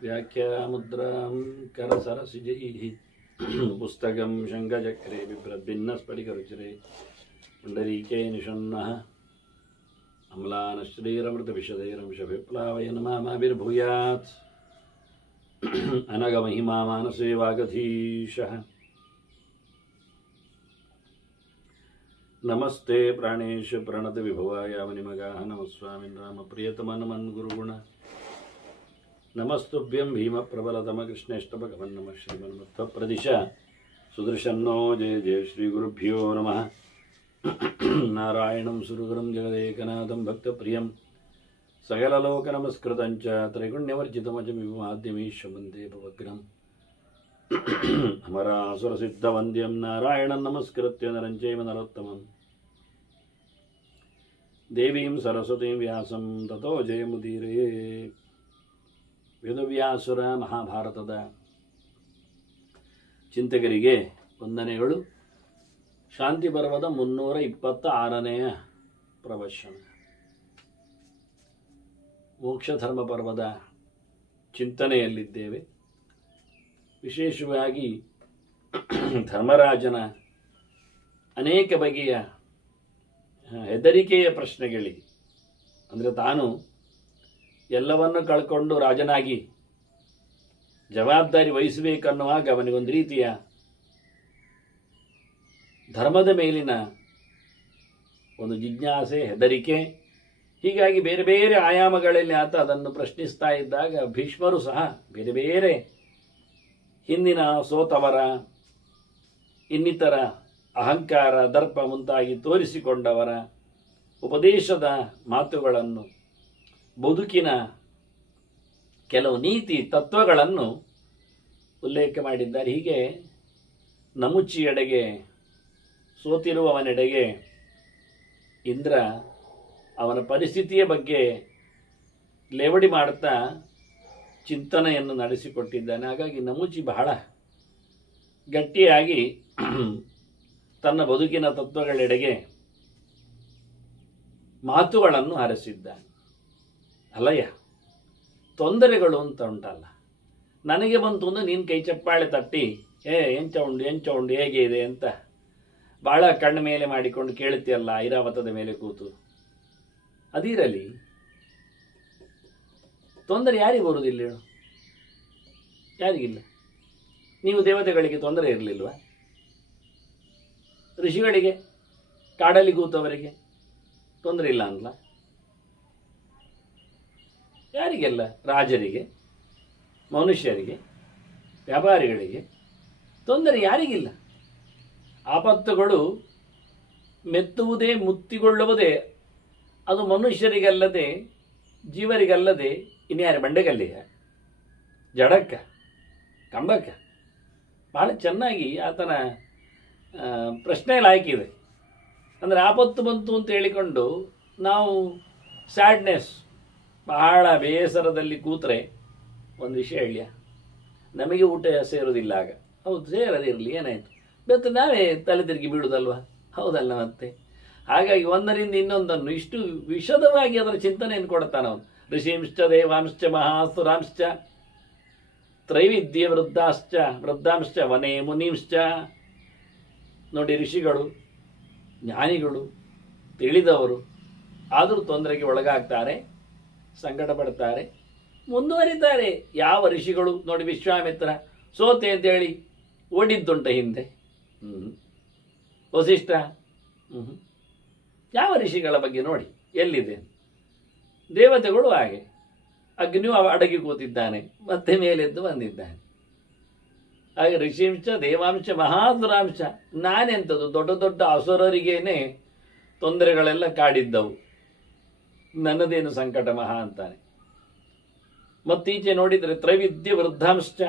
व्याख्यामुद्रां करसरसिजैः पुस्तकं शङ्खचक्रे बिभ्रद्भिन्नस्फटिकरुचिरे पुण्डरीके निषण्णः अम्लानश्रीरमृतविशदैरंशविप्लावयन् मामाभिर्भूयात् अनगमहिमा मानसे वागधीशः। नमस्ते प्राणेश प्रणत विभवाय मुनिमगाः नमस्वामिन् रामप्रियतमनमन् गुरुगुण नमस्तुभ्यं भीमप्रबलतम कृष्णेष्टभगवन् नमः श्रीमन्मध्वप्रदिश सुदर्शन्नो जय जय श्रीगुरुभ्यो नमः। नारायणं सुरगुरुं जगदेकनाथं भक्तप्रियं सकललोकनमस्कृतं च त्रैगुण्यवर्जितमजमिमाद्यमीश वन्दे भवग्रहम् अमरासुरसिद्धवन्द्यं नारायणं नमस्कृत्य नरं चैव नरोत्तमं देवीं सरस्वतीं व्यासं ततो जयमुदीरये। ವೇದವ್ಯಾಸುರ ಮಹಾಭಾರತದ ಚಿಂತಕರಿಗೆ ವಂದನೆಗಳು. ಶಾಂತಿ ಪರ್ವದ 326ನೇಯ ಪ್ರವಚನ. ಮೋಕ್ಷಧರ್ಮ ಪರ್ವದ ಚಿಂತನೆಯಲ್ಲಿದ್ದೇವೆ. ವಿಶೇಷವಾಗಿ ಧರ್ಮರಾಜನ ಅನೇಕ ಬಗೆಯ ಹೆದರಿಕೆಯ ಪ್ರಶ್ನೆಗಳಿಗೆ, ಅಂದರೆ ತಾನು ಎಲ್ಲವನ್ನು ಕಳ್ಕೊಂಡು ರಾಜನಾಗಿ ಜವಾಬ್ದಾರಿ ವಹಿಸಬೇಕನ್ನುವಾಗ ಅವನಿಗೊಂದು ರೀತಿಯ ಧರ್ಮದ ಮೇಲಿನ ಒಂದು ಜಿಜ್ಞಾಸೆ, ಹೆದರಿಕೆ, ಹೀಗಾಗಿ ಬೇರೆ ಬೇರೆ ಆಯಾಮಗಳಲ್ಲಿ ಆತ ಅದನ್ನು ಪ್ರಶ್ನಿಸ್ತಾ ಇದ್ದಾಗ ಭೀಷ್ಮರು ಸಹ ಬೇರೆ ಬೇರೆ ಹಿಂದಿನ ಸೋತವರ ಇನ್ನಿತರ ಅಹಂಕಾರ, ದರ್ಪ ಮುಂತಾಗಿ ತೋರಿಸಿಕೊಂಡವರ ಉಪದೇಶದ ಮಾತುಗಳನ್ನು, ಬದುಕಿನ ಕೆಲವು ನೀತಿ ತತ್ವಗಳನ್ನು ಉಲ್ಲೇಖ ಮಾಡಿದ್ದಾರೆ. ಹೀಗೆ ನಮುಚಿಯೆಡೆಗೆ, ಸೋತಿರುವವನೆಡೆಗೆ ಇಂದ್ರ ಅವನ ಪರಿಸ್ಥಿತಿಯ ಬಗ್ಗೆ ಲೇವಡಿ ಮಾಡುತ್ತಾ ಚಿಂತನೆಯನ್ನು ನಡೆಸಿಕೊಟ್ಟಿದ್ದಾನೆ. ಹಾಗಾಗಿ ನಮುಚಿ ಬಹಳ ಗಟ್ಟಿಯಾಗಿ ತನ್ನ ಬದುಕಿನ ತತ್ವಗಳೆಡೆಗೆ ಮಾತುಗಳನ್ನು ಹರಸಿದ್ದಾನೆ. ಅಲ್ಲಯ್ಯ, ತೊಂದರೆಗಳು ಅಂತ ಉಂಟಲ್ಲ, ನನಗೆ ಬಂತು ಅಂದ್ರೆ ನೀನು ಕೈ ಚಪ್ಪಾಳೆ ತಟ್ಟಿ ಎಂಚ ಉಂಡು ಹೇಗೆ ಇದೆ ಅಂತ ಭಾಳ ಕಣ್ಣು ಮೇಲೆ ಮಾಡಿಕೊಂಡು ಕೇಳುತ್ತೀಯಲ್ಲ ಐರಾವತದ ಮೇಲೆ ಕೂತು. ಅದಿರಲಿ, ತೊಂದರೆ ಯಾರಿಗೆ ಬರುವುದಿಲ್ಲ ಹೇಳು? ಯಾರಿಗಿಲ್ಲ? ನೀವು ದೇವತೆಗಳಿಗೆ ತೊಂದರೆ ಇರಲಿಲ್ವಾ? ಋಷಿಗಳಿಗೆ, ಕಾಡಲ್ಲಿ ಕೂತವರಿಗೆ ತೊಂದರೆ ಇಲ್ಲ ಅಂತಲ್ಲ? ಯಾರಿಗೆಲ್ಲ? ರಾಜರಿಗೆ, ಮನುಷ್ಯರಿಗೆ, ವ್ಯಾಪಾರಿಗಳಿಗೆ ತೊಂದರೆ ಯಾರಿಗಿಲ್ಲ? ಆಪತ್ತುಗಳು ಮೆತ್ತುವುದೇ, ಮುತ್ತಿಗೊಳ್ಳುವುದೇ ಅದು ಮನುಷ್ಯರಿಗಲ್ಲದೆ, ಜೀವರಿಗಲ್ಲದೆ ಇನ್ಯಾರು? ಬಂಡೆಗಲ್ಲಿಯ, ಜಡಕ್ಕ, ಕಂಬಕ್ಕ? ಬಹಳ ಚೆನ್ನಾಗಿ ಆತನ ಪ್ರಶ್ನೆಯಲ್ಲಿ ಹಾಕಿದೆ. ಅಂದರೆ ಆಪತ್ತು ಬಂತು ಅಂತ ಹೇಳಿಕೊಂಡು ನಾವು ಸ್ಯಾಡ್ನೆಸ್, ಬಹಳ ಬೇಸರದಲ್ಲಿ ಕೂತ್ರೆ ಒಂದು ವಿಷಯ ಹೇಳ್ಯ, ನಮಗೆ ಊಟ ಸೇರೋದಿಲ್ಲ. ಆಗ ಹೌದು, ಸೇರದಿರಲಿ, ಏನಾಯಿತು ಬೇತು ನಾವೇ ತಲೆ ತಿರುಗಿ ಬೀಳುವುದಲ್ವ? ಹೌದಲ್ಲ ಮತ್ತೆ? ಹಾಗಾಗಿ ಒಂದರಿಂದ ಇನ್ನೊಂದನ್ನು ಇಷ್ಟು ವಿಶದವಾಗಿ ಅದರ ಚಿಂತನೆಯನ್ನು ಕೊಡ್ತಾನವನು. ಋಷಿಂಶ್ಚ ದೇವಾಂಶ್ಚ ಮಹಾಸುರಾಂಶ್ಚ ತ್ರೈವಿದ್ಯ ವೃದ್ಧಾಂಶ್ಚ ವನೇ ಮುನಿಂಶ್ಚ. ನೋಡಿ, ಋಷಿಗಳು, ಜ್ಞಾನಿಗಳು, ತಿಳಿದವರು, ಆದರೂ ತೊಂದರೆಗೆ ಒಳಗಾಗ್ತಾರೆ, ಸಂಕಟ ಪಡ್ತಾರೆ, ಮುಂದುವರಿತಾರೆ. ಯಾವ ಋಷಿಗಳು ನೋಡಿ, ವಿಶ್ವಾಮಿತ್ರ ಸೋತೆ ಅಂತೇಳಿ ಓಡಿದ್ದುಂಟ ಹಿಂದೆ? ವಸಿಷ್ಠ, ಯಾವ ಋಷಿಗಳ ಬಗ್ಗೆ ನೋಡಿ ಎಲ್ಲಿದೆ? ದೇವತೆಗಳು ಹಾಗೆ, ಅಗ್ನಿಯು ಅಡಗಿ ಕೂತಿದ್ದಾನೆ, ಮತ್ತೆ ಮೇಲೆದ್ದು ಬಂದಿದ್ದಾನೆ. ಹಾಗೆ ಋಷಿಂಶ ದೇವಾಂಶ ಮಹಾಸುರಾಂಶ. ನಾನೆಂಥದ್ದು, ದೊಡ್ಡ ದೊಡ್ಡ ಅಸುರರಿಗೇನೆ ತೊಂದರೆಗಳೆಲ್ಲ ಕಾಡಿದ್ದವು, ನನ್ನದೇನು ಸಂಕಟ ಮಹಾ ಅಂತಾನೆ. ಮತ್ತೀಚೆ ನೋಡಿದರೆ ತ್ರೈವಿದ್ಯ ವೃದ್ಧಾಂಶ್ಚ,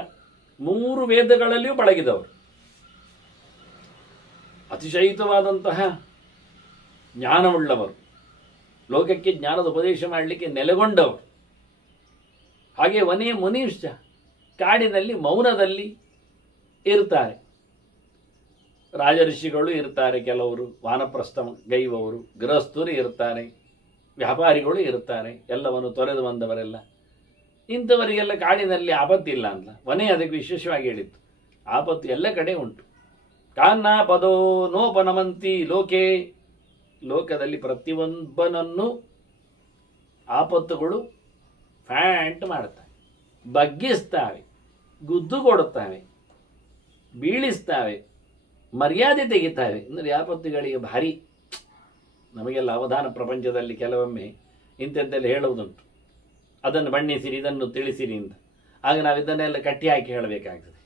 3 ವೇದಗಳಲ್ಲಿಯೂ ಪಳಗಿದವರು, ಅತಿಶಯಿತವಾದಂತಹ ಜ್ಞಾನವುಳ್ಳವರು, ಲೋಕಕ್ಕೆ ಜ್ಞಾನದ ಉಪದೇಶ ಮಾಡಲಿಕ್ಕೆ ನೆಲೆಗೊಂಡವರು. ಹಾಗೆ ವನೇ ಮುನಿಶ್ಚ, ಕಾಡಿನಲ್ಲಿ ಮೌನದಲ್ಲಿ ಇರ್ತಾರೆ. ರಾಜಋಷಿಗಳು ಇರ್ತಾರೆ, ಕೆಲವರು ವಾನಪ್ರಸ್ಥ ಗೈವವರು, ಗೃಹಸ್ಥರು ಇರ್ತಾರೆ, ವ್ಯಾಪಾರಿಗಳು ಇರ್ತಾರೆ, ಎಲ್ಲವನ್ನು ತೊರೆದು ಬಂದವರೆಲ್ಲ. ಇಂಥವರಿಗೆಲ್ಲ ಕಾಡಿನಲ್ಲಿ ಆಪತ್ತಿಲ್ಲ ಅಂತ ಕೊನೆ ಅದಕ್ಕೆ ವಿಶೇಷವಾಗಿ ಹೇಳಿತ್ತು. ಆಪತ್ತು ಎಲ್ಲ ಕಡೆ ಉಂಟು. ಕಾನ್ನಾಪದೋ ನೋಪನಮಂತಿ ಲೋಕೆ, ಲೋಕದಲ್ಲಿ ಪ್ರತಿಯೊಬ್ಬನನ್ನು ಆಪತ್ತುಗಳು ಫ್ಯಾಂಟ್ ಮಾಡ್ತವೆ, ಬಗ್ಗಿಸ್ತವೆ, ಗುದ್ದು ಕೊಡುತ್ತವೆ, ಬೀಳಿಸ್ತವೆ, ಮರ್ಯಾದೆ ತೆಗಿತಾವೆ. ಅಂದರೆ ಆಪತ್ತುಗಳಿಗೆ ಭಾರಿ ನಮಗೆಲ್ಲ ಅವಧಾನ ಪ್ರಪಂಚದಲ್ಲಿ ಕೆಲವೊಮ್ಮೆ ಇಂಥದ್ದೆಲ್ಲ ಹೇಳುವುದುಂಟು. ಅದನ್ನು ಬಣ್ಣಿಸಿರಿ, ಇದನ್ನು ತಿಳಿಸಿರಿ ಅಂತ. ಆಗ ನಾವು ಇದನ್ನೆಲ್ಲ ಕಟ್ಟಿ ಹಾಕಿ ಹೇಳಬೇಕಾಗ್ತದೆ.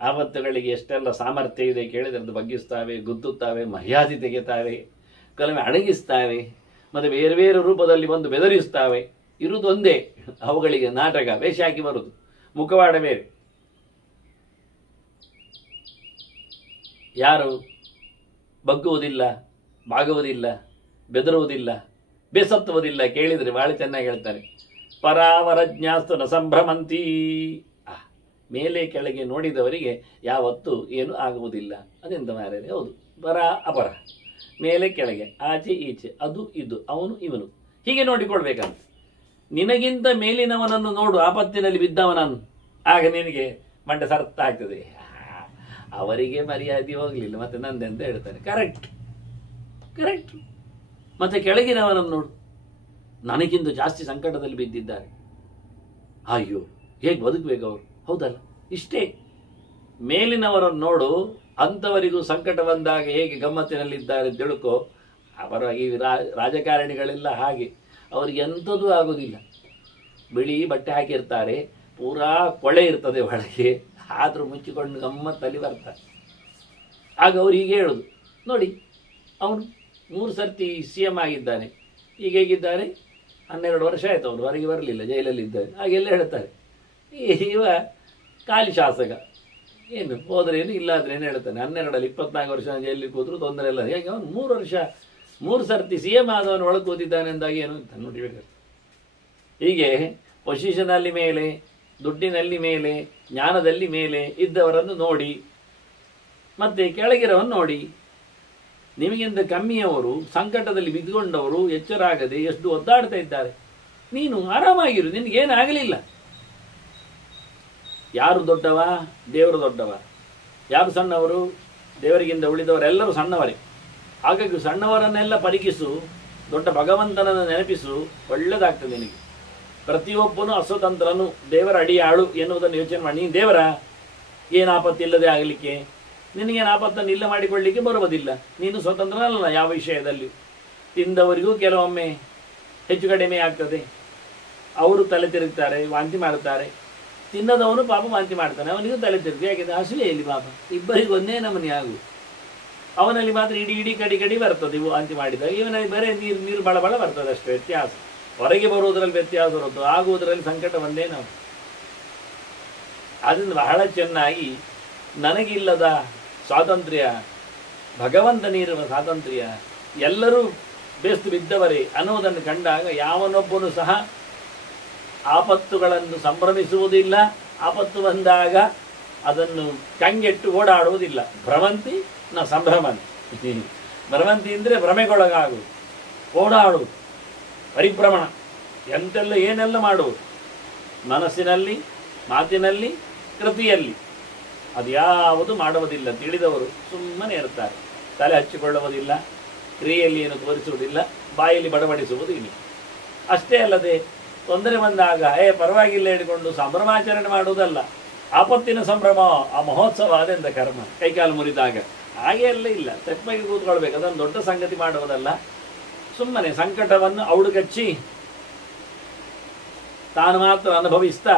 ಆಪತ್ತುಗಳಿಗೆ ಎಷ್ಟೆಲ್ಲ ಸಾಮರ್ಥ್ಯ ಇದೆ ಕೇಳಿದರೆ ಅದು ಬಗ್ಗಿಸ್ತಾವೆ, ಗುದ್ದುತ್ತಾವೆ, ಮರ್ಯಾದೆ ತೆಗಿತಾವೆ, ಕೆಲವೊಮ್ಮೆ ಅಡಗಿಸ್ತಾವೆ, ಮತ್ತು ಬೇರೆ ಬೇರೆ ರೂಪದಲ್ಲಿ ಬಂದು ಬೆದರಿಸ್ತಾವೆ. ಇರುವುದೊಂದೇ ಅವುಗಳಿಗೆ ನಾಟಕ, ವೇಷ ಹಾಕಿ ಬರುವುದು, ಮುಖವಾಡ ಬೇರೆ. ಯಾರು ಬಗ್ಗುವುದಿಲ್ಲ, ಬಾಗುವುದಿಲ್ಲ, ಬೆದರುವುದಿಲ್ಲ, ಬೇಸತ್ತುವುದಿಲ್ಲ ಕೇಳಿದರೆ ಭಾಳ ಚೆನ್ನಾಗಿ ಹೇಳ್ತಾರೆ. ಪರಾವರಜ್ಞಾಸ್ತು ನ ಸಂಭ್ರಮಂತಿ. ಮೇಲೆ ಕೆಳಗೆ ನೋಡಿದವರಿಗೆ ಯಾವತ್ತೂ ಏನು ಆಗುವುದಿಲ್ಲ. ಅದೆಂತ ಮಾರ್ರೆ, ಹೌದು, ಪರ ಅಪರ, ಮೇಲೆ ಕೆಳಗೆ, ಆಚೆ ಈಚೆ, ಅದು ಇದು, ಅವನು ಇವನು, ಹೀಗೆ ನೋಡಿಕೊಳ್ಬೇಕಂತ. ನಿನಗಿಂತ ಮೇಲಿನವನನ್ನು ನೋಡು, ಆಪತ್ತಿನಲ್ಲಿ ಬಿದ್ದವನನ್ನು, ಆಗ ನಿನಗೆ ಮಂಡೆ ಸರ್ತ ಆಗ್ತದೆ. ಅವರಿಗೆ ಮರ್ಯಾದೆ ಹೋಗಲಿಲ್ಲ, ಮತ್ತೆ ನಂದೆಂತ ಹೇಳ್ತಾರೆ. Correct correct. ಮತ್ತೆ ಕೆಳಗಿನವನನ್ನು ನೋಡು, ನನಗಿಂತ ಜಾಸ್ತಿ ಸಂಕಟದಲ್ಲಿ ಬಿದ್ದಿದ್ದಾರೆ, ಅಯ್ಯೋ ಹೇಗೆ ಬದುಕಬೇಕು ಅವರು, ಹೌದಲ್ಲ? ಇಷ್ಟೇ. ಮೇಲಿನವರನ್ನು ನೋಡು, ಅಂಥವರಿಗೂ ಸಂಕಟ ಬಂದಾಗ ಹೇಗೆ ಗಮ್ಮತ್ತಿನಲ್ಲಿದ್ದಾರೆ ತಿಳ್ಕೊ. ಅವರ ಈ ರಾಜಕಾರಣಿಗಳೆಲ್ಲ ಹಾಗೆ, ಅವರಿಗೆ ಎಂಥದೂ ಆಗೋದಿಲ್ಲ. ಬಿಳಿ ಬಟ್ಟೆ ಹಾಕಿರ್ತಾರೆ, ಪೂರಾ ಕೊಳೆ ಇರ್ತದೆ ಒಳಗೆ, ಆದರೂ ಮುಚ್ಚಿಕೊಂಡು ಗಮ್ಮತ್ತಲ್ಲಿ ಬರ್ತಾರೆ. ಆಗ ಅವ್ರು ಹೀಗೆ ಹೇಳೋದು, ನೋಡಿ ಅವನು 3 ಸರ್ತಿ CM ಆಗಿದ್ದಾನೆ, ಈಗ ಹೇಗಿದ್ದಾರೆ, 12 ವರ್ಷ ಆಯಿತು ಅವರು ಹೊರಗೆ ಬರಲಿಲ್ಲ, ಜೈಲಲ್ಲಿದ್ದಾರೆ, ಹಾಗೆಲ್ಲ ಹೇಳ್ತಾರೆ. ಇವ ಖಾಲಿ ಶಾಸಕ, ಏನು ಹೋದ್ರೇನು ಇಲ್ಲಾದ್ರೇನು ಹೇಳ್ತಾನೆ. 12ರಲ್ಲಿ 24 ವರ್ಷ ಜೈಲಿಗೆ ಕೂತ್ರು ತೊಂದರೆ ಇಲ್ಲ. ಹೇಗೆ ಅವನು 3 ವರ್ಷ 3 ಸರ್ತಿ CM ಆದವನು ಒಳಗೆ ಕೂತಿದ್ದಾನೆ ಅಂದಾಗ ಏನು ಅಂತ ನೋಡಿಬೇಕಾಗ್ತದೆ. ಹೀಗೆ ಪೊಸಿಷನಲ್ಲಿ ಮೇಲೆ, ದುಡ್ಡಿನಲ್ಲಿ ಮೇಲೆ, ಜ್ಞಾನದಲ್ಲಿ ಮೇಲೆ ಇದ್ದವರನ್ನು ನೋಡಿ, ಮತ್ತೆ ಕೆಳಗಿರವನ್ನು ನೋಡಿ. ನಿಮಗಿಂತ ಕಮ್ಮಿಯವರು, ಸಂಕಟದಲ್ಲಿ ಬಿದ್ದುಕೊಂಡವರು ಎಚ್ಚರಾಗದೆ ಎಷ್ಟು ಒದ್ದಾಡ್ತಾ ಇದ್ದಾರೆ. ನೀನು ಆರಾಮಾಗಿರು, ನಿನಗೇನಾಗಲಿಲ್ಲ. ಯಾರು ದೊಡ್ಡವ? ದೇವರು ದೊಡ್ಡವ. ಯಾರು ಸಣ್ಣವರು? ದೇವರಿಗಿಂತ ಉಳಿದವರೆಲ್ಲರೂ ಸಣ್ಣವರೇ. ಹಾಗಾಗಿ ಸಣ್ಣವರನ್ನೆಲ್ಲ ಪರೀಕ್ಷಿಸು, ದೊಡ್ಡ ಭಗವಂತನನ್ನು ನೆನಪಿಸು, ಒಳ್ಳೆಯದಾಗ್ತದೆ ನಿನಗೆ. ಪ್ರತಿಯೊಬ್ಬನು ಅಸ್ವತಂತ್ರನು, ದೇವರ ಅಡಿಯಾಳು ಎನ್ನುವುದನ್ನು ಯೋಚನೆ ಮಾಡಿ. ನೀನು ದೇವರ ಏನು ಆಪತ್ತಿಲ್ಲದೆ ಆಗಲಿಕ್ಕೆ, ನಿನಗೇನು ಆಪತ್ತನ್ನು ಇಲ್ಲ ಮಾಡಿಕೊಳ್ಳಲಿಕ್ಕೆ ಬರುವುದಿಲ್ಲ. ನೀನು ಸ್ವತಂತ್ರನಲ್ಲ ಯಾವ ವಿಷಯದಲ್ಲಿ. ತಿಂದವರಿಗೂ ಕೆಲವೊಮ್ಮೆ ಹೆಚ್ಚು ಕಡಿಮೆ ಆಗ್ತದೆ, ಅವರು ತಲೆ ತಿರುಗ್ತಾರೆ, ವಾಂತಿ ಮಾಡ್ತಾರೆ. ತಿನ್ನದವನು ಪಾಪ ವಾಂತಿ ಮಾಡ್ತಾನೆ, ಅವನಿಗೂ ತಲೆ ತಿರುಗಿ, ಯಾಕೆಂದರೆ ಹಸುವೆ ಇಲ್ಲಿ ಪಾಪ, ಇಬ್ಬರಿಗೂ ಒಂದೇ ನಮನೆ ಆಗು. ಅವನಲ್ಲಿ ಮಾತ್ರ ಇಡೀ ಕಡಿ ಬರ್ತದೆ ವಾಂತಿ ಮಾಡಿದಾಗ, ಇವನಲ್ಲಿ ಬರೀ ನೀರು ಬಳ ಬರ್ತದೆ, ಅಷ್ಟು ವ್ಯತ್ಯಾಸ. ಹೊರಗೆ ಬರುವುದರಲ್ಲಿ ವ್ಯತ್ಯಾಸ ಬರುವುದು, ಆಗುವುದರಲ್ಲಿ ಸಂಕಟ ಬಂದೇ ನಾವು. ಅದರಿಂದ ಬಹಳ ಚೆನ್ನಾಗಿ ನನಗಿಲ್ಲದ ಸ್ವಾತಂತ್ರ್ಯ, ಭಗವಂತ ನೀಡುವ ಸ್ವಾತಂತ್ರ್ಯ, ಎಲ್ಲರೂ ಬೇಸ್ತು ಬಿದ್ದವರೇ ಅನ್ನುವುದನ್ನು ಕಂಡಾಗ ಯಾವನೊಬ್ಬನು ಸಹ ಆಪತ್ತುಗಳನ್ನು ಸಂಭ್ರಮಿಸುವುದಿಲ್ಲ. ಆಪತ್ತು ಬಂದಾಗ ಅದನ್ನು ಕಂಗೆಟ್ಟು ಓಡಾಡುವುದಿಲ್ಲ. ಭ್ರಮಂತಿ ನ ಸಂಭ್ರಮಂತಿ. ಭ್ರಮಂತಿ ಅಂದರೆ ಭ್ರಮೆಗೊಳಗಾಗುವುದು, ಓಡಾಡುವುದು, ಪರಿಭ್ರಮಣ, ಎಂತೆಲ್ಲ ಏನೆಲ್ಲ ಮಾಡುವುದು, ಮನಸ್ಸಿನಲ್ಲಿ, ಮಾತಿನಲ್ಲಿ, ಕೃತಿಯಲ್ಲಿ ಅದು ಯಾವುದು ಮಾಡುವುದಿಲ್ಲ. ತಿಳಿದವರು ಸುಮ್ಮನೆ ಇರ್ತಾರೆ, ತಲೆ ಹಚ್ಚಿಕೊಳ್ಳುವುದಿಲ್ಲ, ಕ್ರಿಯೆಯಲ್ಲಿ ಏನು ತೋರಿಸುವುದಿಲ್ಲ, ಬಾಯಲ್ಲಿ ಬಡಬಡಿಸುವುದು ಇಲ್ಲ. ಅಷ್ಟೇ ಅಲ್ಲದೆ ತೊಂದರೆ ಬಂದಾಗ ಪರವಾಗಿಲ್ಲ ಹಿಡ್ಕೊಂಡು ಸಂಭ್ರಮಾಚರಣೆ ಮಾಡುವುದಲ್ಲ, ಆಪತ್ತಿನ ಸಂಭ್ರಮ, ಆ ಮಹೋತ್ಸವ ಅದೆಂದ ಕರ್ಮ. ಕೈಕಾಲು ಮುರಿದಾಗ ಹಾಗೆ ಎಲ್ಲ ಇಲ್ಲ, ತೆಪ್ಪಾಗಿ ಕೂತ್ಕೊಳ್ಬೇಕು. ಅದನ್ನು ದೊಡ್ಡ ಸಂಗತಿ ಮಾಡುವುದಲ್ಲ. ಸುಮ್ಮನೆ ಸಂಕಟವನ್ನು ಔಡುಗಚ್ಚಿ ತಾನು ಮಾತ್ರ ಅನುಭವಿಸ್ತಾ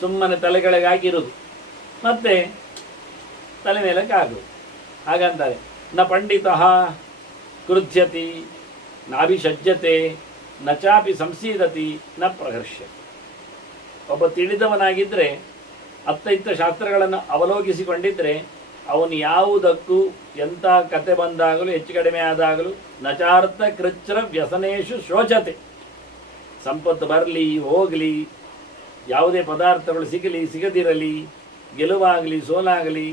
ಸುಮ್ಮನೆ ತಲೆಗಳಿಗೆ ಹಾಕಿರುವುದು, ಮತ್ತೆ ತಲೆ ಮೇಲೆ ಕಾಗುವುದು. ಹಾಗಂತಾರೆ, ನ ಪಂಡಿತ ಕೃಧ್ಯತಿ ನಾಭಿಷಜ್ಯತೆ ನ ಚಾಪಿ ಸಂಸೀದತಿ ನ ಪ್ರಹರ್ಷ್ಯತಿ. ಒಬ್ಬ ತಿಳಿದವನಾಗಿದ್ದರೆ, ಅತ್ತ ಇತ್ತ ಶಾಸ್ತ್ರಗಳನ್ನು ಅವಲೋಕಿಸಿಕೊಂಡಿದ್ದರೆ, ಅವನು ಯಾವುದಕ್ಕೂ ಎಂಥ ಕತೆ ಬಂದಾಗಲೂ ಹೆಚ್ಚು ಕಡಿಮೆ ಆದಾಗಲೂ ನಚಾರ್ಥ ಕೃಚ್ಛ್ರ ವ್ಯಸನೇಶು ಶೋಚತೆ. ಸಂಪತ್ತು ಬರಲಿ ಹೋಗಲಿ, ಯಾವುದೇ ಪದಾರ್ಥಗಳು ಸಿಗಲಿ ಸಿಗದಿರಲಿ, ಗೆಲುವಾಗಲಿ ಸೋಲಾಗಲಿ,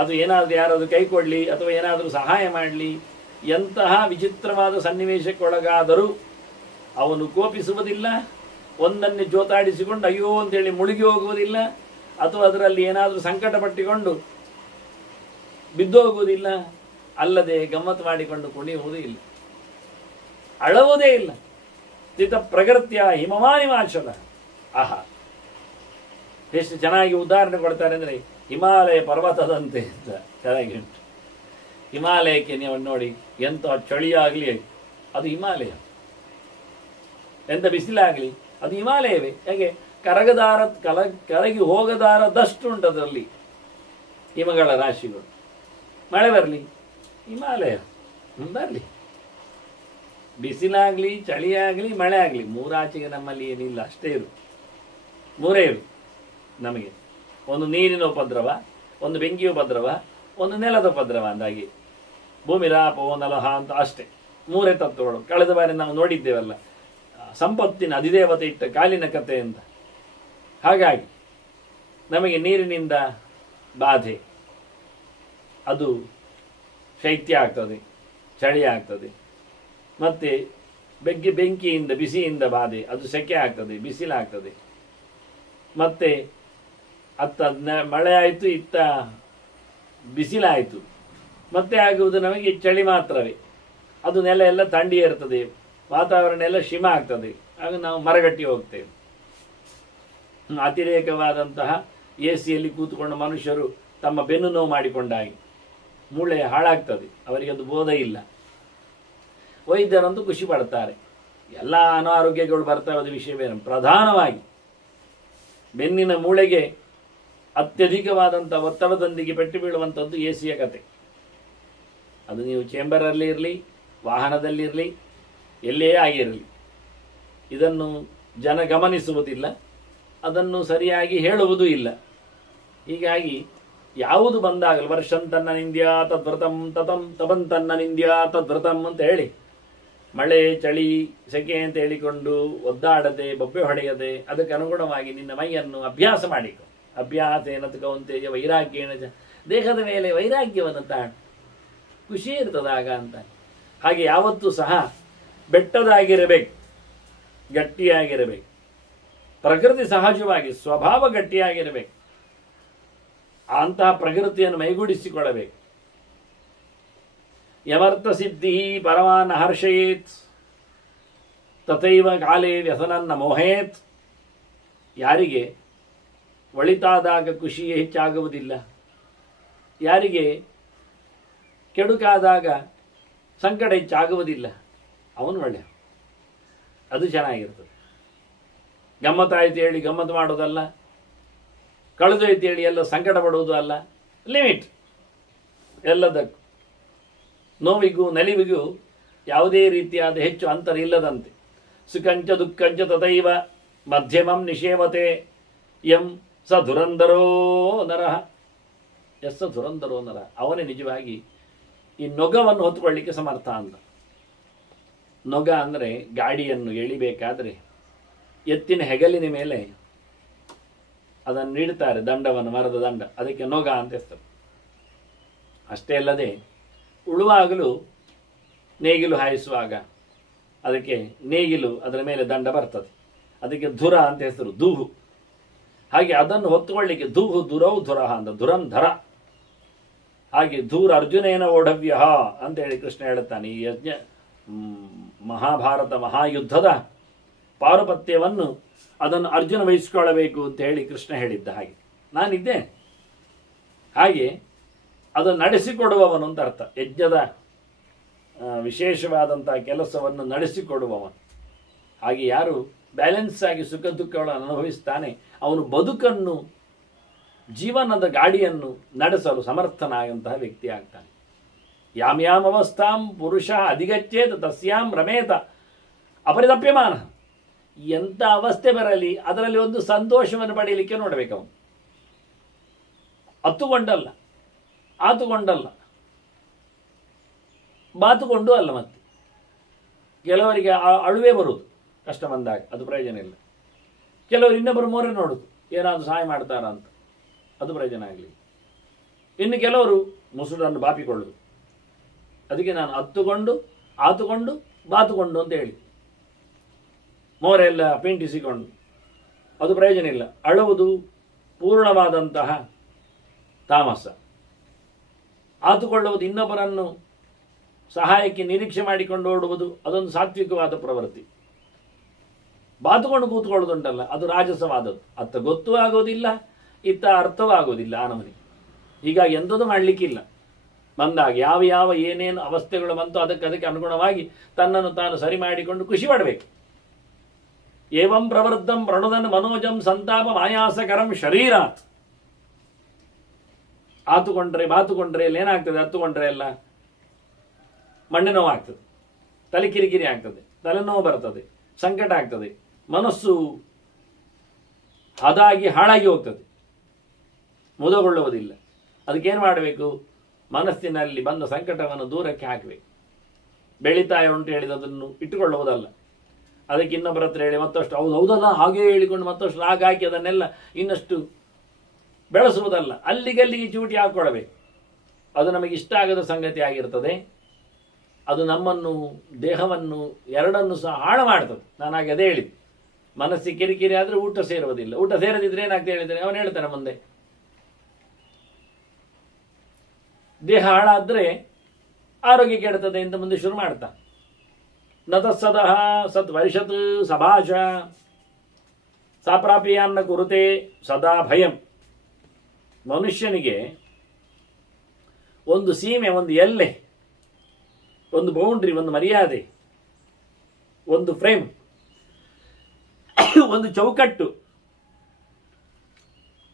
ಅದು ಏನಾದರೂ ಯಾರಾದರೂ ಕೈ ಕೊಡಲಿ ಅಥವಾ ಏನಾದರೂ ಸಹಾಯ ಮಾಡಲಿ, ಎಂತಹ ವಿಚಿತ್ರವಾದ ಸನ್ನಿವೇಶಕ್ಕೊಳಗಾದರೂ ಅವನು ಕೋಪಿಸುವುದಿಲ್ಲ, ಒಂದನ್ನೇ ಜೋತಾಡಿಸಿಕೊಂಡು ಅಯ್ಯೋ ಅಂತೇಳಿ ಮುಳುಗಿ ಹೋಗುವುದಿಲ್ಲ, ಅಥವಾ ಅದರಲ್ಲಿ ಏನಾದರೂ ಸಂಕಟ ಪಟ್ಟಿಕೊಂಡು ಬಿದ್ದು ಹೋಗುವುದಿಲ್ಲ, ಅಲ್ಲದೆ ಗಮ್ಮತ್ತು ಮಾಡಿಕೊಂಡು ಕುಣಿಯುವುದೂ ಇಲ್ಲ, ಅಳವುದೇ ಇಲ್ಲ. ಸ್ಥಿತ ಪ್ರಕೃತಿಯ ಹಿಮಮಾನಿಮಾಚಲ. ಆಹಾ, ಎಷ್ಟು ಚೆನ್ನಾಗಿ ಉದಾಹರಣೆ ಕೊಡ್ತಾರೆ ಅಂದರೆ ಹಿಮಾಲಯ ಪರ್ವತದಂತೆ ಅಂತ ಚೆನ್ನಾಗಿ ಉಂಟು. ಹಿಮಾಲಯಕ್ಕೆ ನೀವು ನೋಡಿ, ಎಂಥ ಚಳಿಯಾಗಲಿ ಅದು ಹಿಮಾಲಯ, ಎಂಥ ಬಿಸಿಲಾಗಲಿ ಅದು ಹಿಮಾಲಯವೇ. ಹೇಗೆ ಕರಗಿ ಹೋಗದಾರದಷ್ಟು ಉಂಟು ಅದರಲ್ಲಿ ಹಿಮಗಳ ರಾಶಿಗಳು. ಮಳೆ ಬರಲಿ ಹಿಮಾಲಯ ಬರಲಿ, ಬಿಸಿಲಾಗಲಿ ಚಳಿಯಾಗಲಿ ಮಳೆ ಆಗಲಿ, ಮೂರಾಚೆಗೆ ನಮ್ಮಲ್ಲಿ ಏನಿಲ್ಲ, ಅಷ್ಟೇ ಇರು, ಮೂರೇ ಇರು ನಮಗೆ. ಒಂದು ನೀರಿನ ಉಪದ್ರವ, ಒಂದು ಬೆಂಕಿಯ ಉಪದ್ರವ, ಒಂದು ನೆಲದ ಉಪದ್ರವ ಅಂದಾಗಿ, ಭೂಮಿ ರಾಪೋ ನಲಹ ಅಂತ ಅಷ್ಟೇ, ಮೂರೇ ತತ್ವಗಳು. ಕಳೆದ ಬಾರಿ ನಾವು ನೋಡಿದ್ದೇವಲ್ಲ ಸಂಪತ್ತಿನ ಅಧಿದೇವತೆ ಇಟ್ಟ ಕಾಲಿನ ಕತೆ ಅಂತ. ಹಾಗಾಗಿ ನಮಗೆ ನೀರಿನಿಂದ ಬಾಧೆ, ಅದು ಶೈತ್ಯ ಆಗ್ತದೆ, ಚಳಿ ಆಗ್ತದೆ. ಮತ್ತು ಬೆಂಕಿಯಿಂದ ಬಿಸಿಯಿಂದ ಬಾಧೆ, ಅದು ಸೆಕೆ ಆಗ್ತದೆ, ಬಿಸಿಲಾಗ್ತದೆ. ಮತ್ತು ಅತ್ತ ಮಳೆ ಆಯಿತು, ಇತ್ತ ಬಿಸಿಲಾಯಿತು. ಮತ್ತೆ ಆಗುವುದು ನಮಗೆ ಚಳಿ ಮಾತ್ರವೇ. ಅದು ನೆಲ ಎಲ್ಲ ಥಂಡಿ ಇರ್ತದೆ, ವಾತಾವರಣ ಎಲ್ಲ ಶಿಮ ಆಗ್ತದೆ, ಆಗ ನಾವು ಮರಗಟ್ಟಿ ಹೋಗ್ತೇವೆ. ಅತಿರೇಕವಾದಂತಹ ಎ ಸಿಯಲ್ಲಿ ಕೂತ್ಕೊಂಡು ಮನುಷ್ಯರು ತಮ್ಮ ಬೆನ್ನು ನೋವು ಮಾಡಿಕೊಂಡಾಗಿ ಮೂಳೆ ಹಾಳಾಗ್ತದೆ, ಅವರಿಗೆ ಅದು ಬೋಧ ಇಲ್ಲ. ವೈದ್ಯರಂತೂ ಖುಷಿ ಪಡ್ತಾರೆ, ಎಲ್ಲ ಅನಾರೋಗ್ಯಗಳು ಬರ್ತವೆ, ಅದು ವಿಷಯವೇನು. ಪ್ರಧಾನವಾಗಿ ಬೆನ್ನಿನ ಮೂಳೆಗೆ ಅತ್ಯಧಿಕವಾದಂಥ ಒತ್ತಡದೊಂದಿಗೆ ಪೆಟ್ಟು ಬೀಳುವಂಥದ್ದು ಎ ಸಿಯ ಕತೆ. ಅದು ನೀವು ಚೇಂಬರಲ್ಲಿ ಇರಲಿ, ವಾಹನದಲ್ಲಿರಲಿ, ಎಲ್ಲೇ ಆಗಿರಲಿ, ಇದನ್ನು ಜನ ಗಮನಿಸುವುದಿಲ್ಲ, ಅದನ್ನು ಸರಿಯಾಗಿ ಹೇಳುವುದೂ ಇಲ್ಲ. ಹೀಗಾಗಿ ಯಾವುದು ಬಂದಾಗಲೂ ವರ್ಷಂ ತನ್ನ ನಿಂದ್ಯಾ ತದ್ವ್ರತಂ ತತಂ ತಬಂತನ್ನ ನಿಂದ್ಯಾ ತದ್ವ್ರತಂ ಅಂತ ಹೇಳಿ, ಮಳೆ ಚಳಿ ಸೆಕೆ ಅಂತ ಹೇಳಿಕೊಂಡು ಒದ್ದಾಡದೆ ಬೊಬ್ಬೆ ಹೊಡೆಯದೆ ಅದಕ್ಕೆ ಅನುಗುಣವಾಗಿ ನಿನ್ನ ಮೈಯನ್ನು ಅಭ್ಯಾಸ ಮಾಡಿಕೊ. ಅಭ್ಯಾಸ ಏನಂತ ಕೌಂತೆಯ ವೈರಾಗ್ಯೇಣ ದೇಹದ ಮೇಲೆ ವೈರಾಗ್ಯವನ್ನು ತಾಳು, ಖುಷಿ ಇರ್ತದಾಗ ಅಂತ. ಹಾಗೆ ಯಾವತ್ತೂ ಸಹ ಬೆಟ್ಟದಾಗಿರಬೇಕು, ಗಟ್ಟಿಯಾಗಿರಬೇಕು, ಪ್ರಕೃತಿ ಸಹಜವಾಗಿ ಸ್ವಭಾವ ಗಟ್ಟಿಯಾಗಿರಬೇಕು. ಅಂತಹ ಪ್ರಕೃತಿಯನ್ನು ಮೈಗೂಡಿಸಿಕೊಳ್ಳಬೇಕು. ಯಮರ್ಥ ಸಿದ್ಧಿ ಪರಮಾನ್ ಹರ್ಷಯೇತ್ ತಥೈವ ಕಾಲೇ ವ್ಯಸನನ್ನ ಮೋಹೇತ್. ಯಾರಿಗೆ ಒಳಿತಾದಾಗ ಖುಷಿ ಹೆಚ್ಚಾಗುವುದಿಲ್ಲ, ಯಾರಿಗೆ ಕೆಡುಕಾದಾಗ ಸಂಕಟ ಹೆಚ್ಚಾಗುವುದಿಲ್ಲ, ಅವನು ಒಳ್ಳೆಯ, ಅದು ಚೆನ್ನಾಗಿರ್ತದೆ. ಗಮ್ಮತ್ತಾಯ್ತು ಹೇಳಿ ಗಮ್ಮತ್ತು ಮಾಡೋದಲ್ಲ, ಕಳೆದೋಯ್ತು ಹೇಳಿ ಎಲ್ಲ ಸಂಕಟ ಪಡುವುದು ಅಲ್ಲ. ಲಿಮಿಟ್ ಎಲ್ಲದಕ್ಕೂ. ನೋವಿಗೂ ನಲಿವಿಗೂ ಯಾವುದೇ ರೀತಿಯಾದ ಹೆಚ್ಚು ಅಂತರ ಇಲ್ಲದಂತೆ. ಸುಖಂಚ ದುಃಖಂಚ ತಥೈವ ಮಧ್ಯಮಂ ನಿಷೇವತೆ ಎಂ ಸ ಧುರಂಧರೋ ನರಃ. ಎಸ್ ಧುರಂಧರೋ ನರ, ಅವನೇ ನಿಜವಾಗಿ ಈ ನೊಗವನ್ನು ಹೊತ್ತುಕೊಳ್ಳಿಕ್ಕೆ ಸಮರ್ಥ ಅಂತ. ನೊಗ ಅಂದರೆ ಗಾಡಿಯನ್ನು ಎಳಿಬೇಕಾದ್ರೆ ಎತ್ತಿನ ಹೆಗಲಿನ ಮೇಲೆ ಅದನ್ನು ನೀಡ್ತಾರೆ, ದಂಡವನ್ನು, ಮರದ ದಂಡ, ಅದಕ್ಕೆ ನೊಗ ಅಂತ ಹೆಸರು. ಅಷ್ಟೇ ಅಲ್ಲದೆ ಉಳುವಾಗಲೂ ನೇಗಿಲು ಹಾಯಿಸುವಾಗ ಅದಕ್ಕೆ ನೇಗಿಲು ಅದರ ಮೇಲೆ ದಂಡ ಬರ್ತದೆ, ಅದಕ್ಕೆ ಧುರ ಅಂತ ಹೆಸರು, ದೂಹು. ಹಾಗೆ ಅದನ್ನು ಹೊತ್ತುಕೊಳ್ಳಿಕ್ಕೆ ದೂಹು ದುರೌ ಧುರಹ ಅಂತ, ಧುರಂ ಧರ. ಹಾಗೆ ಧೂರ್ ಅರ್ಜುನೇನ ಓಢವ್ಯ ಅಂತ ಹೇಳಿ ಕೃಷ್ಣ ಹೇಳುತ್ತಾನೆ. ಈ ಯಜ್ಞ ಮಹಾಭಾರತ ಮಹಾಯುದ್ಧದ ಪಾರುಪತ್ಯವನ್ನು ಅದನ್ನು ಅರ್ಜುನ ವಹಿಸಿಕೊಳ್ಳಬೇಕು ಅಂತ ಹೇಳಿ ಕೃಷ್ಣ ಹೇಳಿದ್ದ. ಹಾಗೆ ನಾನಿದ್ದೆ, ಹಾಗೆ ಅದನ್ನು ನಡೆಸಿಕೊಡುವವನು ಅಂತ ಅರ್ಥ. ಯಜ್ಞದ ವಿಶೇಷವಾದಂತಹ ಕೆಲಸವನ್ನು ನಡೆಸಿಕೊಡುವವನು. ಹಾಗೆ ಯಾರು ಬ್ಯಾಲೆನ್ಸ್ ಆಗಿ ಸುಖ ದುಃಖಗಳನ್ನು ಅನುಭವಿಸ್ತಾನೆ, ಅವನು ಬದುಕನ್ನು, ಜೀವನದ ಗಾಡಿಯನ್ನು ನಡೆಸಲು ಸಮರ್ಥನಾದಂತಹ ವ್ಯಕ್ತಿ ಆಗ್ತಾನೆ. ಯಾಮ್ಯಾಮ್ ಅವಸ್ಥಾಂ ಪುರುಷ ಅಧಿಗಚ್ಚೇತ ತಸ್ಯಾಂ ರಮೇತ ಅಪರಿತಪ್ಯಮಾನ. ಎಂಥ ಅವಸ್ಥೆ ಬರಲಿ ಅದರಲ್ಲಿ ಒಂದು ಸಂತೋಷವನ್ನು ಪಡೆಯಲಿಕ್ಕೆ ನೋಡಬೇಕು. ಅವನು ಹತ್ತುಕೊಂಡಲ್ಲ, ಆತುಕೊಂಡಲ್ಲ, ಬಾತುಕೊಂಡು ಅಲ್ಲ. ಮತ್ತೆ ಕೆಲವರಿಗೆ ಅಳುವೆ ಬರುವುದು ಕಷ್ಟ ಬಂದಾಗ, ಅದು ಪ್ರಯೋಜನ ಇಲ್ಲ. ಕೆಲವರು ಇನ್ನೊಬ್ಬರು ಮೋರೆ ನೋಡುದು, ಏನಾದರೂ ಸಹಾಯ ಮಾಡ್ತಾರ ಅಂತ, ಅದು ಪ್ರಯೋಜನ ಆಗಲಿ. ಇನ್ನು ಕೆಲವರು ಮುಸುಡನ್ನು ಬಾಪಿಕೊಳ್ಳುವುದು. ಅದಕ್ಕೆ ನಾನು ಹತ್ತುಕೊಂಡು ಆತುಕೊಂಡು ಬಾತುಕೊಂಡು ಅಂತ ಹೇಳಿ. ಮೋರೆಲ್ಲ ಪಿಂಟಿಸಿಕೊಂಡು ಅದು ಪ್ರಯೋಜನ ಇಲ್ಲ. ಅಳುವುದು ಪೂರ್ಣವಾದಂತಹ ತಾಮಸ. ಆತುಕೊಳ್ಳುವುದು, ಇನ್ನೊಬ್ಬರನ್ನು ಸಹಾಯಕ್ಕೆ ನಿರೀಕ್ಷೆ ಮಾಡಿಕೊಂಡು ಓಡುವುದು, ಅದೊಂದು ಸಾತ್ವಿಕವಾದ ಪ್ರವೃತ್ತಿ. ಬಾತುಕೊಂಡು ಕೂತ್ಕೊಳ್ಳೋದುಂಟಲ್ಲ, ಅದು ರಾಜಸವಾದದ್ದು. ಅತ್ತ ಗೊತ್ತೂ ಆಗೋದಿಲ್ಲ, ಇತ್ತ ಅರ್ಥವೂ ಆಗೋದಿಲ್ಲ ಆ ನಮೂನೆ. ಹೀಗಾಗಿ ಎಂಥದ್ದು ಮಾಡಲಿಕ್ಕಿಲ್ಲ. ಬಂದಾಗ ಯಾವ ಯಾವ ಏನೇನು ಅವಸ್ಥೆಗಳು ಬಂತು ಅದಕ್ಕೆ ಅನುಗುಣವಾಗಿ ತನ್ನನ್ನು ತಾನು ಸರಿ ಮಾಡಿಕೊಂಡು ಖುಷಿ ಪಡಬೇಕು. ಏವಂ ಪ್ರವೃದ್ಧಂ ಪ್ರಣುದನ್ ಮನೋಜಂ ಸಂತಾಪ ಮಾಯಾಸಕರಂ ಶರೀರಾತ್. ಬಾತುಕೊಂಡ್ರೆ ಇಲ್ಲಿ ಏನಾಗ್ತದೆ? ಹತ್ತುಕೊಂಡ್ರೆ ಎಲ್ಲ ಮಂಡೆ ನೋವು ಆಗ್ತದೆ, ತಲೆ ಕಿರಿಕಿರಿ ಆಗ್ತದೆ, ತಲೆನೋವು ಬರ್ತದೆ, ಸಂಕಟ ಆಗ್ತದೆ, ಮನಸ್ಸು ಅದಾಗಿ ಹಾಳಾಗಿ ಹೋಗ್ತದೆ, ಮುದಗೊಳ್ಳುವುದಿಲ್ಲ. ಅದಕ್ಕೇನು ಮಾಡಬೇಕು? ಮನಸ್ಸಿನಲ್ಲಿ ಬಂದ ಸಂಕಟವನ್ನು ದೂರಕ್ಕೆ ಹಾಕಬೇಕು. ಬೆಳೀತಾ ಉಂಟು ಹೇಳಿದದನ್ನು ಇಟ್ಟುಕೊಳ್ಳುವುದಲ್ಲ. ಅದಕ್ಕೆ ಇನ್ನೊಬ್ಬರ ಹತ್ರ ಹೇಳಿ ಮತ್ತಷ್ಟು ಹೌದಲ್ಲ ಹಾಗೆ ಹೇಳಿಕೊಂಡು ಮತ್ತಷ್ಟು ರಾಗ ಹಾಕಿ ಅದನ್ನೆಲ್ಲ ಇನ್ನಷ್ಟು ಬೆಳೆಸುವುದಲ್ಲ. ಅಲ್ಲಿಗಲ್ಲಿಗೆ ಚೂಟಿ ಹಾಕ್ಕೊಳ್ಬೇಕು. ಅದು ನಮಗೆ ಇಷ್ಟ ಆಗದ ಸಂಗತಿ ಆಗಿರ್ತದೆ. ಅದು ನಮ್ಮನ್ನು, ದೇಹವನ್ನು ಎರಡನ್ನು ಸಹ ಹಾಳು ಮಾಡ್ತದೆ. ನಾನು ಹಾಗೆ ಅದೇ ಹೇಳಿದ್ದು. ಮನಸ್ಸಿಗೆ ಕಿರಿಕಿರಿ ಆದರೆ ಊಟ ಸೇರುವುದಿಲ್ಲ. ಊಟ ಸೇರದಿದ್ರೆ ಏನಾಗ್ತದೆ ಹೇಳಿದ್ರೆ ಅವನು ಹೇಳ್ತಾನೆ ಮುಂದೆ. ದೇಹ ಹಾಳಾದ್ರೆ ಆರೋಗ್ಯ ಕೆಡ್ತದೆ ಅಂತ ಮುಂದೆ ಶುರು ಮಾಡ್ತಾ. ನತಸ್ಸದಃ ಸತ್ ವರ್ಷತ್ ಸಭಾಷ ಸಾಪ್ರಾಪ್ಯಾನ್ನ ಕುರುತೆ ಸದಾ ಭಯಂ. ಮನುಷ್ಯನಿಗೆ ಒಂದು ಸೀಮೆ, ಒಂದು ಎಲ್ಲೆ, ಒಂದು ಬೌಂಡ್ರಿ, ಒಂದು ಮರ್ಯಾದೆ, ಒಂದು ಫ್ರೇಮ್, ಒಂದು ಚೌಕಟ್ಟು,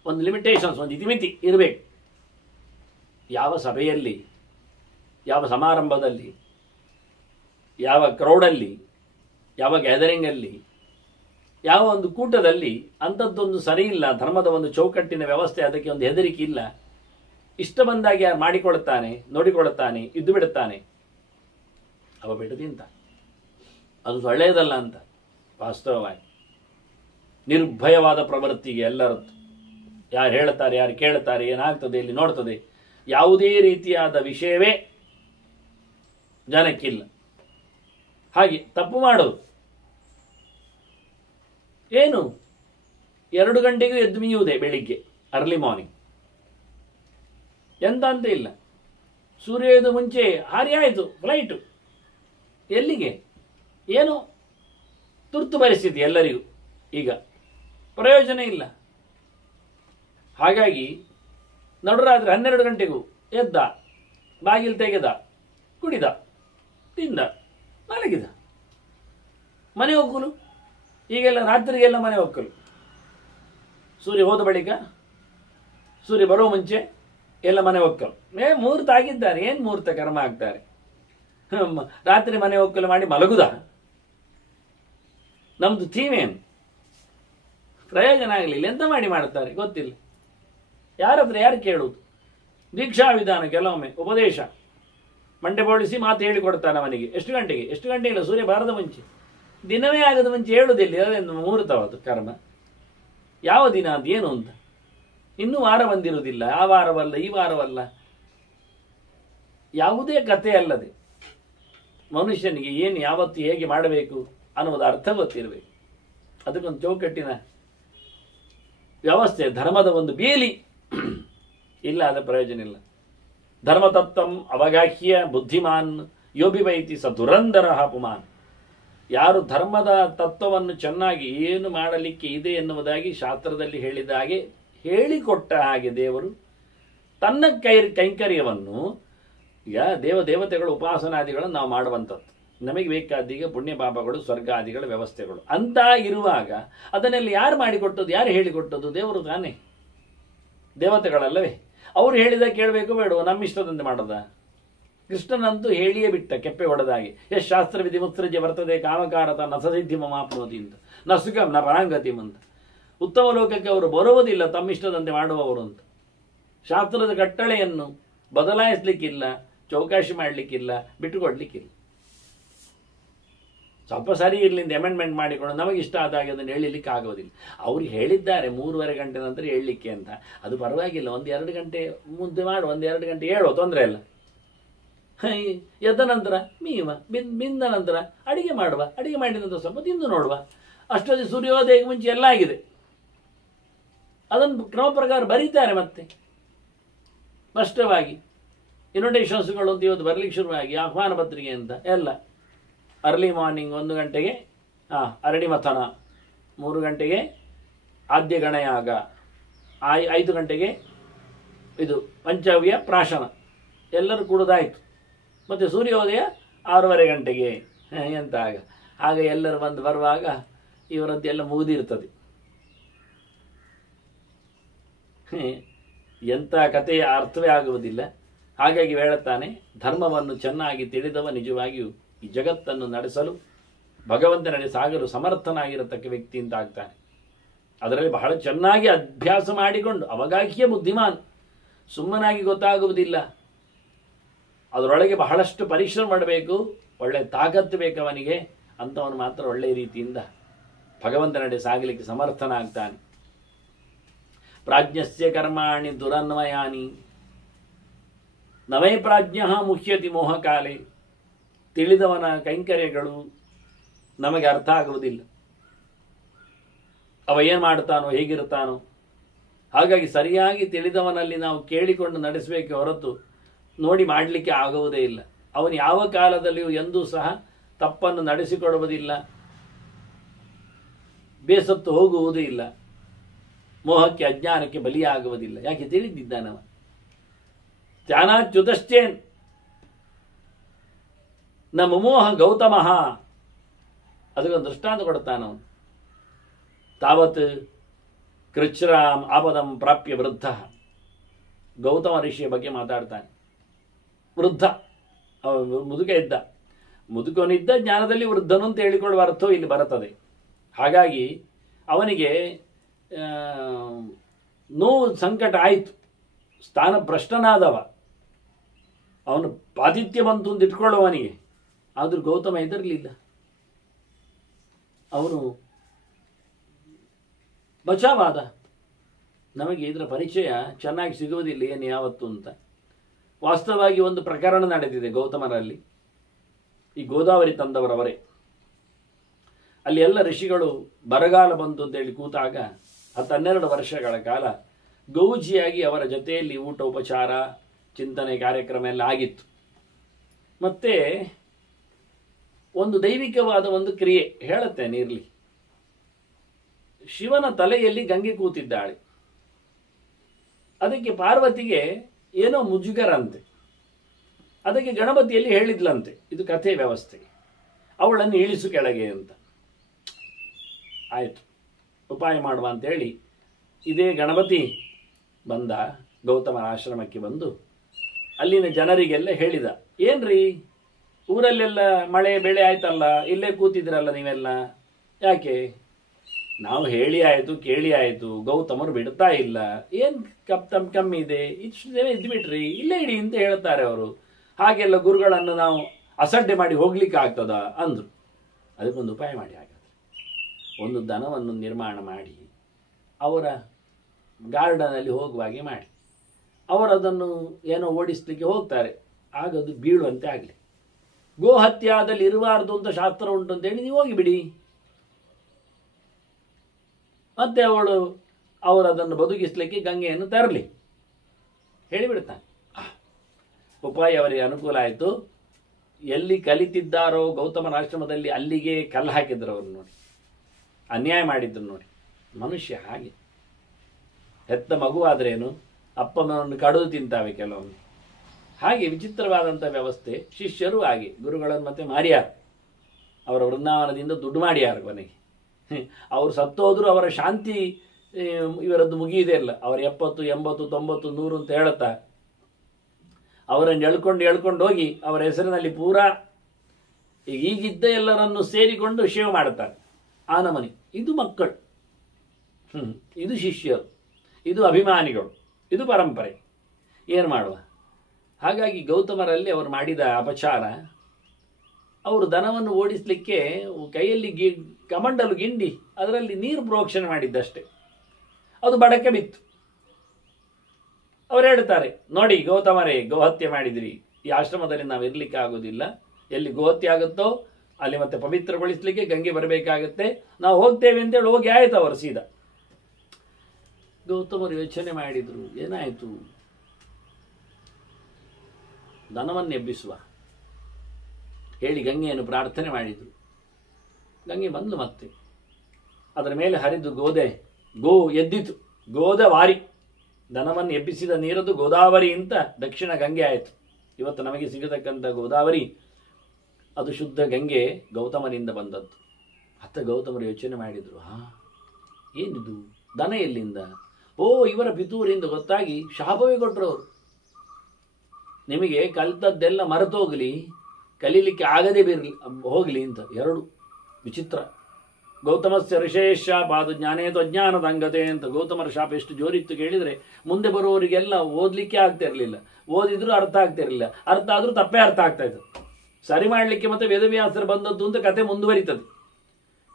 ಒಂದು ಲಿಮಿಟೇಷನ್ಸ್, ಒಂದು ಇತಿಮಿತಿ ಇರಬೇಕು. ಯಾವ ಸಭೆಯಲ್ಲಿ, ಯಾವ ಸಮಾರಂಭದಲ್ಲಿ, ಯಾವ ಕ್ರೌಡಲ್ಲಿ, ಯಾವ ಗ್ಯಾದರಿಂಗಲ್ಲಿ, ಯಾವ ಒಂದು ಕೂಟದಲ್ಲಿ ಅಂಥದ್ದೊಂದು ಸರಿ ಇಲ್ಲ. ಧರ್ಮದ ಒಂದು ಚೌಕಟ್ಟಿನ ವ್ಯವಸ್ಥೆ, ಅದಕ್ಕೆ ಒಂದು ಹೆದರಿಕೆ ಇಲ್ಲ. ಇಷ್ಟ ಬಂದಾಗಿ ಯಾರು ಮಾಡಿಕೊಳ್ಳುತ್ತಾನೆ, ನೋಡಿಕೊಳ್ಳುತ್ತಾನೆ, ಇದ್ದು ಬಿಡುತ್ತಾನೆ, ಅವ ಬಿಟ್ಟು ತಿಂತ. ಅದು ಒಳ್ಳೆಯದಲ್ಲ ಅಂತ ವಾಸ್ತವವಾಗಿ. ನಿರ್ಭಯವಾದ ಪ್ರವೃತ್ತಿಗೆ ಎಲ್ಲರದ್ದು. ಯಾರು ಹೇಳುತ್ತಾರೆ, ಯಾರು ಕೇಳುತ್ತಾರೆ, ಏನಾಗ್ತದೆ ಇಲ್ಲಿ ನೋಡ್ತದೆ, ಯಾವುದೇ ರೀತಿಯಾದ ವಿಷಯವೇ ಜನಕ್ಕಿಲ್ಲ. ಹಾಗೆ ತಪ್ಪು ಮಾಡೋದು ಏನು? 2 ಗಂಟೆಗೂ ಎದ್ದು ಮೀಯುವುದೇ ಬೆಳಿಗ್ಗೆ, ಅರ್ಲಿ ಮಾರ್ನಿಂಗ್. ಎಂತ ಅಂತ ಇಲ್ಲ. ಸೂರ್ಯೋದಯ ಮುಂಚೆ ಹಾರಿ ಆಯಿತು ಫ್ಲೈಟು. ಎಲ್ಲಿಗೆ? ಏನೋ ತುರ್ತು ಪರಿಸ್ಥಿತಿ ಎಲ್ಲರಿಗೂ. ಈಗ ಪ್ರಯೋಜನ ಇಲ್ಲ. ಹಾಗಾಗಿ ನಡುರಾತ್ರಿ 12 ಗಂಟೆಗೂ ಎದ್ದ, ಬಾಗಿಲು ತೆಗೆದ, ಕುಡಿದ, ತಿಂದ, ಮಲಗಿದ. ಮನೆ ಹೋಗಲು ಈಗೆಲ್ಲ ರಾತ್ರಿಗೆಲ್ಲ ಮನೆ ಹೋಗಲು. ಸೂರ್ಯ ಹೋದ ಬಳಿಕ, ಸೂರ್ಯ ಬರೋ ಮುಂಚೆ ಎಲ್ಲ ಮನೆ ಹೋಗಲು. ಮುಹೂರ್ತ ಆಗಿದ್ದಾರೆ. ಏನು ಮುಹೂರ್ತ ಕರ್ಮ ಆಗ್ತಾರೆ? ರಾತ್ರಿ ಮನೆ ಹೋಗಲು ಮಾಡಿ ಮಲಗುದ? ನಮ್ದು ಥೀಮ್ ಏನು? ಪ್ರಯೋಜನ ಆಗಲಿಲ್ಲ. ಎಂತ ಮಾಡಿ ಮಾಡುತ್ತಾರೆ ಗೊತ್ತಿಲ್ಲ. ಯಾರತ್ರ ಯಾರು ಕೇಳುವುದು? ದೀಕ್ಷಾ ವಿಧಾನ ಕೆಲವೊಮ್ಮೆ ಉಪದೇಶ ಮಂಡೆ ಬೋಳಿಸಿ ಮಾತು ಹೇಳಿಕೊಡ್ತಾನೆ ಅವನಿಗೆ. ಎಷ್ಟು ಗಂಟೆಗೆ? ಎಷ್ಟು ಗಂಟೆ ಇಲ್ಲ, ಸೂರ್ಯ ಬಾರದ ಮುಂಚೆ. ದಿನವೇ ಆಗದ ಮುಂಚೆ ಹೇಳುವುದಿಲ್ಲ. ಅದೇನು ಮುಹೂರ್ತವಾದ ಕರ್ಮ? ಯಾವ ದಿನ ಅದು ಏನು ಅಂತ? ಇನ್ನೂ ವಾರ ಬಂದಿರುವುದಿಲ್ಲ. ಆ ವಾರವಲ್ಲ, ಈ ವಾರವಲ್ಲ, ಯಾವುದೇ ಕಥೆ ಅಲ್ಲದೆ ಮನುಷ್ಯನಿಗೆ ಏನು ಯಾವತ್ತು ಹೇಗೆ ಮಾಡಬೇಕು ಅನ್ನೋದು ಅರ್ಥ ಗೊತ್ತಿರಬೇಕು. ಅದಕ್ಕೊಂದು ಚೌಕಟ್ಟಿನ ವ್ಯವಸ್ಥೆ, ಧರ್ಮದ ಒಂದು ಬೇಲಿ ಇಲ್ಲ, ಅದ ಪ್ರಯೋಜನ ಇಲ್ಲ. ಧರ್ಮತತ್ವಂ ಅವಗಾಹ್ಯ ಬುದ್ಧಿಮಾನ್ ಯೋಬಿವೈತಿ ಸ ದುರಂಧರ ಪುಮಾನ್. ಯಾರು ಧರ್ಮದ ತತ್ವವನ್ನು ಚೆನ್ನಾಗಿ ಏನು ಮಾಡಲಿಕ್ಕೆ ಇದೆ ಎನ್ನುವುದಾಗಿ ಶಾಸ್ತ್ರದಲ್ಲಿ ಹೇಳಿದ ಹಾಗೆ ಹೇಳಿಕೊಟ್ಟ ಹಾಗೆ ದೇವರು ತನ್ನ ಕೈಂಕರ್ಯವನ್ನು, ಈಗ ದೇವತೆಗಳ ಉಪಾಸನಾದಿಗಳನ್ನು ನಾವು ಮಾಡುವಂಥದ್ದು, ನಮಗೆ ಬೇಕಾದೀಗ ಪುಣ್ಯ ಪಾಪಗಳು, ಸ್ವರ್ಗಾದಿಗಳ ವ್ಯವಸ್ಥೆಗಳು ಅಂತ ಇರುವಾಗ ಅದನ್ನೆಲ್ಲ ಯಾರು ಮಾಡಿಕೊಟ್ಟದ್ದು, ಯಾರು ಹೇಳಿಕೊಟ್ಟದ್ದು? ದೇವರು ತಾನೇ, ದೇವತೆಗಳಲ್ಲವೇ? ಅವರು ಹೇಳಿದ ಕೇಳಬೇಕು ಬೇಡವೋ? ನಮ್ಮಿಷ್ಟದಂತೆ ಮಾಡೋದ? ಕೃಷ್ಣನಂತೂ ಹೇಳಿಯೇ ಬಿಟ್ಟ, ಕೆಪ್ಪೆ ಹೊಡೆದಾಗಿ. ಎಷ್ಟು ಶಾಸ್ತ್ರ ವಿಧಿ ಮುತ್ಸೃಜ್ಯ ಬರ್ತದೆ ಕಾಮಕಾರತ ನಸಸಿದ್ಧಿ ಮಮಾಪ್ನೋತಿ ಅಂತ, ನ ಸುಖಂ ನ ಪರಾಂಗತಿಂ ಅಂತ. ಉತ್ತಮ ಲೋಕಕ್ಕೆ ಅವರು ಬರುವುದಿಲ್ಲ ತಮ್ಮಿಷ್ಟದಂತೆ ಮಾಡುವವರು ಅಂತ. ಶಾಸ್ತ್ರದ ಕಟ್ಟಳೆಯನ್ನು ಬದಲಾಯಿಸಲಿಕ್ಕಿಲ್ಲ, ಚೌಕಾಶಿ ಮಾಡಲಿಕ್ಕಿಲ್ಲ, ಬಿಟ್ಟುಕೊಡ್ಲಿಕ್ಕಿಲ್ಲ. ಸ್ವಲ್ಪ ಸರಿ ಇರಲಿಂದ ಅಮೆಂಡ್ಮೆಂಟ್ ಮಾಡಿಕೊಂಡು ನಮಗೆ ಇಷ್ಟ ಆದಾಗೆ ಅದನ್ನು ಹೇಳಲಿಕ್ಕೆ ಆಗೋದಿಲ್ಲ. ಅವ್ರು ಹೇಳಿದ್ದಾರೆ 3:30 ಗಂಟೆ ನಂತರ ಹೇಳಲಿಕ್ಕೆ ಅಂತ. ಅದು ಪರವಾಗಿಲ್ಲ, 1-2 ಗಂಟೆ ಮುದ್ದೆ ಮಾಡು, 1-2 ಗಂಟೆ ಹೇಳುವ, ತೊಂದರೆ ಇಲ್ಲ. ಎದ್ದ ನಂತರ ಮೀವ, ಬಿಂದ ನಂತರ ಅಡಿಗೆ ಮಾಡುವ, ಅಡಿಗೆ ಮಾಡಿದ ನಂತರ ಸ್ವಲ್ಪ ತಿಂದು ನೋಡುವ. ಅಷ್ಟೊಂದು ಸೂರ್ಯೋದಯಕ್ಕೆ ಮುಂಚೆ ಎಲ್ಲ ಆಗಿದೆ. ಅದನ್ನು ಕ್ರಮ ಪ್ರಕಾರ ಬರೀತಾರೆ ಮತ್ತೆ ಸ್ಪಷ್ಟವಾಗಿ. ಇನ್ವಿಟೇಷನ್ಸ್ಗಳು ಅಂತ ಇವತ್ತು ಬರಲಿಕ್ಕೆ ಶುರುವಾಗಿ, ಆಹ್ವಾನ ಪತ್ರಿಕೆ ಅಂತ ಎಲ್ಲ. ಅರ್ಲಿ ಮಾರ್ನಿಂಗ್ 1 ಗಂಟೆಗೆ ಅರಳಿ ಮಥನ, 3 ಗಂಟೆಗೆ ಆದ್ಯ ಗಣಯಾಗ, 5 ಗಂಟೆಗೆ ಇದು ಪಂಚವ್ಯ ಪ್ರಾಶನ, ಎಲ್ಲರೂ ಕುಡಿದಾಯಿತು. ಮತ್ತು ಸೂರ್ಯೋದಯ 6:30 ಗಂಟೆಗೆ ಎಂತ ಆಗ ಎಲ್ಲರೂ ಬಂದು ಬರುವಾಗ ಇವರದ್ದೆಲ್ಲ ಮುಗಿದಿರ್ತದೆ. ಎಂಥ ಕಥೆಯ ಅರ್ಥವೇ ಆಗುವುದಿಲ್ಲ. ಹಾಗಾಗಿ ಹೇಳುತ್ತಾನೆ, ಧರ್ಮವನ್ನು ಚೆನ್ನಾಗಿ ತಿಳಿದವ ನಿಜವಾಗಿಯೂ ಈ ಜಗತ್ತನ್ನು ನಡೆಸಲು, ಭಗವಂತನಡೆ ಸಾಗಲು ಸಮರ್ಥನಾಗಿರತಕ್ಕ ವ್ಯಕ್ತಿ ಅಂತ ಆಗ್ತಾನೆ. ಅದರಲ್ಲಿ ಬಹಳ ಚೆನ್ನಾಗಿ ಅಭ್ಯಾಸ ಮಾಡಿಕೊಂಡು, ಅವಗಾಗಿಯೇ ಬುದ್ಧಿಮಾನ್, ಸುಮ್ಮನಾಗಿ ಗೊತ್ತಾಗುವುದಿಲ್ಲ. ಅದರೊಳಗೆ ಬಹಳಷ್ಟು ಪರಿಶ್ರಮ ಮಾಡಬೇಕು, ಒಳ್ಳೆ ತಾಕತ್ತು ಬೇಕು ಅವನಿಗೆ. ಅಂಥವನು ಮಾತ್ರ ಒಳ್ಳೆಯ ರೀತಿಯಿಂದ ಭಗವಂತನಡೆ ಸಾಗಲಿಕ್ಕೆ ಸಮರ್ಥನಾಗ್ತಾನೆ. ಪ್ರಾಜ್ಞಸ್ಯ ಕರ್ಮಾಣಿ ದುರನ್ವಯಾನಿ ನವೇ ಪ್ರಾಜ್ಞ ಮುಹ್ಯತಿ ಮೋಹಕಾಲೆ. ತಿಳಿದವನ ಕೈಂಕರ್ಯಗಳು ನಮಗೆ ಅರ್ಥ ಆಗುವುದಿಲ್ಲ. ಅವ ಏನು ಮಾಡ್ತಾನೋ, ಹೇಗಿರ್ತಾನೋ. ಹಾಗಾಗಿ ಸರಿಯಾಗಿ ತಿಳಿದವನಲ್ಲಿ ನಾವು ಕೇಳಿಕೊಂಡು ನಡೆಸಬೇಕೆ ಹೊರತು ನೋಡಿ ಮಾಡಲಿಕ್ಕೆ ಆಗುವುದೇ ಇಲ್ಲ. ಅವನು ಯಾವ ಕಾಲದಲ್ಲಿಯೂ ಎಂದೂ ಸಹ ತಪ್ಪನ್ನು ನಡೆಸಿಕೊಡುವುದಿಲ್ಲ, ಬೇಸತ್ತು ಹೋಗುವುದೂ ಇಲ್ಲ, ಮೋಹಕ್ಕೆ ಅಜ್ಞಾನಕ್ಕೆ ಬಲಿಯಾಗುವುದಿಲ್ಲ. ಯಾಕೆ ತಿಳಿದಿದ್ದಾನವ. ಧ್ಯಾನಾಚ್ಯುತಶ್ಚೇನ್ ನ ಮುಮೋಹ ಗೌತಮಃ. ಅದಕ್ಕೊಂದು ದೃಷ್ಟಾಂತ ಕೊಡ್ತಾನವನು. ತಾವತ್ ಕೃಚ್ರಾಮ್ ಆಪದಂ ಪ್ರಾಪ್ಯ ವೃದ್ಧ. ಗೌತಮ ಋಷಿಯ ಬಗ್ಗೆ ಮಾತಾಡ್ತಾನೆ. ವೃದ್ಧ, ಮುದುಕ ಇದ್ದ. ಮುದುಕನಿದ್ದ ಜ್ಞಾನದಲ್ಲಿ ವೃದ್ಧನು ಅಂತ ಹೇಳಿಕೊಳ್ಳುವ ಅರ್ಥವು ಇಲ್ಲಿ ಬರುತ್ತದೆ. ಹಾಗಾಗಿ ಅವನಿಗೆ ನೋವು ಸಂಕಟ ಆಯಿತು, ಸ್ಥಾನ ಭ್ರಷ್ಟನಾದವ, ಅವನು ಪಾತಿಥ್ಯ ಬಂತು ಅಂತ ಇಟ್ಕೊಳ್ಳುವವನಿಗೆ. ಆದರೂ ಗೌತಮ ಹೆದರಲಿಲ್ಲ. ಅವನು ಬಚಾವಾದ. ನಮಗೆ ಇದರ ಪರಿಚಯ ಚೆನ್ನಾಗಿ ಸಿಗುವುದಿಲ್ಲ ಏನು ಯಾವತ್ತು ಅಂತ. ವಾಸ್ತವವಾಗಿ ಒಂದು ಪ್ರಕರಣ ನಡೆದಿದೆ ಗೌತಮರಲ್ಲಿ. ಈ ಗೋದಾವರಿ ತಂದವರವರೇ. ಅಲ್ಲಿ ಎಲ್ಲ ಋಷಿಗಳು ಬರಗಾಲ ಬಂತು ಅಂತೇಳಿ ಕೂತಾಗ 12 ವರ್ಷಗಳ ಕಾಲ ಗೌಜಿಯಾಗಿ ಅವರ ಜೊತೆಯಲ್ಲಿ ಊಟ ಉಪಚಾರ ಚಿಂತನೆ ಕಾರ್ಯಕ್ರಮ ಎಲ್ಲ ಆಗಿತ್ತು. ಮತ್ತೆ ಒಂದು ದೈವಿಕವಾದ ಒಂದು ಕ್ರಿಯೆ ಹೇಳುತ್ತೇನೆ ಇರಲಿ. ಶಿವನ ತಲೆಯಲ್ಲಿ ಗಂಗೆ ಕೂತಿದ್ದಾಳೆ. ಅದಕ್ಕೆ ಪಾರ್ವತಿಗೆ ಏನೋ ಮುಜುಗರ ಅಂತೆ. ಅದಕ್ಕೆ ಗಣಪತಿಯಲ್ಲಿ ಹೇಳಿದ್ಲಂತೆ, ಇದು ಕಥೆ ವ್ಯವಸ್ಥೆ, ಅವಳನ್ನು ಇಳಿಸು ಕೆಳಗೆ ಅಂತ. ಆಯಿತು, ಉಪಾಯ ಮಾಡುವ ಅಂತೇಳಿ ಇದೇ ಗಣಪತಿ ಬಂದ ಗೌತಮರ ಆಶ್ರಮಕ್ಕೆ ಬಂದು ಅಲ್ಲಿನ ಜನರಿಗೆಲ್ಲ ಹೇಳಿದ, ಏನ್ರಿ ಊರಲ್ಲೆಲ್ಲ ಮಳೆ ಬೆಳೆ ಆಯ್ತಲ್ಲ, ಇಲ್ಲೇ ಕೂತಿದ್ರಲ್ಲ ನೀವೆಲ್ಲ, ಯಾಕೆ? ನಾವು ಹೇಳಿ ಆಯಿತು ಕೇಳಿ ಆಯಿತು, ಗೌತಮರು ಬಿಡ್ತಾ ಇಲ್ಲ, ಏನು ಕಮ್ಮಿ ಇದೆ, ಇಷ್ಟು ಇದ್ಬಿಟ್ರಿ, ಇಲ್ಲೇ ಇಡಿ ಅಂತ ಹೇಳ್ತಾರೆ ಅವರು. ಹಾಗೆಲ್ಲ ಗುರುಗಳನ್ನು ನಾವು ಅಸಡ್ಡೆ ಮಾಡಿ ಹೋಗ್ಲಿಕ್ಕೆ ಆಗ್ತದ ಅಂದರು. ಅದಕ್ಕೊಂದು ಉಪಾಯ ಮಾಡಿ. ಹಾಗಾದರೆ ಒಂದು ದನವನ್ನು ನಿರ್ಮಾಣ ಮಾಡಿ ಅವರ ಗಾರ್ಡನಲ್ಲಿ ಹೋಗುವಾಗೆ ಮಾಡಿ, ಅವರು ಅದನ್ನು ಏನೋ ಓಡಿಸ್ಲಿಕ್ಕೆ ಹೋಗ್ತಾರೆ, ಆಗ ಅದು ಬೀಳುವಂತೆ ಆಗಲಿ. ಗೋಹತ್ಯಾದಲ್ಲಿ ಇರಬಾರ್ದು ಅಂತ ಶಾಸ್ತ್ರ ಉಂಟು ಅಂತೇಳಿ ನೀವು ಹೋಗಿಬಿಡಿ. ಮತ್ತೆ ಅವರು ಅದನ್ನು ಬದುಕಿಸ್ಲಿಕ್ಕೆ ಗಂಗೆಯನ್ನು ತರಲಿ ಹೇಳಿಬಿಡ್ತಾನೆ. ಉಪಾಯ ಅವರಿಗೆ ಅನುಕೂಲ ಆಯಿತು. ಎಲ್ಲಿ ಕಲಿತಿದ್ದಾರೋ ಗೌತಮನ ಆಶ್ರಮದಲ್ಲಿ ಅಲ್ಲಿಗೆ ಕಲ್ಲು ಹಾಕಿದ್ರು ಅವರು. ನೋಡಿ, ಅನ್ಯಾಯ ಮಾಡಿದ್ರು ನೋಡಿ. ಮನುಷ್ಯ ಹಾಗೆ, ಹೆತ್ತ ಮಗುವಾದ್ರೇನು ಅಪ್ಪನನ್ನು ಕಡಿದು ತಿಂತಾವೆ ಕೆಲವೊಮ್ಮೆ. ಹಾಗೆ ವಿಚಿತ್ರವಾದಂಥ ವ್ಯವಸ್ಥೆ. ಶಿಷ್ಯರು ಹಾಗೆ ಗುರುಗಳನ್ನು ಮತ್ತೆ ಮಾರ್ಯಾರು, ಅವರ ವೃಂದಾವನದಿಂದ ದುಡ್ಡು ಮಾಡ್ಯಾರು. ಕೊನೆಗೆ ಅವರು ಸತ್ತೋದ್ರು ಅವರ ಶಾಂತಿ ಇವರದ್ದು ಮುಗಿಯುವುದೇ ಇಲ್ಲ. ಅವರು 70, 80, 90, 100 ಅಂತ ಹೇಳುತ್ತಾ ಅವರನ್ನು ಎಳ್ಕೊಂಡು ಹೋಗಿ ಅವರ ಹೆಸರಿನಲ್ಲಿ ಪೂರಾ ಈಗಿದ್ದ ಎಲ್ಲರನ್ನು ಸೇರಿಕೊಂಡು ಸೇವೆ ಮಾಡುತ್ತಾರೆ. ಆ ನಮನಿ. ಇದು ಮಕ್ಕಳು, ಇದು ಶಿಷ್ಯರು, ಇದು ಅಭಿಮಾನಿಗಳು, ಇದು ಪರಂಪರೆ. ಏನು ಮಾಡುವ? ಹಾಗಾಗಿ ಗೌತಮರಲ್ಲಿ ಅವರು ಮಾಡಿದ ಅಪಚಾರ, ಅವರು ದನವನ್ನು ಓಡಿಸಲಿಕ್ಕೆ ಕೈಯಲ್ಲಿ ಕಮಂಡಲು ಗಿಂಡಿ ಅದರಲ್ಲಿ ನೀರು ಪ್ರೋಕ್ಷಣೆ ಮಾಡಿದ್ದಷ್ಟೇ, ಅದು ಬಡಕ್ಕೆ ಬಿತ್ತು. ಅವರು ಹೇಳ್ತಾರೆ, ನೋಡಿ ಗೌತಮರೇ, ಗೋಹತ್ಯೆ ಮಾಡಿದ್ರಿ, ಈ ಆಶ್ರಮದಲ್ಲಿ ನಾವು ಇರ್ಲಿಕ್ಕೆ ಆಗೋದಿಲ್ಲ. ಎಲ್ಲಿ ಗೋಹತ್ಯೆ ಆಗುತ್ತೋ ಅಲ್ಲಿ ಮತ್ತೆ ಪವಿತ್ರಗೊಳಿಸ್ಲಿಕ್ಕೆ ಗಂಗೆ ಬರಬೇಕಾಗತ್ತೆ. ನಾವು ಹೋಗ್ತೇವೆ ಅಂತೇಳಿ ಹೋಗಿ ಆಯ್ತು ಅವರು ಸೀದಾ. ಗೌತಮರು ಯೋಚನೆ ಮಾಡಿದ್ರು, ಏನಾಯಿತು, ದನವನ್ನು ಎಬ್ಬಿಸುವ ಹೇಳಿ ಗಂಗೆಯನ್ನು ಪ್ರಾರ್ಥನೆ ಮಾಡಿದರು. ಗಂಗೆ ಬಂದ್ಲು, ಮತ್ತೆ ಅದರ ಮೇಲೆ ಹರಿದು ಗೋ ಎದ್ದಿತು. ಗೋದಾವರಿ, ದನವನ್ನು ಎಬ್ಬಿಸಿದ ನೀರದ್ದು ಗೋದಾವರಿ ಅಂತ ದಕ್ಷಿಣ ಗಂಗೆ ಆಯಿತು. ಇವತ್ತು ನಮಗೆ ಸಿಗತಕ್ಕಂಥ ಗೋದಾವರಿ ಅದು ಶುದ್ಧ ಗಂಗೆ ಗೌತಮನಿಂದ ಬಂದದ್ದು. ಅತ್ತ ಗೌತಮರು ಯೋಚನೆ ಮಾಡಿದರು, ಏನಿದು ದನ ಎಲ್ಲಿಂದ? ಓ, ಇವರ ಪಿತೂರಿಂದ ಗೊತ್ತಾಗಿ ಶಾಪವೇ ಕೊಟ್ಟರು ಅವರು. ನಿಮಗೆ ಕಲಿತದ್ದೆಲ್ಲ ಮರೆತೋಗಲಿ, ಕಲೀಲಿಕ್ಕೆ ಆಗದೇ ಹೋಗಲಿ ಅಂತ. ಎರಡು ವಿಚಿತ್ರ. ಗೌತಮಸ್ಯ ಋಷೇಶ ಶಾಪ ಅದು ಜ್ಞಾನೇತು ಅಜ್ಞಾನದ ಅಂಗತೆ ಅಂತ. ಗೌತಮರ ಶಾಪ ಎಷ್ಟು ಜೋರಿತ್ತು ಕೇಳಿದರೆ, ಮುಂದೆ ಬರುವವರಿಗೆಲ್ಲ ಓದಲಿಕ್ಕೆ ಆಗ್ತಿರಲಿಲ್ಲ, ಓದಿದ್ರು ಅರ್ಥ ಆಗ್ತಿರಲಿಲ್ಲ, ಅರ್ಥ ಆದರೂ ತಪ್ಪೇ ಅರ್ಥ ಆಗ್ತಾ ಇತ್ತು. ಸರಿ ಮಾಡಲಿಕ್ಕೆ ಮತ್ತೆ ವೇದವ್ಯಾಸರು ಬಂದದ್ದು ಅಂತ ಕತೆ ಮುಂದುವರಿತದೆ.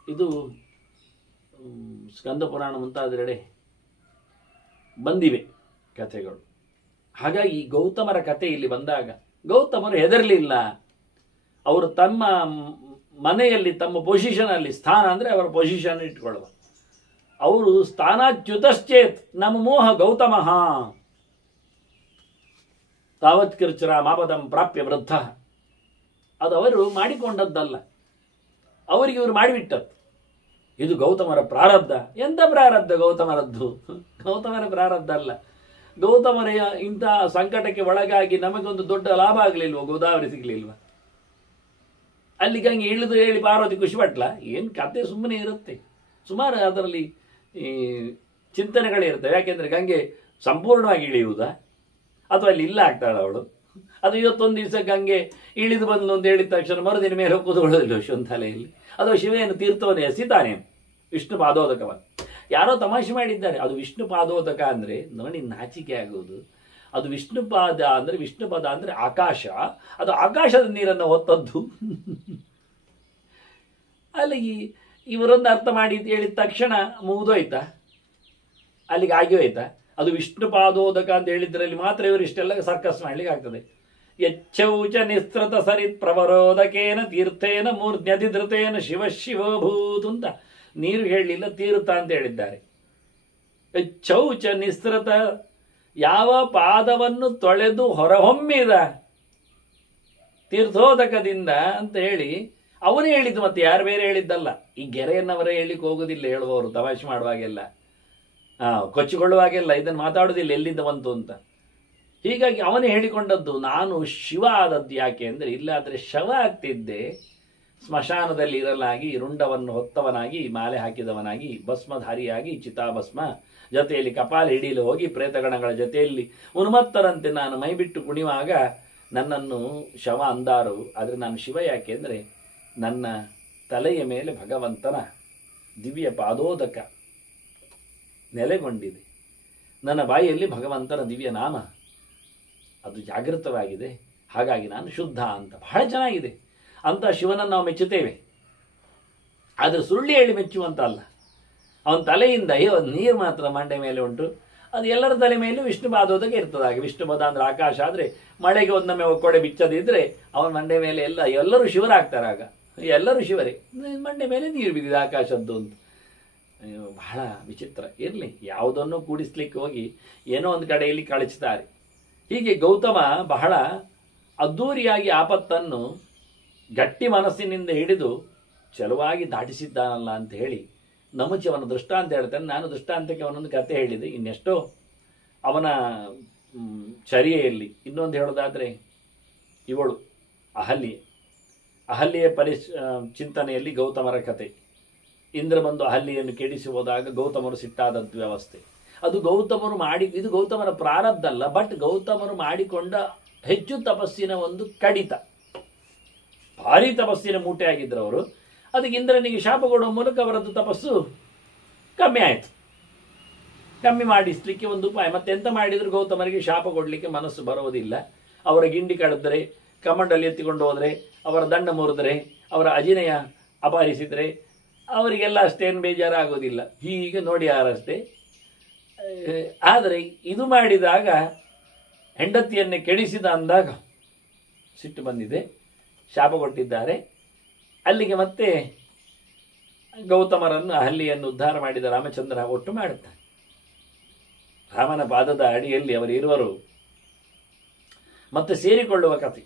ಇದು ಸ್ಕಂದ ಪುರಾಣ ಮುಂತಾದೆಡೆ ಬಂದಿವೆ ಕಥೆಗಳು. ಹಾಗಾಗಿ ಗೌತಮರ ಕಥೆ ಇಲ್ಲಿ ಬಂದಾಗ ಗೌತಮರು ಹೆದರಲಿಲ್ಲ. ಅವರು ತಮ್ಮ ಮನೆಯಲ್ಲಿ ತಮ್ಮ ಪೊಸಿಷನಲ್ಲಿ, ಸ್ಥಾನ ಅಂದರೆ ಅವರ ಪೊಸಿಷನ್ ಇಟ್ಕೊಳ್ಳುವ, ಅವರು ಸ್ಥಾನಾಚ್ಯುತಶ್ಚೇತ್ ನಮ್ಮ ಮೋಹ ಗೌತಮ ತಾವತ್ ಕಿರ್ಚರ ಮಾಪದಂ ಪ್ರಾಪ್ಯ ವೃದ್ಧ. ಅದು ಅವರು ಮಾಡಿಕೊಂಡದ್ದಲ್ಲ, ಅವರಿಗೆ ಇವರು ಮಾಡಿಬಿಟ್ಟದ್ದು. ಇದು ಗೌತಮರ ಪ್ರಾರಬ್ಧ. ಎಂಥ ಪ್ರಾರಬ್ಧ ಗೌತಮರದ್ದು? ಗೌತಮರ ಪ್ರಾರಬ್ಧ ಅಲ್ಲ. ಗೌತಮರ ಇಂತಹ ಸಂಕಟಕ್ಕೆ ಒಳಗಾಗಿ ನಮಗೊಂದು ದೊಡ್ಡ ಲಾಭ ಆಗಲಿಲ್ವ? ಗೋದಾವರಿ ಸಿಗಲಿಲ್ವ? ಅಲ್ಲಿ ಗಂಗೆ ಇಳಿದು ಹೇಳಿ ಪಾರ್ವತಿ ಖುಷಿಪಟ್ಲ? ಏನು ಕತೆ ಸುಮ್ಮನೆ ಇರುತ್ತೆ. ಸುಮಾರು ಅದರಲ್ಲಿ ಈ ಚಿಂತನೆಗಳೇ ಇರ್ತವೆ. ಯಾಕೆಂದರೆ ಗಂಗೆ ಸಂಪೂರ್ಣವಾಗಿ ಇಳಿಯುವುದಾ ಅಥವಾ ಅಲ್ಲಿ ಇಲ್ಲ ಆಗ್ತಾಳೆ ಅವಳು? ಅದು ಇವತ್ತೊಂದು ದಿವಸ ಗಂಗೆ ಇಳಿದು ಬಂದು ಅಂತ ಹೇಳಿದ ತಕ್ಷಣ ಮರುದಿನ ಮೇಲೆ ಕೂತ್ಕೊಳ್ಳೋದಿಲ್ಲ ಶುಂಠಲೆಯಲ್ಲಿ. ಅಥವಾ ಶಿವೆಯನ್ನು ತೀರ್ಥವನ್ನು ಎಸಿತಾನೆ ವಿಷ್ಣು ಪಾದೋದಕವನ್ನು. ಯಾರೋ ತಮಾಷೆ ಮಾಡಿದ್ದಾರೆ, ಅದು ವಿಷ್ಣು ಪಾದೋದಕ ಅಂದರೆ ನೋಡಿ ನಾಚಿಕೆ ಆಗುವುದು. ಅದು ವಿಷ್ಣುಪಾದ ಅಂದರೆ, ವಿಷ್ಣುಪದ ಅಂದರೆ ಆಕಾಶ, ಅದು ಆಕಾಶದ ನೀರನ್ನು ಹೊತ್ತದ್ದು. ಅಲ್ಲಿಗೆ ಇವರೊಂದು ಅರ್ಥ ಮಾಡಿ ಹೇಳಿದ ತಕ್ಷಣ ಮುಗಿದೋಯ್ತಾ? ಅಲ್ಲಿಗೆ ಆಗಿ ಹೋಯ್ತಾ? ಅದು ವಿಷ್ಣುಪಾದೋದಕ ಅಂತ ಹೇಳಿದ್ರಲ್ಲಿ ಮಾತ್ರ ಇವರು ಇಷ್ಟೆಲ್ಲ ಸರ್ಕಸ್ ಮಾಡ್ಲಿಕ್ಕೆ ಆಗ್ತದೆ. ಯಚ್ಚೌಚ ನಿಸ್ಸೃತ ಸರಿತ್ ಪ್ರವರೋದಕೇನ ತೀರ್ಥೇನ ಮೂರ್ಧ್ನಧಿಧೃತೇನ ಶಿವ ಶಿವಭೂತ್ ಅಂತ ನೀರು ಹೇಳಲಿಲ್ಲ, ತೀರ್ಥ ಅಂತ ಹೇಳಿದ್ದಾರೆ. ಯಚ್ಚೌಚ ನಿಸ್ಸೃತ, ಯಾವ ಪಾದವನ್ನು ತೊಳೆದು ಹೊರಹೊಮ್ಮಿದ ತೀರ್ಥೋದಕದಿಂದ ಅಂತ ಹೇಳಿ ಅವನೇ ಹೇಳಿದ್ದು, ಮತ್ತೆ ಯಾರು ಬೇರೆ ಹೇಳಿದ್ದಲ್ಲ. ಈ ಗೆರೆಯನ್ನವರೇ ಹೇಳಿಕ್ಕೆ ಹೋಗೋದಿಲ್ಲ ಹೇಳುವವರು, ತಮಾಷೆ ಮಾಡುವಾಗೆಲ್ಲ, ಕೊಚ್ಚಿಕೊಳ್ಳುವಾಗೆಲ್ಲ ಇದನ್ನು ಮಾತಾಡೋದಿಲ್ಲ ಎಲ್ಲಿಂದ ಬಂತು ಅಂತ. ಹೀಗಾಗಿ ಅವನೇ ಹೇಳಿಕೊಂಡದ್ದು. ನಾನು ಶಿವ ಆದದ್ದು ಯಾಕೆ ಅಂದರೆ, ಇಲ್ಲಾದರೆ ಶವ ಆಗ್ತಿದ್ದೆ, ಸ್ಮಶಾನದಲ್ಲಿ ಇರಲಾಗಿ ರುಂಡವನ್ನು ಹೊತ್ತವನಾಗಿ, ಮಾಲೆ ಹಾಕಿದವನಾಗಿ, ಭಸ್ಮಧಾರಿಯಾಗಿ, ಚಿತಾಭಸ್ಮ ಜೊತೆಯಲ್ಲಿ ಕಪಾಲ ಹಿಡಿಯಲು ಹೋಗಿ ಪ್ರೇತಗಣಗಳ ಜೊತೆಯಲ್ಲಿ ಉನ್ಮತ್ತರಂತೆ ನಾನು ಮೈ ಬಿಟ್ಟು ಕುಣಿಯುವಾಗ ನನ್ನನ್ನು ಶವ ಅಂದಾರು. ಆದರೆ ನಾನು ಶಿವ ಯಾಕೆ ಅಂದರೆ, ನನ್ನ ತಲೆಯ ಮೇಲೆ ಭಗವಂತನ ದಿವ್ಯ ಪಾದೋದಕ ನೆಲೆಗೊಂಡಿದೆ, ನನ್ನ ಬಾಯಿಯಲ್ಲಿ ಭಗವಂತನ ದಿವ್ಯ ನಾಮ ಅದು ಜಾಗೃತವಾಗಿದೆ, ಹಾಗಾಗಿ ನಾನು ಶುದ್ಧ ಅಂತ. ಬಹಳ ಚೆನ್ನಾಗಿದೆ ಅಂತ ಶಿವನನ್ನು ನಾವು ಮೆಚ್ಚುತ್ತೇವೆ. ಆದರೆ ಸುಳ್ಳಿ ಹೇಳಿ ಮೆಚ್ಚುವಂತ ಅಲ್ಲ. ಅವನ ತಲೆಯಿಂದ ಒಂದು ನೀರು ಮಾತ್ರ ಮಂಡೆ ಮೇಲೆ ಉಂಟು, ಅದು ಎಲ್ಲರ ತಲೆ ಮೇಲೂ ವಿಷ್ಣು ಪಾದೋದಕ ಇರ್ತದೆ. ಹಾಗೆ ವಿಷ್ಣು ಪದ ಅಂದರೆ ಆಕಾಶ ಆದರೆ ಮಳೆಗೆ ಒಂದೊಮ್ಮೆ ಒಕ್ಕೊಡೆ ಬಿಚ್ಚದಿದ್ರೆ ಅವನ ಮಂಡೆ ಮೇಲೆ ಎಲ್ಲರೂ ಶಿವರಾಗ್ತಾರೆ. ಆಗ ಎಲ್ಲರೂ ಶಿವರೇ, ಮಂಡೆ ಮೇಲೆ ನೀರು ಬಿದ್ದಿದೆ ಆಕಾಶದ್ದು ಅಂತ. ಬಹಳ ವಿಚಿತ್ರ. ಇರಲಿ, ಯಾವುದನ್ನು ಕೂಡಿಸ್ಲಿಕ್ಕೆ ಹೋಗಿ ಏನೋ ಒಂದು ಕಡೆಯಲ್ಲಿ ಕಳಚ್ತಾರೆ. ಹೀಗೆ ಗೌತಮ ಬಹಳ ಅದ್ಧೂರಿಯಾಗಿ ಆಪತ್ತನ್ನು ಗಟ್ಟಿ ಮನಸ್ಸಿನಿಂದ ಹಿಡಿದು ಚಲುವಾಗಿ ದಾಟಿಸಿದ್ದಾನಲ್ಲ ಅಂತ ಹೇಳಿ ನಮುಚಿ ಅವನ ದೃಷ್ಟಾಂತ ಹೇಳ್ತಾನೆ. ನಾನು ದೃಷ್ಟಾಂತಕ್ಕೆ ಅವನೊಂದು ಕತೆ ಹೇಳಿದೆ. ಇನ್ನೆಷ್ಟೋ ಅವನ ಚರ್ಯೆಯಲ್ಲಿ ಇನ್ನೊಂದು ಹೇಳೋದಾದರೆ, ಇವಳು ಅಹಲ್ಯೆಯ ಚಿಂತನೆಯಲ್ಲಿ ಗೌತಮರ ಕತೆ. ಇಂದ್ರ ಬಂದು ಅಹಲ್ಯೆಯನ್ನು ಕೆಡಿಸಿ ಹೋದಾಗ ಗೌತಮರು ಸಿಟ್ಟಾದಂಥ ವ್ಯವಸ್ಥೆ ಅದು ಗೌತಮರು ಇದು ಗೌತಮರ ಪ್ರಾರಬ್ಧ ಅಲ್ಲ, ಬಟ್ ಗೌತಮರು ಮಾಡಿಕೊಂಡ ಹೆಚ್ಚು ತಪಸ್ಸಿನ ಒಂದು ಕಡಿತ. ಭಾರಿ ತಪಸ್ಸಿನ ಮೂಟೆ ಆಗಿದ್ರು ಅವರು. ಅದಕ್ಕೆ ಇಂದ್ರನಿಗೆ ಶಾಪ ಕೊಡುವ ಮೂಲಕ ಅವರದ್ದು ತಪಸ್ಸು ಕಮ್ಮಿ ಆಯಿತು. ಕಮ್ಮಿ ಮಾಡಿಸ್ಲಿಕ್ಕೆ ಒಂದು ಉಪಾಯ. ಮತ್ತೆ ಎಂತ ಮಾಡಿದ್ರು ಗೌತಮರಿಗೆ ಶಾಪ ಕೊಡಲಿಕ್ಕೆ ಮನಸ್ಸು ಬರೋದಿಲ್ಲ. ಅವರ ಗಿಂಡಿ ಕಳೆದ್ರೆ, ಕಮಂಡಲ್ಲಿ ಎತ್ತಿಕೊಂಡು ಹೋದರೆ, ಅವರ ದಂಡ ಮುರಿದ್ರೆ, ಅವರ ಅಜಿನಯ ಅಪಹರಿಸಿದರೆ ಅವರಿಗೆಲ್ಲ ಅಷ್ಟೇನು ಬೇಜಾರಾಗೋದಿಲ್ಲ. ಹೀಗೆ ನೋಡಿ ಯಾರಷ್ಟೇ. ಆದರೆ ಇದು ಮಾಡಿದಾಗ, ಹೆಂಡತಿಯನ್ನೇ ಕೆಡಿಸಿದ ಅಂದಾಗ ಸಿಟ್ಟು ಬಂದಿದೆ. ಶಾಪ ಕೊಟ್ಟಿದ್ದಾರೆ. ಅಲ್ಲಿಗೆ ಮತ್ತೆ ಗೌತಮರನ್ನು ಅಹಲ್ಯೆಯನ್ನು ಉದ್ಧಾರ ಮಾಡಿದ ರಾಮಚಂದ್ರ ಒಟ್ಟು ಮಾಡುತ್ತಾನೆ. ರಾಮನ ಪಾದದ ಅಡಿಯಲ್ಲಿ ಅವರಿರುವರು ಮತ್ತೆ ಸೇರಿಕೊಳ್ಳುವ ಕಥೆ.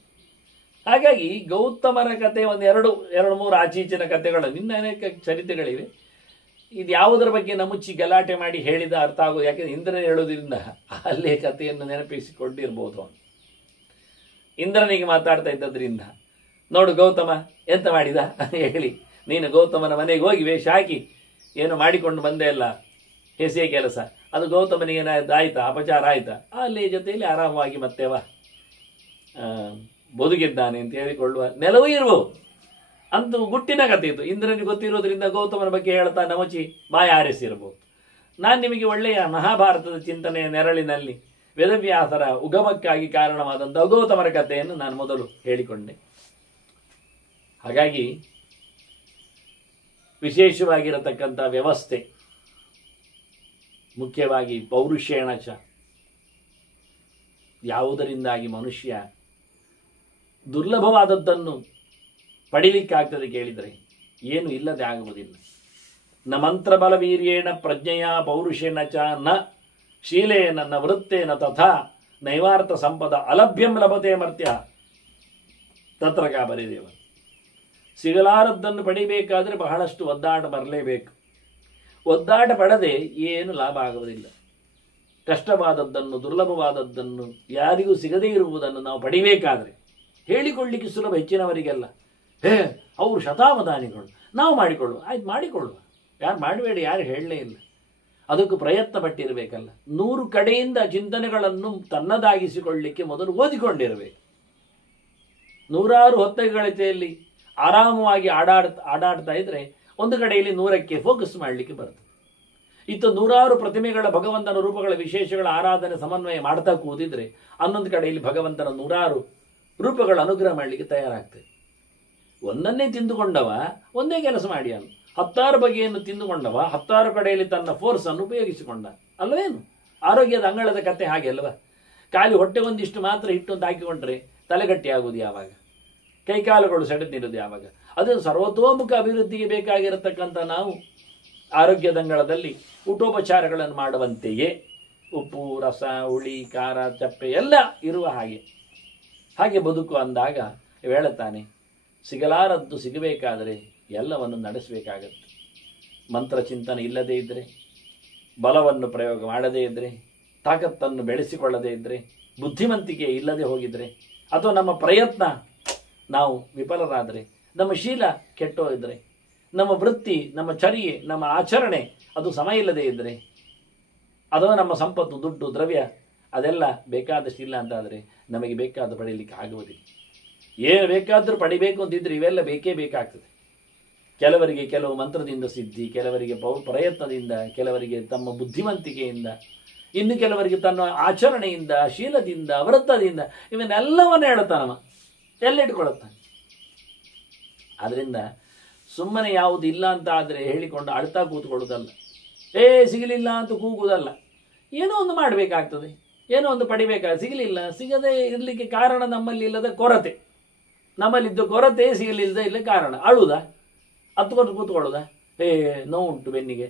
ಹಾಗಾಗಿ ಗೌತಮರ ಕಥೆ ಎರಡು ಮೂರು ಆಚೀಚಿನ ಕಥೆಗಳು, ನಿನ್ನ ಅನೇಕ ಚರಿತೆಗಳಿವೆ. ಇದು ಯಾವುದರ ಬಗ್ಗೆ ನಮುಚ್ಚಿ ಗಲಾಟೆ ಮಾಡಿ ಹೇಳಿದ ಅರ್ಥ ಆಗೋದು, ಯಾಕೆಂದ್ರೆ ಇಂದ್ರನೇ ಹೇಳೋದ್ರಿಂದ ಅಲ್ಲೇ ಕಥೆಯನ್ನು ನೆನಪಿಸಿಕೊಂಡಿರ್ಬೋದು. ಅವನು ಇಂದ್ರನಿಗೆ ಮಾತಾಡ್ತಾ ಇದ್ದದ್ರಿಂದ, ನೋಡು ಗೌತಮ ಎಂತ ಮಾಡಿದ ಹೇಳಿ, ನೀನು ಗೌತಮನ ಮನೆಗೆ ಹೋಗಿ ವೇಷ ಹಾಕಿ ಏನು ಮಾಡಿಕೊಂಡು ಬಂದೆ ಅಲ್ಲ, ಹೆಸೆ ಕೆಲಸ, ಅದು ಗೌತಮನಿಗೆ ಆಯ್ತಾ, ಅಪಚಾರ ಆಯ್ತಾ, ಅಲ್ಲಿ ಜೊತೆಯಲ್ಲಿ ಆರಾಮವಾಗಿ ಮತ್ತೆವ ಬದುಕಿದ್ದಾನೆ ಅಂತ ಹೇಳಿಕೊಳ್ಳುವ ನೆಲವೂ ಇರ್ಬೋದು. ಅಂತೂ ಗುಟ್ಟಿನ ಕಥೆ ಇದು. ಇಂದ್ರನಿಗೆ ಗೊತ್ತಿರೋದ್ರಿಂದ ಗೌತಮನ ಬಗ್ಗೆ ಹೇಳ್ತಾ ನಮಚಿ ಬಾಯ ಆರಿಸಿರ್ಬೋದು. ನಾನು ನಿಮಗೆ ಒಳ್ಳೆಯ ಮಹಾಭಾರತದ ಚಿಂತನೆಯ ನೆರಳಿನಲ್ಲಿ ವೇದವ್ಯಾಸರ ಉಗಮಕ್ಕಾಗಿ ಕಾರಣವಾದಂಥ ಗೌತಮರ ಕಥೆಯನ್ನು ನಾನು ಮೊದಲು ಹೇಳಿಕೊಂಡೆ. ಹಾಗಾಗಿ ವಿಶೇಷವಾಗಿರತಕ್ಕಂಥ ವ್ಯವಸ್ಥೆ, ಮುಖ್ಯವಾಗಿ ಪೌರುಷೇಣ ಚ, ಯಾವುದರಿಂದಾಗಿ ಮನುಷ್ಯ ದುರ್ಲಭವಾದದ್ದನ್ನು ಪಡಿಲಿಕ್ಕಾಗ್ತದೆ ಕೇಳಿದರೆ ಏನು ಇಲ್ಲದೆ ಆಗುವುದಿಲ್ಲ. ನ ಮಂತ್ರಬಲ ವೀರ್ಯೇಣ ಪ್ರಜ್ಞೆಯ ಪೌರುಷೇಣ ಚ ನ ಶೀಲೇನ ನ ವೃತ್ತೇನ ತಥಾ ನೈವಾರ್ಥ ಸಂಪದ ಅಲಭ್ಯಂ ಲಭತೆ ಮರ್ತ್ಯ ತತ್ರಕ ಬರೆದೇವ. ಸಿಗಲಾರದ್ದನ್ನು ಪಡಿಬೇಕಾದ್ರೆ ಬಹಳಷ್ಟು ಒದ್ದಾಟ ಬರಲೇಬೇಕು. ಒದ್ದಾಟ ಪಡದೆ ಏನು ಲಾಭ ಆಗುವುದಿಲ್ಲ. ಕಷ್ಟವಾದದ್ದನ್ನು, ದುರ್ಲಭವಾದದ್ದನ್ನು, ಯಾರಿಗೂ ಸಿಗದೇ ಇರುವುದನ್ನು ನಾವು ಪಡಿಬೇಕಾದ್ರೆ ಹೇಳಿಕೊಳ್ಳಿಕ್ಕೆ ಸುಲಭ ಹೆಚ್ಚಿನವರಿಗೆಲ್ಲ. ಅವರು ಶತಾವಧಾನಿಗಳು, ನಾವು ಮಾಡಿಕೊಳ್ಳುವ, ಆಯ್ತು ಮಾಡಿಕೊಳ್ಳುವ, ಯಾರು ಮಾಡಬೇಡಿ, ಯಾರು ಹೇಳಲೇ ಇಲ್ಲ. ಅದಕ್ಕೂ ಪ್ರಯತ್ನ ಪಟ್ಟಿರಬೇಕಲ್ಲ. 100 ಕಡೆಯಿಂದ ಚಿಂತನೆಗಳನ್ನು ತನ್ನದಾಗಿಸಿಕೊಳ್ಳಿಕ್ಕೆ ಮೊದಲು ಓದಿಕೊಂಡಿರಬೇಕು. 100 ಹೊತ್ತಗಳಿತೆಯಲ್ಲಿ ಆರಾಮವಾಗಿ ಆಡಾಡ್ತಾ ಇದ್ರೆ ಒಂದು ಕಡೆಯಲ್ಲಿ 100ಕ್ಕೆ ಫೋಕಸ್ ಮಾಡಲಿಕ್ಕೆ ಬರ್ತದೆ. ಇತ್ತು 100 ಪ್ರತಿಮೆಗಳ ಭಗವಂತನ ರೂಪಗಳ ವಿಶೇಷಗಳ ಆರಾಧನೆ ಸಮನ್ವಯ ಮಾಡ್ತಾ ಕೂದಿದ್ರೆ ಅನ್ನೊಂದು ಕಡೆಯಲ್ಲಿ ಭಗವಂತನ 100 ರೂಪಗಳ ಅನುಗ್ರಹ ಮಾಡಲಿಕ್ಕೆ ತಯಾರಾಗ್ತದೆ. ಒಂದನ್ನೇ ತಿಂದುಕೊಂಡವ ಒಂದೇ ಕೆಲಸ ಮಾಡಿ, 10 ಬಗೆಯನ್ನು ತಿಂದುಕೊಂಡವ 10 ಕಡೆಯಲ್ಲಿ ತನ್ನ ಫೋರ್ಸ್ ಅನ್ನು ಉಪಯೋಗಿಸಿಕೊಂಡ ಅಲ್ಲವೇನು? ಆರೋಗ್ಯದ ಅಂಗಳದ ಕತೆ ಹಾಗೆ ಅಲ್ವಾ? ಖಾಲಿ ಹೊಟ್ಟೆಗೊಂದಿಷ್ಟು ಮಾತ್ರ ಹಿಟ್ಟು ಅಂತ ಹಾಕಿಕೊಂಡ್ರೆ ತಲೆಗಟ್ಟಿ ಆಗುವುದು ಯಾವಾಗ? ಕೈಕಾಲುಗಳು ಸೆಡೆದಿರೋದು ಯಾವಾಗ? ಅದು ಸರ್ವತೋಮುಖ ಅಭಿವೃದ್ಧಿಗೆ ಬೇಕಾಗಿರತಕ್ಕಂಥ ನಾವು ಆರೋಗ್ಯದಂಗಳದಲ್ಲಿ ಊಟೋಪಚಾರಗಳನ್ನು ಮಾಡುವಂತೆಯೇ ಉಪ್ಪು, ರಸ, ಹುಳಿ, ಖಾರ, ಚಪ್ಪೆ ಎಲ್ಲ ಇರುವ ಹಾಗೆ ಬದುಕು ಅಂದಾಗ ಹೇಳುತ್ತಾನೆ, ಸಿಗಲಾರದ್ದು ಸಿಗಬೇಕಾದರೆ ಎಲ್ಲವನ್ನು ನಡೆಸಬೇಕಾಗತ್ತೆ. ಮಂತ್ರ ಚಿಂತನೆ ಇಲ್ಲದೇ ಇದ್ದರೆ, ಬಲವನ್ನು ಪ್ರಯೋಗ ಮಾಡದೇ ಇದ್ದರೆ, ತಾಕತ್ತನ್ನು ಬೆಳೆಸಿಕೊಳ್ಳದೇ ಇದ್ದರೆ, ಬುದ್ಧಿವಂತಿಕೆ ಇಲ್ಲದೆ ಹೋಗಿದ್ರೆ, ಅಥವಾ ನಮ್ಮ ಪ್ರಯತ್ನ ನಾವು ವಿಫಲರಾದರೆ, ನಮ್ಮ ಶೀಲ ಕೆಟ್ಟೋಗಿದ್ರೆ, ನಮ್ಮ ವೃತ್ತಿ, ನಮ್ಮ ಚರ್ಯೆ, ನಮ್ಮ ಆಚರಣೆ ಅದು ಸಮ ಇಲ್ಲದೆ ಇದ್ದರೆ, ಅಥವಾ ನಮ್ಮ ಸಂಪತ್ತು, ದುಡ್ಡು, ದ್ರವ್ಯ ಅದೆಲ್ಲ ಬೇಕಾದಷ್ಟು ಇಲ್ಲ ಅಂತಾದರೆ ನಮಗೆ ಬೇಕಾದ ಪಡೀಲಿಕ್ಕೆ ಆಗುವುದಿಲ್ಲ. ಏನು ಬೇಕಾದರೂ ಪಡಿಬೇಕು ಅಂತಿದ್ರೆ ಇವೆಲ್ಲ ಬೇಕೇ ಬೇಕಾಗ್ತದೆ. ಕೆಲವರಿಗೆ ಕೆಲವು ಮಂತ್ರದಿಂದ ಸಿದ್ಧಿ, ಕೆಲವರಿಗೆ ಪ್ರಯತ್ನದಿಂದ, ಕೆಲವರಿಗೆ ತಮ್ಮ ಬುದ್ಧಿವಂತಿಕೆಯಿಂದ, ಇನ್ನು ಕೆಲವರಿಗೆ ತನ್ನ ಆಚರಣೆಯಿಂದ, ಶೀಲದಿಂದ, ವ್ರತದಿಂದ, ಇವನ್ನೆಲ್ಲವನ್ನ ಹೇಳ್ತಾನವ, ಎಲ್ಲ ಇಟ್ಕೊಳುತ್ತಾನೆ. ಆದ್ದರಿಂದ ಸುಮ್ಮನೆ ಯಾವುದು ಇಲ್ಲ ಅಂತ ಆದರೆ ಹೇಳಿಕೊಂಡು ಅಳ್ತಾ ಕೂತ್ಕೊಳ್ಳೋದಲ್ಲ, ಸಿಗಲಿಲ್ಲ ಅಂತ ಕೂಗುವುದಲ್ಲ. ಏನೋ ಒಂದು ಮಾಡಬೇಕಾಗ್ತದೆ, ಏನೋ ಒಂದು ಪಡಿಬೇಕಾಗ್ತದೆ. ಸಿಗಲಿಲ್ಲ, ಸಿಗದೆ ಇರಲಿಕ್ಕೆ ಕಾರಣ ನಮ್ಮಲ್ಲಿ ಇಲ್ಲದ ಕೊರತೆ, ನಮ್ಮಲ್ಲಿದ್ದ ಕೊರತೆ ಸಿಗಲಿಲ್ಲದ ಇಲ್ಲ ಕಾರಣ. ಅಳುವುದಾ? ಹತ್ಕೊಂಡು ಕೂತ್ಕೊಳ್ಳೋದಾ? ನೋವುಂಟು, ಬೆನ್ನಿಗೆ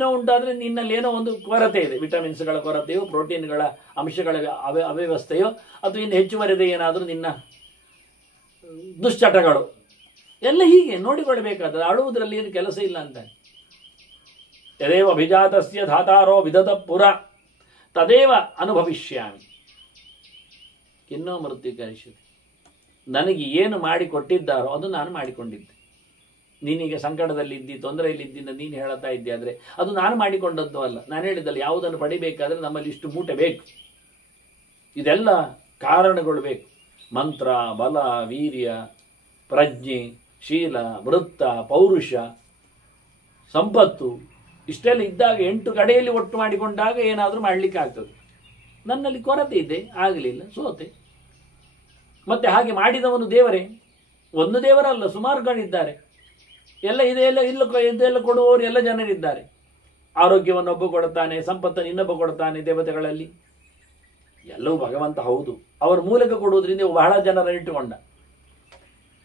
ನೋವು ಉಂಟಾದರೆ ನಿನ್ನಲ್ಲಿ ಏನೋ ಒಂದು ಕೊರತೆ ಇದೆ. ವಿಟಮಿನ್ಸ್ಗಳ ಕೊರತೆಯೋ, ಪ್ರೋಟೀನ್ಗಳ ಅಂಶಗಳ ಅವ್ಯವಸ್ಥೆಯೋ, ಅಥವಾ ಇನ್ನು ಹೆಚ್ಚುವರಿದ ಏನಾದರೂ ನಿನ್ನ ದುಶ್ಚಟಗಳು ಎಲ್ಲ ಹೀಗೆ ನೋಡಿಕೊಳ್ಳಬೇಕಾದ. ಅಳುವುದರಲ್ಲಿ ಏನು ಕೆಲಸ ಇಲ್ಲ ಅಂತ. ಯದೇವ ಅಭಿಜಾತಸ್ಯ ಧಾತಾರೋ ವಿದತ ಪುರ ತದೇವ ಅನುಭವಿಷ್ಯಾಮಿ ಕಿನ್ನೋ ಮೃತ್ಯು ಕರಿಷ್ಯತೆ. ನನಗೆ ಏನು ಮಾಡಿಕೊಟ್ಟಿದ್ದಾರೋ ಅದು ನಾನು ಮಾಡಿಕೊಂಡಿದ್ದೆ. ನೀನೀಗ ಸಂಕಟದಲ್ಲಿದ್ದಿ, ತೊಂದರೆಯಲ್ಲಿದ್ದಿಂದ ನೀನು ಹೇಳುತ್ತಾ ಇದ್ದೆ ಆದರೆ ಅದು ನಾನು ಮಾಡಿಕೊಂಡದ್ದು ಅಲ್ಲ. ನಾನು ಹೇಳಿದ್ದಲ್ಲ, ಯಾವುದನ್ನು ಪಡಿಬೇಕಾದ್ರೆ ನಮ್ಮಲ್ಲಿ ಇಷ್ಟು ಮೂಟೆ ಬೇಕು, ಇದೆಲ್ಲ ಕಾರಣಗಳು ಬೇಕು. ಮಂತ್ರ, ಬಲ, ವೀರ್ಯ, ಪ್ರಜ್ಞೆ, ಶೀಲ, ವೃತ್ತ, ಪೌರುಷ, ಸಂಪತ್ತು ಇಷ್ಟೆಲ್ಲ ಇದ್ದಾಗ 8 ಕಡೆಯಲ್ಲಿ ಒಟ್ಟು ಮಾಡಿಕೊಂಡಾಗ ಏನಾದರೂ ಮಾಡಲಿಕ್ಕೆ ಆಗ್ತದೆ. ನನ್ನಲ್ಲಿ ಕೊರತೆ ಇದೆ, ಆಗಲಿಲ್ಲ, ಸೋತೆ. ಮತ್ತೆ ಹಾಗೆ ಮಾಡಿದವನು ದೇವರೇ, ಒಂದು ದೇವರಲ್ಲ, ಸುಮಾರು ಗಳಿದ್ದಾರೆ. ಎಲ್ಲ ಇದೆಲ್ಲ ಕೊಡುವವರು ಎಲ್ಲ ಜನರಿದ್ದಾರೆ. ಆರೋಗ್ಯವನ್ನು ಒಬ್ಬ ಕೊಡ್ತಾನೆ, ಸಂಪತ್ತನ್ನು ಇನ್ನೊಬ್ಬ ಕೊಡ್ತಾನೆ. ದೇವತೆಗಳಲ್ಲಿ ಎಲ್ಲವೂ ಭಗವಂತ ಹೌದು, ಅವರ ಮೂಲಕ ಕೊಡುವುದರಿಂದ ಬಹಳ ಜನರನ್ನು ಇಟ್ಟುಕೊಂಡ.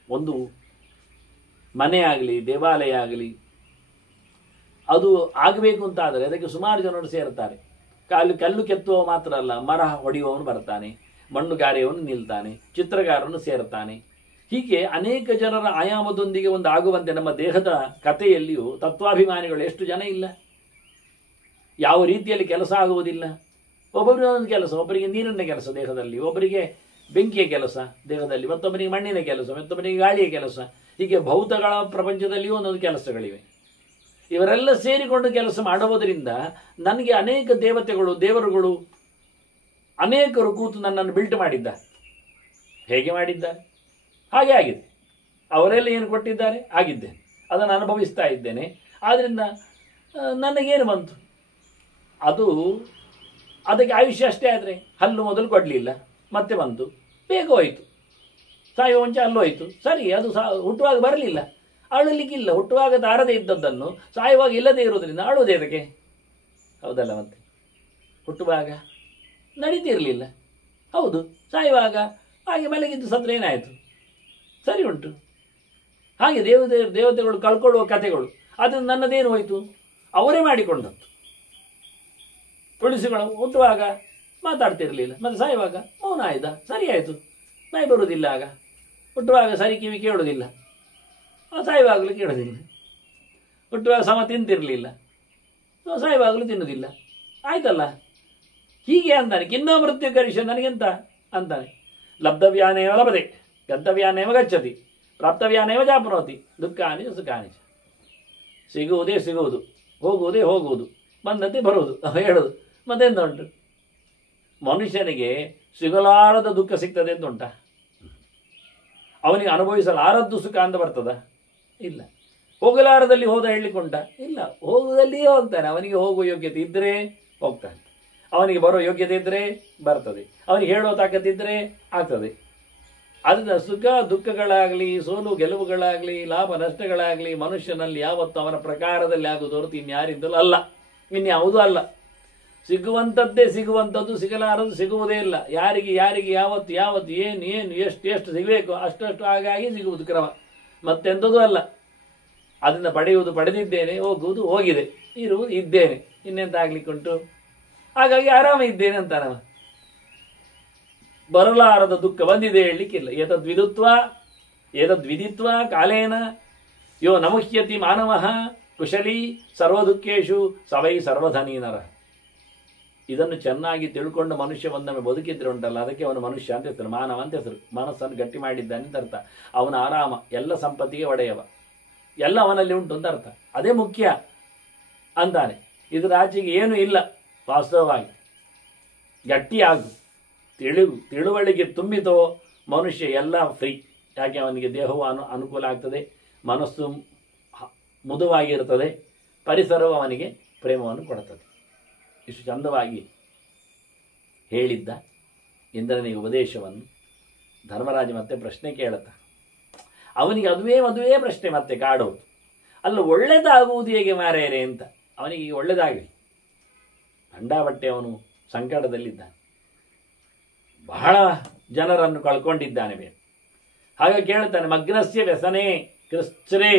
ಒಂದು ಮನೆ ಆಗಲಿ ದೇವಾಲಯ ಆಗಲಿ ಅದು ಆಗಬೇಕು ಅಂತ ಆದರೆ ಅದಕ್ಕೆ ಸುಮಾರು ಜನರು ಸೇರ್ತಾರೆ. ಕಲ್ಲು ಕೆತ್ತುವ ಮಾತ್ರ ಅಲ್ಲ, ಮರ ಹೊಡೆಯುವವನು ಬರ್ತಾನೆ, ಮಣ್ಣುಗಾರೆಯವನು ನಿಲ್ತಾನೆ, ಚಿತ್ರಗಾರನು ಸೇರ್ತಾನೆ. ಹೀಗೆ ಅನೇಕ ಜನರ ಆಯಾಮದೊಂದಿಗೆ ಒಂದು ಆಗುವಂತೆ ನಮ್ಮ ದೇಹದ ಕಥೆಯಲ್ಲಿಯೂ ತತ್ವಾಭಿಮಾನಿಗಳು ಎಷ್ಟು ಜನ ಇಲ್ಲ. ಯಾವ ರೀತಿಯಲ್ಲಿ ಕೆಲಸ ಆಗುವುದಿಲ್ಲ. ಒಬ್ಬೊಬ್ಬರಿಗೆ ಒಂದೊಂದು ಕೆಲಸ, ಒಬ್ಬರಿಗೆ ನೀರಿನ ಕೆಲಸ ದೇಹದಲ್ಲಿ, ಒಬ್ಬರಿಗೆ ಬೆಂಕಿಯ ಕೆಲಸ ದೇಹದಲ್ಲಿ, ಮತ್ತೊಬ್ಬರಿಗೆ ಮಣ್ಣಿನ ಕೆಲಸ, ಮತ್ತೊಬ್ಬರಿಗೆ ಗಾಳಿಯ ಕೆಲಸ. ಹೀಗೆ ಭೌತಗಳ ಪ್ರಪಂಚದಲ್ಲಿಯೂ ಒಂದೊಂದು ಕೆಲಸಗಳಿವೆ. ಇವರೆಲ್ಲ ಸೇರಿಕೊಂಡು ಕೆಲಸ ಮಾಡುವುದರಿಂದ ನನಗೆ ಅನೇಕ ದೇವತೆಗಳು, ದೇವರುಗಳು, ಅನೇಕರು ಕೂತು ನನ್ನನ್ನು ಬಿಲ್ಟ್ ಮಾಡಿದ್ದಾರೆ. ಹೇಗೆ ಮಾಡಿದ್ದಾರೆ? ಹಾಗೆ ಆಗಿದೆ. ಅವರೆಲ್ಲ ಏನು ಕೊಟ್ಟಿದ್ದಾರೆ ಆಗಿದ್ದೇನೆ, ಅದನ್ನು ಅನುಭವಿಸ್ತಾ ಇದ್ದೇನೆ. ಆದ್ದರಿಂದ ನನಗೇನು ಬಂತು? ಅದಕ್ಕೆ ಆಯುಷ್ಯ ಅಷ್ಟೇ. ಆದರೆ ಹಲ್ಲು ಮೊದಲು ಕೊಡಲಿಲ್ಲ, ಮತ್ತೆ ಬಂತು, ಬೇಗ ಹೋಯಿತು. ಸಾಯುವ ಮುಂಚೆ ಹಲ್ಲು ಹೋಯಿತು, ಸರಿ. ಅದು ಹುಟ್ಟುವಾಗ ಬರಲಿಲ್ಲ, ಅಳಲಿಕ್ಕಿಲ್ಲ. ಹುಟ್ಟುವಾಗ ತಾರದೇ ಇದ್ದದ್ದನ್ನು ಸಾಯುವಾಗ ಇಲ್ಲದೆ ಇರುವುದರಿಂದ ಅಳುವುದೇ ಅದಕ್ಕೆ, ಹೌದಲ್ಲ? ಮತ್ತೆ ಹುಟ್ಟುವಾಗ ನಡೀತಿರಲಿಲ್ಲ, ಹೌದು. ಸಾಯುವಾಗ ಹಾಗೆ ಮಲಗಿದ್ದು ಸತ್ರ ಏನಾಯಿತು? ಸರಿ ಉಂಟು. ಹಾಗೆ ದೇವತೆಗಳು ಕಳ್ಕೊಳ್ಳುವ ಕಥೆಗಳು, ಅದನ್ನು ನನ್ನದೇನು ಹೋಯಿತು? ಅವರೇ ಮಾಡಿಕೊಂಡದ್ದು. ತುಳಸಿಗಳು ಹುಟ್ಟುವಾಗ ಮಾತಾಡ್ತಿರಲಿಲ್ಲ, ಮತ್ತು ಸಾಯುವಾಗ ಮೌನ ಆಯ್ದ, ಸರಿ ಆಯಿತು. ನಾಯಿ ಬರುವುದಿಲ್ಲ ಆಗ. ಹುಟ್ಟುವಾಗ ಸರಿ ಕಿವಿ ಕೇಳೋದಿಲ್ಲ, ಸಾಯುವಾಗಲೂ ಕೇಳೋದಿಲ್ಲ. ಹುಟ್ಟುವಾಗ ಸಮ ತಿಂತಿರಲಿಲ್ಲ, ಸಾಯುವಾಗಲೂ ತಿನ್ನುವುದಿಲ್ಲ. ಆಯ್ತಲ್ಲ? ಹೀಗೆ ಅಂತಾನೆ. ಕಿನ್ನೋ ಮೃತ್ಯು ಕರಿಷ, ನನಗೆಂತ ಅಂತಾನೆ. ಲಬ್ಧವ್ಯಾನೇವ ಲಭತೆ, ಗಂತವ್ಯಾನೇವ ಗಚ್ಚತಿ, ಪ್ರಾಪ್ತವ್ಯಾನೇವ ಜಾಪ್ನೋತಿ, ದುಃಖಾನಿ ಸುಖಾನಿ. ಸಿಗುವುದೇ ಸಿಗುವುದು, ಹೋಗುವುದೇ ಹೋಗುವುದು, ಬಂದಂತೆ ಬರುವುದು, ಹೇಳುವುದು. ಮತ್ತೆಂತ ಉಂಟು? ಮನುಷ್ಯನಿಗೆ ಸಿಗಲಾರದ ದುಃಖ ಸಿಗ್ತದೆ ಅಂತ ಉಂಟ? ಅವನಿಗೆ ಅನುಭವಿಸಲಾರದ್ದು ಸುಖ ಅಂತ ಬರ್ತದ? ಇಲ್ಲ. ಹೋಗಲಾರದಲ್ಲಿ ಹೋದ ಹೇಳಿಕೊಂಡ? ಇಲ್ಲ. ಹೋಗುವುದಲ್ಲಿಯೇ ಹೋಗ್ತಾನೆ. ಅವನಿಗೆ ಹೋಗುವ ಯೋಗ್ಯತೆ ಇದ್ದರೆ ಹೋಗ್ತಾನೆ, ಅವನಿಗೆ ಬರೋ ಯೋಗ್ಯತೆ ಇದ್ದರೆ ಬರ್ತದೆ, ಅವನಿಗೆ ಹೇಳೋ ತಾಕತ್ತಿದ್ದರೆ ಆಗ್ತದೆ. ಅದರಿಂದ ಸುಖ ದುಃಖಗಳಾಗಲಿ, ಸೋಲು ಗೆಲುವುಗಳಾಗಲಿ, ಲಾಭ ನಷ್ಟಗಳಾಗಲಿ ಮನುಷ್ಯನಲ್ಲಿ ಯಾವತ್ತು ಅವನ ಪ್ರಕಾರದಲ್ಲಿ ಆಗುವುದು ಹೊರತು ಇನ್ಯಾರಿಂದಲೂ ಅಲ್ಲ, ಇನ್ಯಾವುದೂ ಅಲ್ಲ. ಸಿಗುವಂಥದ್ದೇ ಸಿಗುವಂಥದ್ದು, ಸಿಗಲಾರದು ಸಿಗುವುದೇ ಇಲ್ಲ. ಯಾರಿಗೆ ಯಾವತ್ತು ಏನು ಎಷ್ಟು ಸಿಗಬೇಕು ಅಷ್ಟು ಹಾಗಾಗಿ ಸಿಗುವುದು ಕ್ರಮ, ಮತ್ತೆಂಥದ್ದು ಅಲ್ಲ. ಅದನ್ನು ಪಡೆಯುವುದು ಪಡೆದಿದ್ದೇನೆ, ಹೋಗುವುದು ಹೋಗಿದೆ, ಇರುವುದು ಇದ್ದೇನೆ, ಇನ್ನೆಂತ ಆಗ್ಲಿಕ್ಕುಂಟು? ಹಾಗಾಗಿ ಆರಾಮ ಇದ್ದೇನೆ ಅಂತ ನಾವು. ಬರಲಾರದ ದುಃಖ ಬಂದಿದೆ ಹೇಳಲಿಕ್ಕಿಲ್ಲ. ಏತದ್ವಿದಿತ್ವ ಕಾಲೇನ ಯೋ ನಮುಹ್ಯತಿ ಮಾನವಃ ಕುಶಲಿ ಸರ್ವದುಃಖೇಶು ಸವೈ ಸರ್ವಧನೀನರ. ಇದನ್ನು ಚೆನ್ನಾಗಿ ತಿಳ್ಕೊಂಡು ಮನುಷ್ಯ ಒಂದೊಮ್ಮೆ ಬದುಕಿದ್ರೆ ಉಂಟಲ್ಲ, ಅದಕ್ಕೆ ಅವನು ಮನುಷ್ಯ ಅಂತ ಹೆಸರು, ಮಾನವ ಅಂತ ಹೆಸರು. ಮನಸ್ಸನ್ನು ಗಟ್ಟಿ ಮಾಡಿದ್ದಾನೆ ಅಂತ ಅರ್ಥ. ಅವನ ಆರಾಮ, ಎಲ್ಲ ಸಂಪತ್ತಿಗೆ ಒಡೆಯವ, ಎಲ್ಲ ಅವನಲ್ಲಿ ಉಂಟು ಅಂತ ಅರ್ಥ. ಅದೇ ಮುಖ್ಯ ಅಂತಾನೆ. ಇದರ ಆಚೆಗೆ ಏನೂ ಇಲ್ಲ. ವಾಸ್ತವವಾಗಿ ಗಟ್ಟಿಯಾಗು, ತಿಳುವಳಿಕೆ ತುಂಬಿತೋ ಮನುಷ್ಯ ಎಲ್ಲ ಫ್ರೀ. ಯಾಕೆ? ಅವನಿಗೆ ದೇಹವು ಅನುಕೂಲ ಆಗ್ತದೆ, ಮನಸ್ಸು ಮುದುವಾಗಿರುತ್ತದೆ, ಪರಿಸರವು ಅವನಿಗೆ ಪ್ರೇಮವನ್ನು ಕೊಡುತ್ತದೆ. ಇಷ್ಟು ಚಂದವಾಗಿ ಹೇಳಿದ್ದ ಇಂದ್ರನಿಗೆ ಉಪದೇಶವನ್ನು ಧರ್ಮರಾಜ ಮತ್ತೆ ಪ್ರಶ್ನೆ ಕೇಳುತ್ತ. ಅವನಿಗೆ ಅದುವೇ ಪ್ರಶ್ನೆ ಮತ್ತೆ ಕಾಡೋದು. ಅಲ್ಲ, ಒಳ್ಳೆದಾಗುವುದು ಹೇಗೆ ಮಾರೇರೆ ಅಂತ. ಅವನಿಗೆ ಈಗ ಒಳ್ಳೆದಾಗಲಿ, ಗಂಡಾಬಟ್ಟೆ ಅವನು ಸಂಕಟದಲ್ಲಿದ್ದಾನೆ, ಬಹಳ ಜನರನ್ನು ಕಳ್ಕೊಂಡಿದ್ದಾನೆ. ಬೇರೆ ಹಾಗೆ ಕೇಳ್ತಾನೆ, ಮಗ್ನಸ್ಯ ವ್ಯಸನೇ ಕೃಶ್ರೇ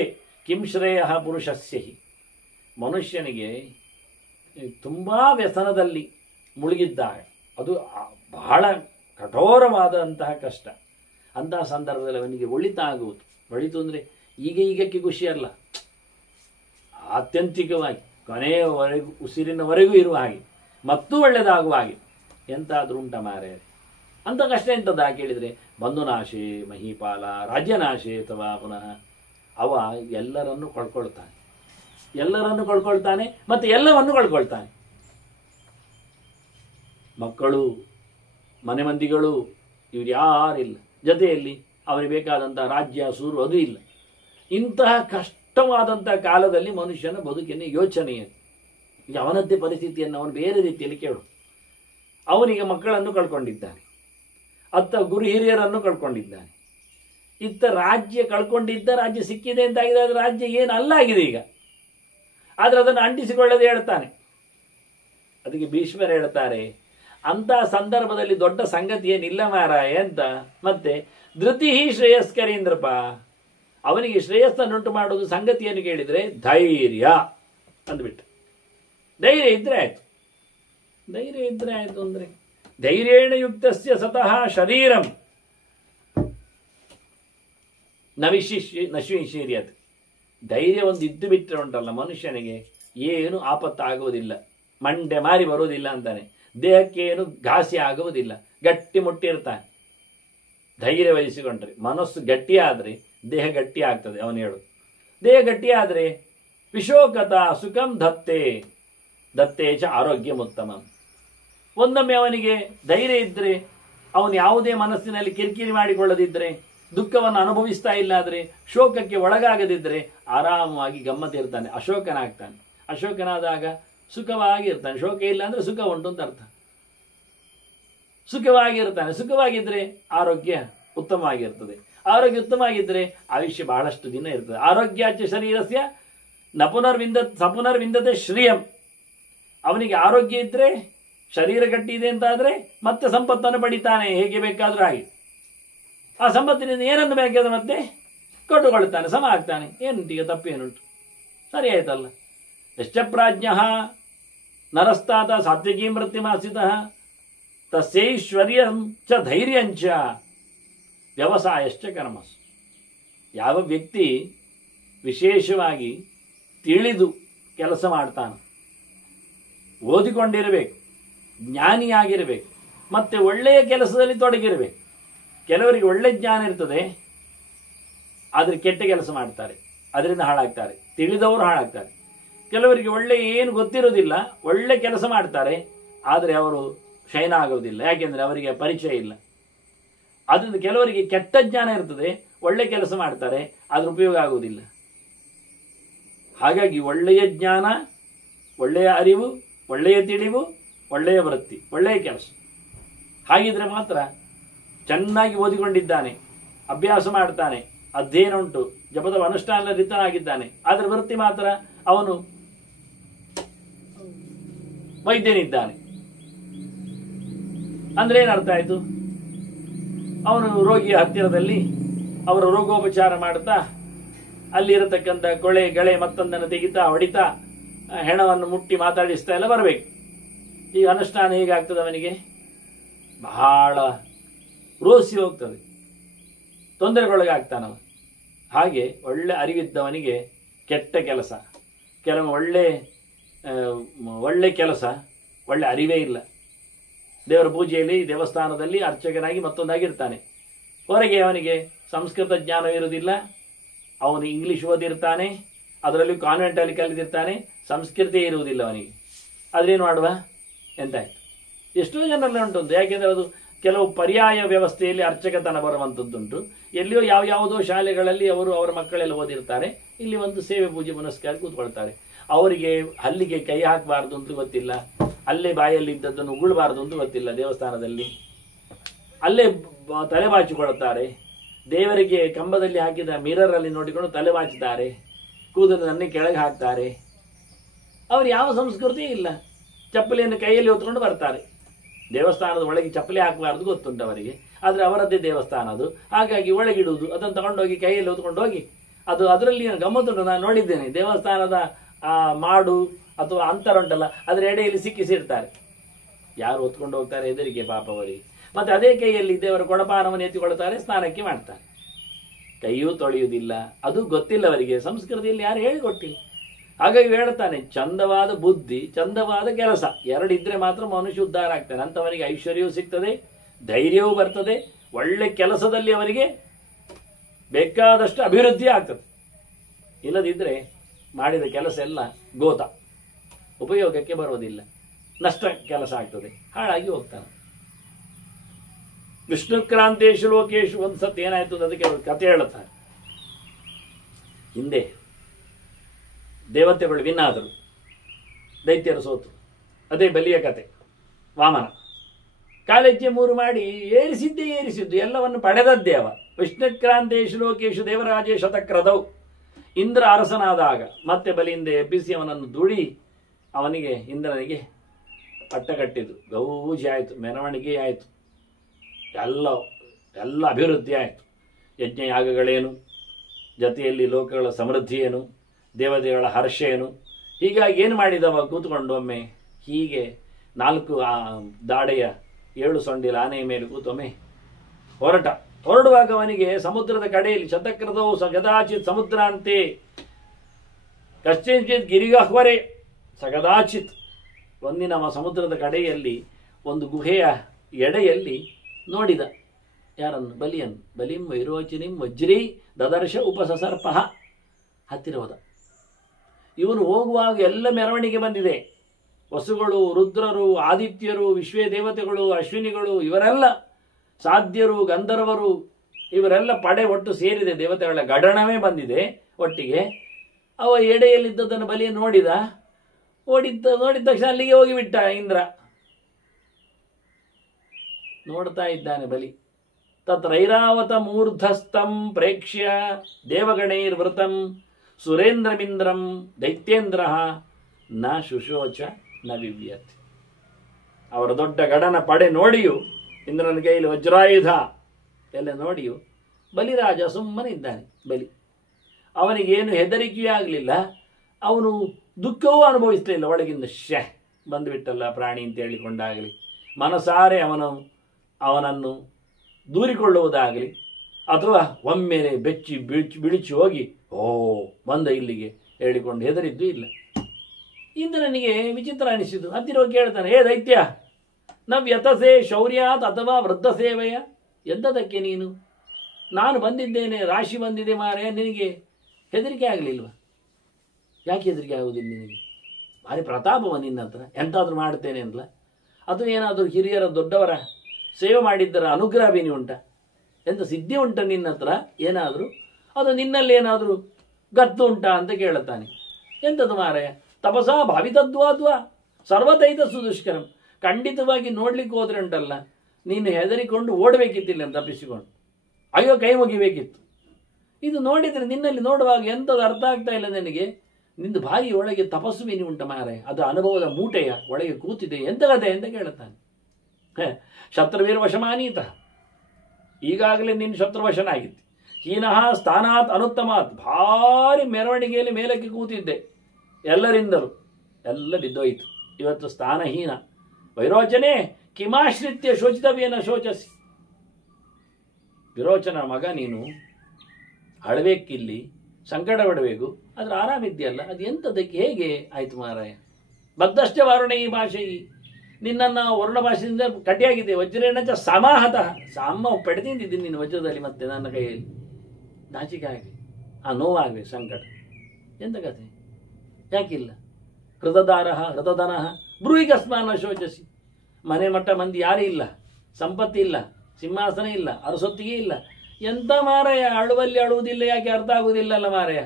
ಕಿಂ ಶ್ರೇಯ ಪುರುಷಸ್ಯ ಹಿ. ಮನುಷ್ಯನಿಗೆ ತುಂಬ ವ್ಯಸನದಲ್ಲಿ ಮುಳುಗಿದ್ದಾರೆ, ಅದು ಬಹಳ ಕಠೋರವಾದಂತಹ ಕಷ್ಟ. ಅಂತಹ ಸಂದರ್ಭದಲ್ಲಿ ಅವನಿಗೆ ಒಳಿತಾಗುವುದು. ಒಳಿತು ಅಂದರೆ ಈಗಕ್ಕೆ ಖುಷಿಯಲ್ಲ, ಆತ್ಯಂತಿಕವಾಗಿ ಕೊನೆಯವರೆಗೂ ಉಸಿರಿನವರೆಗೂ ಇರುವ ಹಾಗೆ ಮತ್ತೂ ಒಳ್ಳೆಯದಾಗುವ ಹಾಗೆ ಎಂತಾದರೂ ಉಂಟ ಮಾರೇ ಅಂತ ಕಷ್ಟ. ಎಂಥದ್ದು ಕೇಳಿದರೆ, ಬಂಧುನಾಶೆ ಮಹೀಪಾಲ, ರಾಜ್ಯನಾಶೆ ಅಥವಾ ಪುನಃ ಅವ ಎಲ್ಲರನ್ನು ಕಳ್ಕೊಳ್ತಾನೆ ಮತ್ತು ಎಲ್ಲವನ್ನು ಕಳ್ಕೊಳ್ತಾನೆ. ಮಕ್ಕಳು, ಮನೆ ಮಂದಿಗಳು, ಇವ್ರು ಯಾರಿಲ್ಲ ಜೊತೆಯಲ್ಲಿ. ಅವನಿಗೆ ಬೇಕಾದಂಥ ರಾಜ್ಯ ಸೂರು ಅದು ಇಲ್ಲ. ಇಂತಹ ಕಷ್ಟವಾದಂಥ ಕಾಲದಲ್ಲಿ ಮನುಷ್ಯನ ಬದುಕಿನ ಯೋಚನೆಯನ್ನು, ಈಗ ಅವನದ್ದೇ ಪರಿಸ್ಥಿತಿಯನ್ನು ಅವನು ಬೇರೆ ರೀತಿಯಲ್ಲಿ ಕೇಳು. ಅವನಿಗೆ ಮಕ್ಕಳನ್ನು ಕಳ್ಕೊಂಡಿದ್ದಾನೆ, ಅತ್ತ ಗುರು ಹಿರಿಯರನ್ನು ಕಳ್ಕೊಂಡಿದ್ದಾನೆ, ಇತ್ತ ರಾಜ್ಯ ಕಳ್ಕೊಂಡಿದ್ದ, ರಾಜ್ಯ ಸಿಕ್ಕಿದೆ ಅಂತಾಗಿದೆ, ಅದು ರಾಜ್ಯ ಏನು ಅಲ್ಲ ಆಗಿದೆ ಈಗ. ಆದರೆ ಅದನ್ನು ಅಂಟಿಸಿಕೊಳ್ಳದೆ ಹೇಳ್ತಾನೆ. ಅದಕ್ಕೆ ಭೀಷ್ಮರು ಹೇಳ್ತಾರೆ, ಅಂಥ ಸಂದರ್ಭದಲ್ಲಿ ದೊಡ್ಡ ಸಂಗತಿ ಏನಿಲ್ಲ ಮಾರಾಯ ಅಂತ. ಮತ್ತೆ ಧೃತಿ ಶ್ರೇಯಸ್ಕರೀಂದ್ರಪ್ಪ, ಅವನಿಗೆ ಶ್ರೇಯಸ್ಸನ್ನುಂಟು ಮಾಡುವುದು ಸಂಗತಿಯನ್ನು ಕೇಳಿದರೆ ಧೈರ್ಯ ಅಂದ್ಬಿಟ್ಟು. ಧೈರ್ಯ ಇದ್ರೆ ಆಯ್ತು. ಧೈರ್ಯ ಇದ್ರೆ ಆಯ್ತು ಅಂದ್ರೆ ಧೈರ್ಯೇಣ ಯುಕ್ತಸ್ಯ ಸತಃ ಶರೀರಂ ನಶಿಷ್ಯೇರ್ಯತ್. ಧೈರ್ಯ ಒಂದು ಇದ್ದು ಬಿಟ್ಟರೆ ಉಂಟಲ್ಲ ಮನುಷ್ಯನಿಗೆ ಏನು ಆಪತ್ತಾಗುವುದಿಲ್ಲ, ಮಂಡೆ ಮಾರಿ ಬರುವುದಿಲ್ಲ ಅಂತಾನೆ. ದೇಹಕ್ಕೆ ಏನು ಘಾಸಿ ಆಗುವುದಿಲ್ಲ, ಗಟ್ಟಿ ಮುಟ್ಟಿರ್ತಾನೆ. ಧೈರ್ಯ ವಹಿಸಿಕೊಂಡ್ರೆ ಮನಸ್ಸು ಗಟ್ಟಿಯಾದರೆ ದೇಹ ಗಟ್ಟಿ ಆಗ್ತದೆ. ಅವನು ಹೇಳು ದೇಹ ಗಟ್ಟಿಯಾದರೆ ವಿಶೋಕತ ಸುಖಂ ದತ್ತೇ ದತ್ತೇ ಚ ಆರೋಗ್ಯ ಉತ್ತಮ. ಒಂದೊಮ್ಮೆ ಅವನಿಗೆ ಧೈರ್ಯ ಇದ್ದರೆ, ಅವನು ಯಾವುದೇ ಮನಸ್ಸಿನಲ್ಲಿ ಕಿರಿಕಿರಿ ಮಾಡಿಕೊಳ್ಳದಿದ್ದರೆ, ದುಃಖವನ್ನು ಅನುಭವಿಸ್ತಾ ಇಲ್ಲ ಆದರೆ, ಶೋಕಕ್ಕೆ ಒಳಗಾಗದಿದ್ದರೆ ಆರಾಮವಾಗಿ ಗಮ್ಮತ್ತಿರ್ತಾನೆ, ಅಶೋಕನಾಗ್ತಾನೆ. ಅಶೋಕನಾದಾಗ ಸುಖವಾಗಿರ್ತಾನೆ. ಶೋಕ ಇಲ್ಲ ಅಂದರೆ ಸುಖ ಉಂಟು ಅಂತ ಅರ್ಥ. ಸುಖವಾಗಿರ್ತಾನೆ. ಸುಖವಾಗಿದ್ದರೆ ಆರೋಗ್ಯ ಉತ್ತಮವಾಗಿರ್ತದೆ. ಆರೋಗ್ಯ ಉತ್ತಮವಾಗಿದ್ದರೆ ಆಯುಷ್ಯ ಬಹಳಷ್ಟು ದಿನ ಇರ್ತದೆ. ಆರೋಗ್ಯಾಚ ಶರೀರಸ್ಯ ಸಪುನರ್ವಿಂದತೆ ಶ್ರಿಯಂ. ಅವನಿಗೆ ಆರೋಗ್ಯ ಇದ್ದರೆ, ಶರೀರ ಗಟ್ಟಿ ಇದೆ ಅಂತಾದರೆ ಮತ್ತೆ ಸಂಪತ್ತನ್ನು ಪಡಿತಾನೆ, ಹೇಗೆ ಬೇಕಾದರೂ ಆಗಿ. ಆ ಸಂಪತ್ತಿನಿಂದ ಏನನ್ನು ಬೇಕಾದ್ರೆ ಮತ್ತೆ ಕೊಟ್ಟುಕೊಳ್ತಾನೆ, ಸಮ ಆಗ್ತಾನೆ. ಏನುಂಟು ಈಗ ತಪ್ಪೇನುಂಟು? ಸರಿ ಆಯ್ತಲ್ಲ. ಯಶ್ಚ ಪ್ರಾಜ್ಞ ನರಸ್ತಾತ ಸಾತ್ವಿಕೀಂ ವೃತ್ತಿಮಾಸಿತಃ ತಸ್ಯೈಶ್ವರ್ಯಂ ಚ ಧೈರ್ಯಂಚ ವ್ಯವಸಾಯಶ್ಚ ಕರ್ಮಸ್. ಯಾವ ವ್ಯಕ್ತಿ ವಿಶೇಷವಾಗಿ ತಿಳಿದು ಕೆಲಸ ಮಾಡ್ತಾನೆ, ಓದಿಕೊಂಡಿರಬೇಕು, ಜ್ಞಾನಿಯಾಗಿರಬೇಕು, ಮತ್ತೆ ಒಳ್ಳೆಯ ಕೆಲಸದಲ್ಲಿ ತೊಡಗಿರಬೇಕು. ಕೆಲವರಿಗೆ ಒಳ್ಳೆ ಜ್ಞಾನ ಇರ್ತದೆ, ಆದರೆ ಕೆಟ್ಟ ಕೆಲಸ ಮಾಡ್ತಾರೆ, ಅದರಿಂದ ಹಾಳಾಗ್ತಾರೆ. ತಿಳಿದವರು ಹಾಳಾಗ್ತಾರೆ. ಕೆಲವರಿಗೆ ಒಳ್ಳೆ ಏನು ಗೊತ್ತಿರೋದಿಲ್ಲ, ಒಳ್ಳೆ ಕೆಲಸ ಮಾಡ್ತಾರೆ, ಆದರೆ ಅವರು ಶೈನ ಆಗೋದಿಲ್ಲ. ಯಾಕೆಂದರೆ ಅವರಿಗೆ ಪರಿಚಯ ಇಲ್ಲ. ಅದರಿಂದ ಕೆಲವರಿಗೆ ಕೆಟ್ಟ ಜ್ಞಾನ ಇರ್ತದೆ, ಒಳ್ಳೆ ಕೆಲಸ ಮಾಡ್ತಾರೆ, ಅದ್ರ ಉಪಯೋಗ ಆಗುವುದಿಲ್ಲ. ಹಾಗಾಗಿ ಒಳ್ಳೆಯ ಜ್ಞಾನ, ಒಳ್ಳೆಯ ಅರಿವು, ಒಳ್ಳೆಯ ತಿಳಿವು, ಒಳ್ಳೆಯ ವೃತ್ತಿ, ಒಳ್ಳೆಯ ಕೆಲಸ, ಹಾಗಿದ್ರೆ ಮಾತ್ರ ಚೆನ್ನಾಗಿ ಓದಿಕೊಂಡಿದ್ದಾನೆ, ಅಭ್ಯಾಸ ಮಾಡ್ತಾನೆ, ಅಧ್ಯಯನ ಉಂಟು, ಜಪದ ಅನುಷ್ಠಾನ ರಿತನಾಗಿದ್ದಾನೆ, ಆದರೆ ವೃತ್ತಿ ಮಾತ್ರ ಅವನು ವೈದ್ಯನಿದ್ದಾನೆ ಅಂದ್ರೆ ಏನರ್ಥ ಆಯ್ತು? ಅವನು ರೋಗಿಯ ಹತ್ತಿರದಲ್ಲಿ ಅವರ ರೋಗೋಪಚಾರ ಮಾಡ್ತಾ, ಅಲ್ಲಿರತಕ್ಕಂಥ ಕೊಳೆ ಗಳೆ ಮತ್ತೊಂದನ್ನು ತೆಗಿತಾ ಹೊಡಿತಾ ಹೆಣವನ್ನು ಮುಟ್ಟಿ ಮಾತಾಡಿಸ್ತಾ ಎಲ್ಲ ಬರಬೇಕು. ಈ ಅನುಷ್ಠಾನ ಹೇಗಾಗ್ತದೆ? ಅವನಿಗೆ ಬಹಳ ರೋಸಿ ಹೋಗ್ತದೆ, ತೊಂದರೆಗೊಳಗಾಗ್ತಾನವ. ಹಾಗೆ ಒಳ್ಳೆ ಅರಿವಿದ್ದವನಿಗೆ ಕೆಟ್ಟ ಕೆಲಸ, ಕೆಲವು ಒಳ್ಳೆ ಕೆಲಸ, ಒಳ್ಳೆ ಅರಿವೇ ಇಲ್ಲ. ದೇವರ ಪೂಜೆಯಲ್ಲಿ, ದೇವಸ್ಥಾನದಲ್ಲಿ ಅರ್ಚಕನಾಗಿ ಮತ್ತೊಂದಾಗಿರ್ತಾನೆ. ಹೊರಗೆ ಅವನಿಗೆ ಸಂಸ್ಕೃತ ಜ್ಞಾನ ಇರುವುದಿಲ್ಲ, ಅವನು ಇಂಗ್ಲಿಷ್ ಓದಿರ್ತಾನೆ, ಅದರಲ್ಲಿ ಕಾನ್ವೆಂಟಲ್ಲಿ ಕಲಿತಿರ್ತಾನೆ, ಸಂಸ್ಕೃತಿ ಇರುವುದಿಲ್ಲ ಅವನಿಗೆ. ಅದ್ರೇನು ಮಾಡುವ? ಎಂತಾಯ್ತು? ಎಷ್ಟೋ ಜನರಲ್ಲಿ ಉಂಟು. ಯಾಕೆಂದರೆ ಅದು ಕೆಲವು ಪರ್ಯಾಯ ವ್ಯವಸ್ಥೆಯಲ್ಲಿ ಅರ್ಚಕತನ ಬರುವಂಥದ್ದುಂಟು. ಎಲ್ಲಿಯೋ ಯಾವುದೋ ಶಾಲೆಗಳಲ್ಲಿ ಅವರ ಮಕ್ಕಳೆಲ್ಲ ಓದಿರ್ತಾರೆ, ಇಲ್ಲಿ ಒಂದು ಸೇವೆ ಪೂಜೆ ಪುನಸ್ಕಾರ ಕೂತ್ಕೊಳ್ತಾರೆ. ಅವರಿಗೆ ಹಲ್ಲಿಗೆ ಕೈ ಹಾಕಬಾರ್ದು ಅಂತ ಗೊತ್ತಿಲ್ಲ, ಅಲ್ಲೇ ಬಾಯಲ್ಲಿ ಇದ್ದದ್ದನ್ನು ಉಗುಳಬಾರ್ದು ಅಂತ ಗೊತ್ತಿಲ್ಲ. ದೇವಸ್ಥಾನದಲ್ಲಿ ಅಲ್ಲೇ ತಲೆ ಬಾಚಿಕೊಳ್ಳುತ್ತಾರೆ. ದೇವರಿಗೆ ಕಂಬದಲ್ಲಿ ಹಾಕಿದ ಮಿರರಲ್ಲಿ ನೋಡಿಕೊಂಡು ತಲೆ ಬಾಚುತ್ತಾರೆ, ಕೂದಲನ್ನೇ ಕೆಳಗೆ ಹಾಕ್ತಾರೆ. ಅವರು ಯಾವ ಸಂಸ್ಕೃತಿ ಇಲ್ಲ. ಚಪ್ಪಲಿಯನ್ನು ಕೈಯಲ್ಲಿ ಹೊತ್ಕೊಂಡು ಬರ್ತಾರೆ. ದೇವಸ್ಥಾನದ ಒಳಗೆ ಚಪ್ಪಲಿ ಹಾಕಬಾರ್ದು ಗೊತ್ತುಂಟು ಅವರಿಗೆ, ಆದರೆ ಅವರದ್ದೇ ದೇವಸ್ಥಾನ ಅದು. ಹಾಗಾಗಿ ಒಳಗಿಡುವುದು, ಅದನ್ನು ತಗೊಂಡೋಗಿ ಕೈಯಲ್ಲಿ ಹೊತ್ಕೊಂಡು ಹೋಗಿ, ಅದು ಅದರಲ್ಲಿ ಗಮ್ಮತ್ತುಂಟು. ನಾನು ನೋಡಿದ್ದೇನೆ, ದೇವಸ್ಥಾನದ ಮಾಡು ಅಥವಾ ಅಂತರ ಉಂಟಲ್ಲ, ಅದರ ಎಡೆಯಲ್ಲಿ ಸಿಕ್ಕಿಸಿರ್ತಾರೆ. ಯಾರು ಹೊತ್ಕೊಂಡು ಹೋಗ್ತಾರೆ? ಹೆದರಿಕೆ ಪಾಪ ಅವರಿಗೆ. ಮತ್ತೆ ಅದೇ ಕೈಯಲ್ಲಿ ದೇವರ ಕೊಡಪಾನವನ್ನು ಎತ್ತಿಕೊಳ್ತಾರೆ, ಸ್ನಾನಕ್ಕೆ ಮಾಡ್ತಾರೆ. ಕೈಯೂ ತೊಳೆಯುವುದಿಲ್ಲ, ಅದು ಗೊತ್ತಿಲ್ಲ ಅವರಿಗೆ. ಸಂಸ್ಕೃತಿಯಲ್ಲಿ ಯಾರು ಹೇಳಿಕೊಟ್ಟಿಲ್ಲ. ಹಾಗಾಗಿ ಹೇಳ್ತಾನೆ, ಚಂದವಾದ ಬುದ್ಧಿ, ಚಂದವಾದ ಕೆಲಸ ಎರಡಿದ್ರೆ ಮಾತ್ರ ಮನುಷ್ಯ ಉದ್ಧಾರ ಆಗ್ತಾನೆ. ಅಂತವನಿಗೆ ಐಶ್ವರ್ಯವೂ ಸಿಗ್ತದೆ, ಧೈರ್ಯವೂ ಬರ್ತದೆ, ಒಳ್ಳೆ ಕೆಲಸದಲ್ಲಿ ಅವರಿಗೆ ಬೇಕಾದಷ್ಟು ಅಭಿವೃದ್ಧಿ ಆಗ್ತದೆ. ಇಲ್ಲದಿದ್ದರೆ ಮಾಡಿದ ಕೆಲಸ ಎಲ್ಲ ಗೋತ, ಉಪಯೋಗಕ್ಕೆ ಬರೋದಿಲ್ಲ, ನಷ್ಟ ಕೆಲಸ ಆಗ್ತದೆ, ಹಾಳಾಗಿ ಹೋಗ್ತಾನೆ. ವಿಷ್ಣುಕ್ರಾಂತೇಶು ಲೋಕೇಶು ಒಂದು ಸತ್ ಏನಾಯ್ತು ಅದಕ್ಕೆ ಅವರು ಕಥೆ ಹೇಳುತ್ತಾರೆ. ಹಿಂದೆ ದೇವತೆಗಳು ವಿನ್ನಾದರು, ದೈತ್ಯರು ಸೋತು. ಅದೇ ಬಲಿಯ ಕತೆ. ವಾಮನ ಕಾಲೆಜ್ಜೆ ಮೂರು ಮಾಡಿ ಏರಿಸಿದ್ದು ಎಲ್ಲವನ್ನು ಪಡೆದದ್ದೇ ಅವ. ವಿಷ್ಣುಕ್ರಾಂತೇಶು ಲೋಕೇಶು ದೇವರಾಜೇ ಶತಕ್ರದೌ. ಇಂದ್ರ ಅರಸನಾದಾಗ ಮತ್ತೆ ಬಲಿಯಿಂದ ಎಬ್ಬಿಸಿ ಅವನನ್ನು ದುಡಿ ಅವನಿಗೆ ಇಂದ್ರನಿಗೆ ಪಟ್ಟ ಕಟ್ಟಿದ್ದು. ಗೌಜಿ ಆಯಿತು, ಮೆರವಣಿಗೆ ಆಯಿತು, ಎಲ್ಲ ಅಭಿವೃದ್ಧಿ ಆಯಿತು. ಯಜ್ಞ ಯಾಗಗಳೇನು, ಜೊತೆಯಲ್ಲಿ ಲೋಕಗಳ ಸಮೃದ್ಧಿ ಏನು, ದೇವತೆಗಳ ಹರ್ಷ ಏನು. ಹೀಗಾಗಿ ಏನು ಮಾಡಿದವ ಕೂತ್ಕೊಂಡು ಒಮ್ಮೆ ಹೀಗೆ 4 ದಾಡೆಯ 7 ಸೊಂಡಿಲ ಆನೆಯ ಮೇಲೆ ಕೂತೊಮ್ಮೆ ಹೊರಡುವಾಗ ಅವನಿಗೆ ಸಮುದ್ರದ ಕಡೆಯಲ್ಲಿ ಶತಕ್ರದವು ಸಗದಾಚಿತ್ ಸಮುದ್ರಾಂತೆ ಕಶ್ಚಿತ್ ಗಿರಿಗಹ್ವರೆ ಸಗದಾಚಿತ್ ಒಂದಿನ ಸಮುದ್ರದ ಕಡೆಯಲ್ಲಿ ಒಂದು ಗುಹೆಯ ಎಡೆಯಲ್ಲಿ ನೋಡಿದ ಯಾರನ್ನು? ಬಲಿಯನ್ನು. ಬಲಿಂ ವೈರೋಚಿನಿಂ ವಜ್ರೀ ದದರ್ಶ ಉಪಸಸರ್ಪ. ಹತ್ತಿರ ಹೋದ. ಇವನು ಹೋಗುವಾಗ ಎಲ್ಲ ಮೆರವಣಿಗೆ ಬಂದಿದೆ. ವಸುಗಳು, ರುದ್ರರು, ಆದಿತ್ಯರು, ವಿಶ್ವೇ ದೇವತೆಗಳು, ಅಶ್ವಿನಿಗಳು, ಇವರೆಲ್ಲ ಸಾಧ್ಯರು, ಗಂಧರ್ವರು, ಇವರೆಲ್ಲ ಪಡೆ ಒಟ್ಟು ಸೇರಿದೆ. ದೇವತೆಗಳ ಗಡಣವೇ ಬಂದಿದೆ ಒಟ್ಟಿಗೆ. ಅವ ಎಡೆಯಲ್ಲಿದ್ದದನ್ನು ಬಲಿಯ ನೋಡಿದ ತಕ್ಷಣ ಅಲ್ಲಿಗೆ ಹೋಗಿಬಿಟ್ಟ ಇಂದ್ರ. ನೋಡ್ತಾ ಇದ್ದಾನೆ ಬಲಿ. ತತ್ರೈರಾವತ ಮೂರ್ಧಸ್ಥಂ ಪ್ರೇಕ್ಷ್ಯ ದೇವಗಣೈರ್ವೃತಂ ಸುರೇಂದ್ರಮಿಂದ್ರಂ ದೈತ್ಯೇಂದ್ರ ನ ಶುಶೋಚ ನ ವಿವ್ಯತ್. ಅವರ ದೊಡ್ಡ ಗಡನ ಪಡೆ ನೋಡಿಯೂ, ಇಂದ್ರನ ಕೈಯಲ್ಲಿ ವಜ್ರಾಯುಧ ಎಲ್ಲ ನೋಡಿಯೂ ಬಲಿರಾಜ ಸುಮ್ಮನೆ ಇದ್ದಾನೆ. ಬಲಿ ಅವನಿಗೇನು ಹೆದರಿಕೆಯೂ ಆಗಲಿಲ್ಲ, ಅವನು ದುಃಖವೂ ಅನುಭವಿಸಲಿಲ್ಲ. ಒಳಗಿಂದ ಬಂದುಬಿಟ್ಟಲ್ಲ ಪ್ರಾಣಿ ಅಂತ ಹೇಳಿಕೊಂಡಾಗಲಿ, ಮನಸಾರೆ ಅವನನ್ನು ದೂರಿಕೊಳ್ಳುವುದಾಗಲಿ, ಅಥವಾ ಒಮ್ಮೆಲೆ ಬೆಚ್ಚಿ ಬಿಳಿಚಿ ಹೋಗಿ ಬಂದ ಇಲ್ಲಿಗೆ ಹೇಳಿಕೊಂಡು ಹೆದರಿದ್ದು ಇಲ್ಲ. ಇಂದ್ರನಿಗೆ ವಿಚಿತ್ರ ಅನಿಸಿತು. ಹತ್ತಿರ ಹೋಗಿ ಕೇಳ್ತಾನೆ, ಹೇ ದೈತ್ಯ, ನವ್ಯತಸೆ ಶೌರ್ಯಾತ್ ಅಥವಾ ವೃದ್ಧ ಸೇವೆಯ, ಎಂದದಕ್ಕೆ ನೀನು? ನಾನು ಬಂದಿದ್ದೇನೆ, ರಾಶಿ ಬಂದಿದೆ ಮಾರೆ, ನಿನಗೆ ಹೆದರಿಕೆ ಆಗಲಿಲ್ವ? ಯಾಕೆ ಹೆದರಿಕೆ ಆಗುವುದಿಲ್ಲ ನಿನಗೆ? ಭಾರಿ ಪ್ರತಾಪವ ನಿನ್ನ ಹತ್ರ, ಎಂತಾದರೂ ಮಾಡ್ತೇನೆ ಅಂತಲ? ಅಥವಾ ಏನಾದರೂ ಹಿರಿಯರ ದೊಡ್ಡವರ ಸೇವೆ ಮಾಡಿದ್ದರ ಅನುಗ್ರಹ ಬೇನಿ ಉಂಟ? ಎಂತ ಸಿದ್ಧಿ ಉಂಟ ನಿನ್ನ ಹತ್ರ ಏನಾದರೂ? ಅದು ನಿನ್ನಲ್ಲಿ ಏನಾದರೂ ಗತ್ತು ಉಂಟಾ ಅಂತ ಕೇಳುತ್ತಾನೆ. ಎಂಥದ್ದು ಮಾರಾಯ? ತಪಸಾ ಭಾವಿತದ್ವಾದ್ವಾ ಸರ್ವತೈತ ಸುದುಷ್ಕರಂ. ಖಂಡಿತವಾಗಿ ನೋಡ್ಲಿಕ್ಕೆ ಹೋದ್ರೆ ಉಂಟಲ್ಲ, ನೀನು ಹೆದರಿಕೊಂಡು ಓಡಬೇಕಿತ್ತಿಲ್ಲ ಅಂತ ತಪ್ಪಿಸಿಕೊಂಡು, ಅಯ್ಯೋ ಕೈ ಮುಗಿಬೇಕಿತ್ತು. ಇದು ನೋಡಿದರೆ ನಿನ್ನಲ್ಲಿ ನೋಡುವಾಗ ಎಂಥದ್ದು ಅರ್ಥ ಆಗ್ತಾ ಇಲ್ಲ ನನಗೆ. ನಿಂದು ಭಾರಿ ಒಳಗೆ ತಪಸ್ಸು ಬೇನಿ ಉಂಟ ಮಾರಾಯ, ಅದು ಅನುಭವದ ಮೂಟೆಯ ಒಳಗೆ ಕೂತಿದೆ, ಎಂತ ಕಥೆ ಅಂತ ಕೇಳುತ್ತಾನೆ. ಶತ್ರುವೀರ ವಶಮಾನೀತ, ಈಗಾಗಲೇ ನಿನ್ನ ಶತ್ರುವಶನಾಗಿತ್ತು. ಹೀನಃ ಸ್ಥಾನಾತ್ ಅನುತ್ತಮಾತ್, ಭಾರಿ ಮೆರವಣಿಗೆಯಲ್ಲಿ ಮೇಲಕ್ಕೆ ಕೂತಿದ್ದೆ, ಎಲ್ಲರಿಂದಲೂ ಎಲ್ಲ ಬಿದ್ದೋಯಿತು. ಇವತ್ತು ಸ್ಥಾನಹೀನ. ವೈರೋಚನೆ ಕಿಮಾಶ್ರಿತ್ಯ ಶೋಚಿತವೇನ ಶೋಚಸಿ. ವಿರೋಚನ ಮಗ ನೀನು, ಅಳಬೇಕಿಲ್ಲಿ, ಸಂಕಟ ಪಡಬೇಕು, ಆದ್ರೆ ಆರಾಮಿದ್ಯಲ್ಲ, ಅದು ಎಂಥದಕ್ಕೆ ಹೇಗೆ ಆಯ್ತು ಮಾರಾಯ? ಬದ್ದಷ್ಟೇ ವಾರುಣ ಈ ಭಾಷೆ, ನಿನ್ನನ್ನು ವರ್ಣ ಭಾಷೆಯಿಂದ ಕಟ್ಟಿಯಾಗಿದೆ. ವಜ್ರೇಣಚ ಸಮಾಹತಃ, ಸಾಮ ಪಡೆದಿದ್ದೀನಿ ನಿನ್ನ ವಜ್ರದಲ್ಲಿ, ಮತ್ತೆ ನನ್ನ ಕೈಯಲ್ಲಿ ನಾಚಿಕೆ ಆಗಲಿ, ಆ ನೋವಾಗಲಿ, ಸಂಕಟ. ಎಂತ ಕಥೆ? ಯಾಕಿಲ್ಲ? ಹೃದದಾರ ಹೃದಧನ ಬ್ರೂಹಿಗಸ್ಮಾನ ಶೋಚಸಿ. ಮನೆ ಮಟ್ಟ ಮಂದಿ ಯಾರೂ ಇಲ್ಲ, ಸಂಪತ್ತಿ ಇಲ್ಲ, ಸಿಂಹಾಸನ ಇಲ್ಲ, ಅರಸೊತ್ತಿಗೆ ಇಲ್ಲ. ಎಂತ ಮಾರಾಯ? ಅಳುವಲ್ಲಿ ಅಳುವುದಿಲ್ಲ, ಯಾಕೆ ಅರ್ಥ ಆಗುವುದಿಲ್ಲಲ್ಲ ಮಾರಾಯ?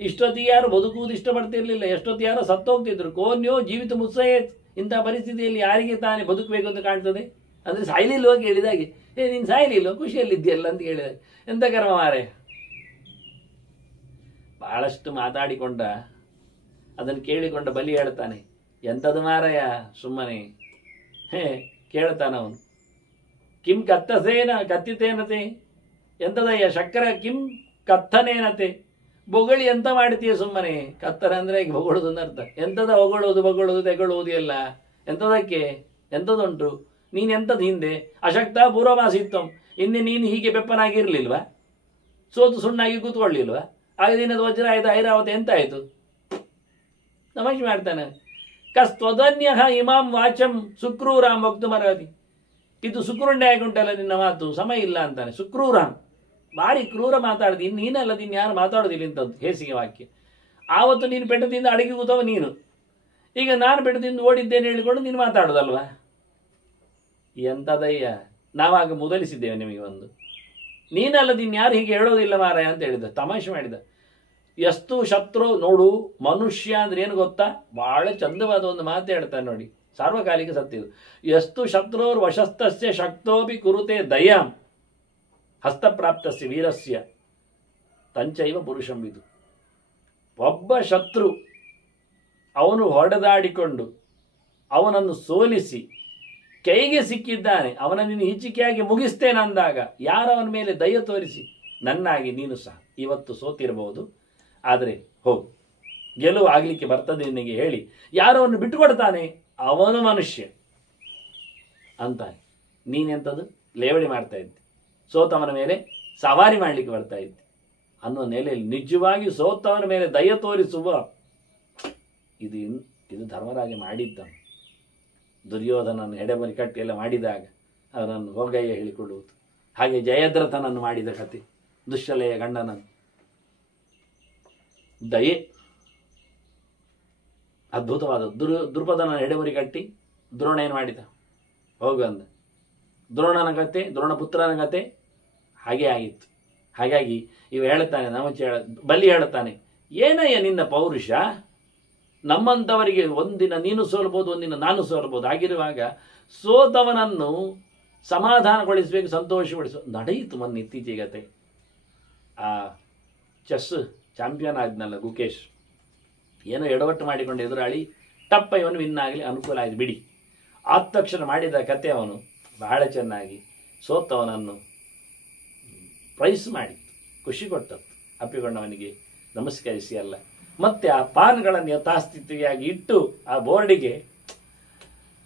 ಇಷ್ಟೊತ್ತಿಗೆ ಯಾರು ಬದುಕುವುದು ಇಷ್ಟಪಡ್ತಿರ್ಲಿಲ್ಲ, ಎಷ್ಟೊತ್ತಿಗೆ ಯಾರೋ ಸತ್ತೋಗ್ತಿದ್ರು. ಕೋನ್ಯೋ ಜೀವಿತ ಮುತ್ಸಯೇತ್. ಇಂಥ ಪರಿಸ್ಥಿತಿಯಲ್ಲಿ ಯಾರಿಗೆ ತಾನೇ ಬದುಕಬೇಕು ಅಂತ ಕಾಣ್ತದೆ? ಅಂದರೆ ಸಾಯ್ಲಿಲ್ವ ಕೇಳಿದಾಗೆ, ನೀನು ಸಾಯ್ಲಿಲ್ವ, ಖುಷಿಯಲ್ಲಿದ್ದೀಯಲ್ಲ ಅಂತ ಕೇಳಿದಾಗ, ಎಂಥ ಕರ್ಮ ಮಾರಾಯ? ಬಹಳಷ್ಟು ಮಾತಾಡಿಕೊಂಡ, ಅದನ್ನು ಕೇಳಿಕೊಂಡ ಬಲಿ ಹೇಳ್ತಾನೆ, ಎಂಥದ್ದು ಮಾರಾಯ ಸುಮ್ಮನೆ? ಕೇಳ್ತಾನವನು, ಕಿಂ ಕತ್ತಸೇನ ಕತ್ತಿತೇನತೆ, ಎಂಥದಯ್ಯ ಶಕ್ಕರ ಕಿಂ ಕತ್ತನೇನತೆ, ಬೊಗಳಿ ಎಂತ ಮಾಡ್ತೀಯ ಸುಮ್ಮನೆ? ಕತ್ತರ ಅಂದರೆ ಬೊಗಳೋದು ಅರ್ಥ. ಎಂಥದ ಹೊಗಳೋದು ತೆಗೊಳ್ಳೋದು ಎಲ್ಲ ಎಂಥದಕ್ಕೆ? ಎಂಥದುಂಟು? ನೀನು ಎಂಥದ್ದು ಹಿಂದೆ ಅಶಕ್ತ ಪೂರ್ವಮಾಸಿತ್ತಂ, ಹಿಂದೆ ನೀನು ಹೀಗೆ ಬೆಪ್ಪನಾಗಿರ್ಲಿಲ್ವಾ? ಸೋತು ಸುಣ್ಣಾಗಿ ಕೂತ್ಕೊಳ್ಳಿಲ್ವಾ? ಆಗ ದಿನದ ವಜ್ರ ಆಯ್ತು, ಐರಾವತ ಎಂತ ಆಯ್ತು? ನಮಸ್ತೆ ಮಾಡ್ತಾನೆ. ಕಸ್ತ್ವದನ್ಯ ಇಮಾಂ ವಾಚಂ ಸುಕ್ರೂರಾಮ್ ವಕ್ತು ಮರಾದಿ. ಇದು ಸುಕ್ರುಂಡೆ ಆಗುಂಟಲ್ಲ ನಿನ್ನ ಮಾತು, ಸಮಯ ಇಲ್ಲ ಅಂತಾನೆ. ಸುಕ್ರೂರಾಮ್, ಭಾರಿ ಕ್ರೂರ ಮಾತಾಡ್ದು. ನೀನಲ್ಲ, ನೀನು ಯಾರು ಮಾತಾಡೋದಿಲ್ಲ ಇಂಥದ್ದು ಹೇಸಿಗೆ ವಾಕ್ಯ. ಆವತ್ತು ನೀನು ಬೆಟ್ಟದಿಂದ ಅಡಿಗೆ ಕೂತವ ನೀನು, ಈಗ ನಾನು ಬೆಟ್ಟದಿಂದ ಓಡಿದ್ದೇನೆ ಹೇಳಿಕೊಂಡು ನೀನು ಮಾತಾಡೋದಲ್ವಾ? ಎಂಥದಯ್ಯ, ನಾವಾಗ ಮುದಲಿಸಿದ್ದೇವೆ ನಿಮಗೆ ಒಂದು. ನೀನಲ್ಲ, ನೀನು ಯಾರು ಹೀಗೆ ಹೇಳೋದಿಲ್ಲ ಮಾರಾಯ ಅಂತ ಹೇಳಿದ, ತಮಾಷೆ ಮಾಡಿದ. ಎಷ್ಟು ಶತ್ರು ನೋಡು, ಮನುಷ್ಯ ಅಂದ್ರೆ ಏನು ಗೊತ್ತಾ? ಬಹಳ ಚಂದವಾದ ಒಂದು ಮಾತು ಹೇಳ್ತಾನೆ ನೋಡಿ, ಸಾರ್ವಕಾಲಿಕ ಸತ್ಯದು. ಎಷ್ಟು ಶತ್ರುರ್ ವಶಸ್ಥಸ್ಯ ಶಕ್ತೋಪಿ ಕುರುತೆ ದಯಾಂ ಹಸ್ತಪ್ರಾಪ್ತಸ್ಯ ವೀರಸ್ಯ ತಂಚೈವ ಪುರುಷಂ ಇದು. ಒಬ್ಬ ಶತ್ರು ಅವನು ಹೊಡೆದಾಡಿಕೊಂಡು ಅವನನ್ನು ಸೋಲಿಸಿ ಕೈಗೆ ಸಿಕ್ಕಿದ್ದಾನೆ, ಅವನನ್ನು ನೀನು ಈಚಿಕೆಯಾಗಿ ಮುಗಿಸ್ತೇನೆ ಅಂದಾಗ ಯಾರವನ ಮೇಲೆ ದಯ ತೋರಿಸಿ ನನ್ನಾಗಿ ನೀನು ಸಹ ಇವತ್ತು ಸೋತಿರಬಹುದು, ಆದರೆ ಹೋಗು, ಗೆಲುವು ಆಗಲಿಕ್ಕೆ ಬರ್ತದೆ ನಿನಗೆ ಹೇಳಿ ಯಾರವನ್ನು ಬಿಟ್ಟುಕೊಡ್ತಾನೆ ಅವನು ಮನುಷ್ಯ ಅಂತ. ನೀನೆಂಥದ್ದು ಲೇವಡಿ ಮಾಡ್ತಾ ಇದ್ದೆ, ಸೋತವನ ಮೇಲೆ ಸವಾರಿ ಮಾಡಲಿಕ್ಕೆ ಬರ್ತಾ ಇದ್ದೆ ಅನ್ನೋ ನೆಲೆಯಲ್ಲಿ ನಿಜವಾಗಿ ಸೋತವನ ಮೇಲೆ ದಯ ತೋರಿಸುವ ಇದು ಧರ್ಮರಾಜ ಮಾಡಿದ್ದನು. ದುರ್ಯೋಧನನ್ನು ಎಡೆಮರಿ ಕಟ್ಟಿ ಎಲ್ಲ ಮಾಡಿದಾಗ ಅವನನ್ನು ಹೋಗಯ್ಯ ಹೇಳಿಕೊಳ್ಳುವುದು. ಹಾಗೆ ಜಯದ್ರಥನನ್ನು ಮಾಡಿದ ಕತೆ, ದುಶ್ಶಲೆಯ ಗಂಡನನ್ನು ದಯೆ ಅದ್ಭುತವಾದ. ದೃಪದನ ಎಡೆಮರಿ ಕಟ್ಟಿ ದ್ರೋಣ ಏನು ಮಾಡಿದ, ಹೋಗು ಅಂದ. ದ್ರೋಣನ ಕತೆ, ದ್ರೋಣಪುತ್ರನ ಕತೆ ಹಾಗೆ ಆಗಿತ್ತು. ಹಾಗಾಗಿ ಇವ ಹೇಳುತ್ತಾನೆ, ಬಲಿ ಹೇಳುತ್ತಾನೆ, ಏನಯ್ಯ ನಿನ್ನ ಪೌರುಷ, ನಮ್ಮಂಥವರಿಗೆ ಒಂದಿನ ನೀನು ಸೋಲ್ಬೋದು, ಒಂದಿನ ನಾನು ಸೋಲ್ಬೋದು. ಆಗಿರುವಾಗ ಸೋತವನನ್ನು ಸಮಾಧಾನಗೊಳಿಸಬೇಕು, ಸಂತೋಷಗೊಳಿಸ ನಡೆಯಿತು. ಮೊನ್ನೆ ಇತ್ತೀಚೆಗತೆ ಆ ಚೆಸ್ ಚಾಂಪಿಯನ್ ಆದ್ನಲ್ಲ ಗುಕೇಶ್, ಏನೋ ಎಡವಟ್ಟು ಮಾಡಿಕೊಂಡು ಎದುರಾಳಿ ಟಪ್ಪ ಇವನು ವಿನ್ ಆಗಲಿ ಅನುಕೂಲ ಆಯ್ತು ಬಿಡಿ. ಆದ ತಕ್ಷಣ ಮಾಡಿದ ಕತೆ ಅವನು ಬಹಳ ಚೆನ್ನಾಗಿ ಸೋತವನನ್ನು ಪ್ರೈಸ್ ಮಾಡಿತ್ತು, ಖುಷಿ ಕೊಟ್ಟದ್ದು. ಅಪ್ಪಿಕೊಂಡವನಿಗೆ ನಮಸ್ಕರಿಸಿ ಅಲ್ಲ, ಮತ್ತೆ ಆ ಪಾನ್ಗಳನ್ನು ಯಥಾಸ್ಥಿತಿಯಾಗಿ ಇಟ್ಟು ಆ ಬೋರ್ಡಿಗೆ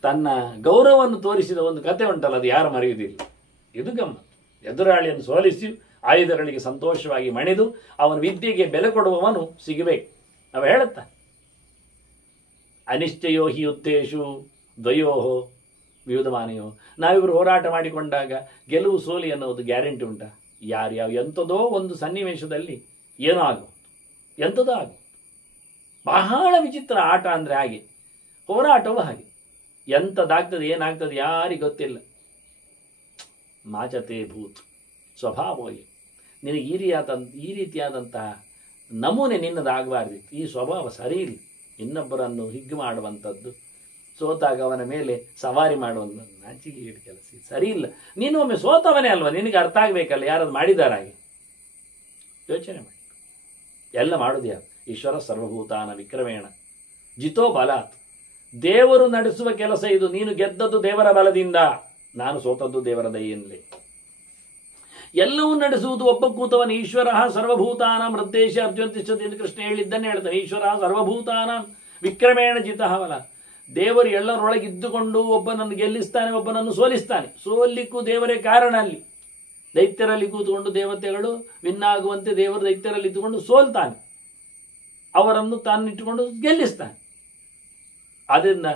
ತನ್ನ ಗೌರವವನ್ನು ತೋರಿಸಿದ ಒಂದು ಕತೆ ಉಂಟಲ್ಲ, ಅದು ಯಾರು ಮರೆಯುವುದಿಲ್ಲ. ಇದು ಗಮ್ಮತ್ತು. ಎದುರಾಳಿಯನ್ನು ಸೋಲಿಸಿ ಆಯುಧಗಳಿಗೆ ಸಂತೋಷವಾಗಿ ಮಣಿದು ಅವನ ವಿದ್ಯೆಗೆ ಬೆಲೆ ಕೊಡುವವನು ಸಿಗಬೇಕು. ನಾವು ಹೇಳುತ್ತಾ ಅನಿಶ್ಚಯೋ ಹಿ ಉತ್ತೇಶು ದ್ವಯೋಹೋ ವ್ಯೂಧಮಾನೆಯೋ. ನಾವಿಬ್ಬರು ಹೋರಾಟ ಮಾಡಿಕೊಂಡಾಗ ಗೆಲುವು ಸೋಲಿ ಅನ್ನೋದು ಗ್ಯಾರಂಟಿ ಉಂಟಾ? ಯಾರ್ಯಾವ ಎಂಥದೋ ಒಂದು ಸನ್ನಿವೇಶದಲ್ಲಿ ಏನೋ ಆಗಬಹುದು, ಎಂಥದೋ ಆಗಬಹುದು. ಬಹಳ ವಿಚಿತ್ರ ಆಟ ಅಂದರೆ ಹಾಗೆ, ಹೋರಾಟವೂ ಹಾಗೆ. ಎಂಥದ್ದಾಗ್ತದೆ ಏನಾಗ್ತದೆ ಯಾರಿಗೆ ಗೊತ್ತಿಲ್ಲ. ಮಾಚತೆ ಭೂತ್ ಸ್ವಭಾವೋಯ. ನಿನಗೆ ಈ ರೀತಿಯಾದಂತಹ ನಮೂನೆ ನಿನ್ನದಾಗಬಾರ್ದಿತ್ತು. ಈ ಸ್ವಭಾವ ಸರಿ ಇಲ್ಲ. ಇನ್ನೊಬ್ಬರನ್ನು ಹಿಗ್ಗು ಮಾಡುವಂಥದ್ದು, ಸೋತಾಗ ಅವನ ಮೇಲೆ ಸವಾರಿ ಮಾಡುವಂಥ ನಾಚಿಕೆ ಕೆಲಸ ಸರಿ ಇಲ್ಲ. ನೀನು ಒಮ್ಮೆ ಸೋತವನೇ ಅಲ್ವಾ, ನಿನಗೆ ಅರ್ಥ ಆಗಬೇಕಲ್ಲ ಯಾರದು ಮಾಡಿದಾರಾಗೆ. ಯೋಚನೆ ಮಾಡಿ. ಎಲ್ಲ ಮಾಡೋದು ಯಾರು? ಈಶ್ವರ ಸರ್ವಭೂತಾನ ವಿಕ್ರಮೇಣ ಜಿತೋ ಬಲಾತ್. ದೇವರು ನಡೆಸುವ ಕೆಲಸ ಇದು. ನೀನು ಗೆದ್ದದ್ದು ದೇವರ ಬಲದಿಂದ, ನಾನು ಸೋತದ್ದು ದೇವರ ದಯೆಯಿಂದಲೇ. ಎಲ್ಲವೂ ನಡೆಸುವುದು ಒಬ್ಬ ಕೂತವನು. ಈಶ್ವರ ಸರ್ವಭೂತಾನ ಮೃದ್ದೇಶ ಅರ್ಜುನ್ ಎಂದು ಕೃಷ್ಣ ಹೇಳಿದ್ದನ್ನೇ ಹೇಳ್ತಾನೆ. ಈಶ್ವರ ಸರ್ವಭೂತಾನ ವಿಕ್ರಮೇಣ ಜಿತಃ ಬಲ. ದೇವರು ಎಲ್ಲರೊಳಗಿದ್ದುಕೊಂಡು ಒಬ್ಬನನ್ನು ಗೆಲ್ಲಿಸ್ತಾನೆ, ಒಬ್ಬನನ್ನು ಸೋಲಿಸ್ತಾನೆ. ಸೋಲಿಕ್ಕೂ ದೇವರೇ ಕಾರಣ. ಅಲ್ಲಿ ದೈತ್ಯರಲ್ಲಿ ಕೂತುಕೊಂಡು ದೇವತೆಗಳು ವಿನ್ನಾಗುವಂತೆ ದೇವರು ದೈತ್ಯರಲ್ಲಿ ಇದ್ದುಕೊಂಡು ಸೋಲ್ತಾನೆ, ಅವರನ್ನು ತಾನಿಟ್ಟುಕೊಂಡು ಗೆಲ್ಲಿಸ್ತಾನೆ. ಆದ್ದರಿಂದ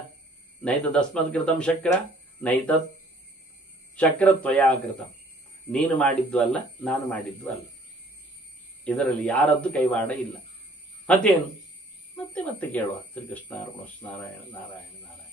ನೈತದಸ್ಮತ್ ಕೃತಂ ಶಕ್ರ ನೈತತ್ ಶಕ್ರ ತ್ವಯಾಕೃತಂ. ನೀನು ಮಾಡಿದ್ದು ಅಲ್ಲ, ನಾನು ಮಾಡಿದ್ದು ಅಲ್ಲ. ಇದರಲ್ಲಿ ಯಾರದ್ದು ಕೈವಾಡ ಇಲ್ಲ. ಮತ್ತೇನು? ಮತ್ತೆ ಕೇಳುವ ಶ್ರೀಕೃಷ್ಣ ನಾರಾಯಣ ನಾರಾಯಣ ನಾರಾಯಣ.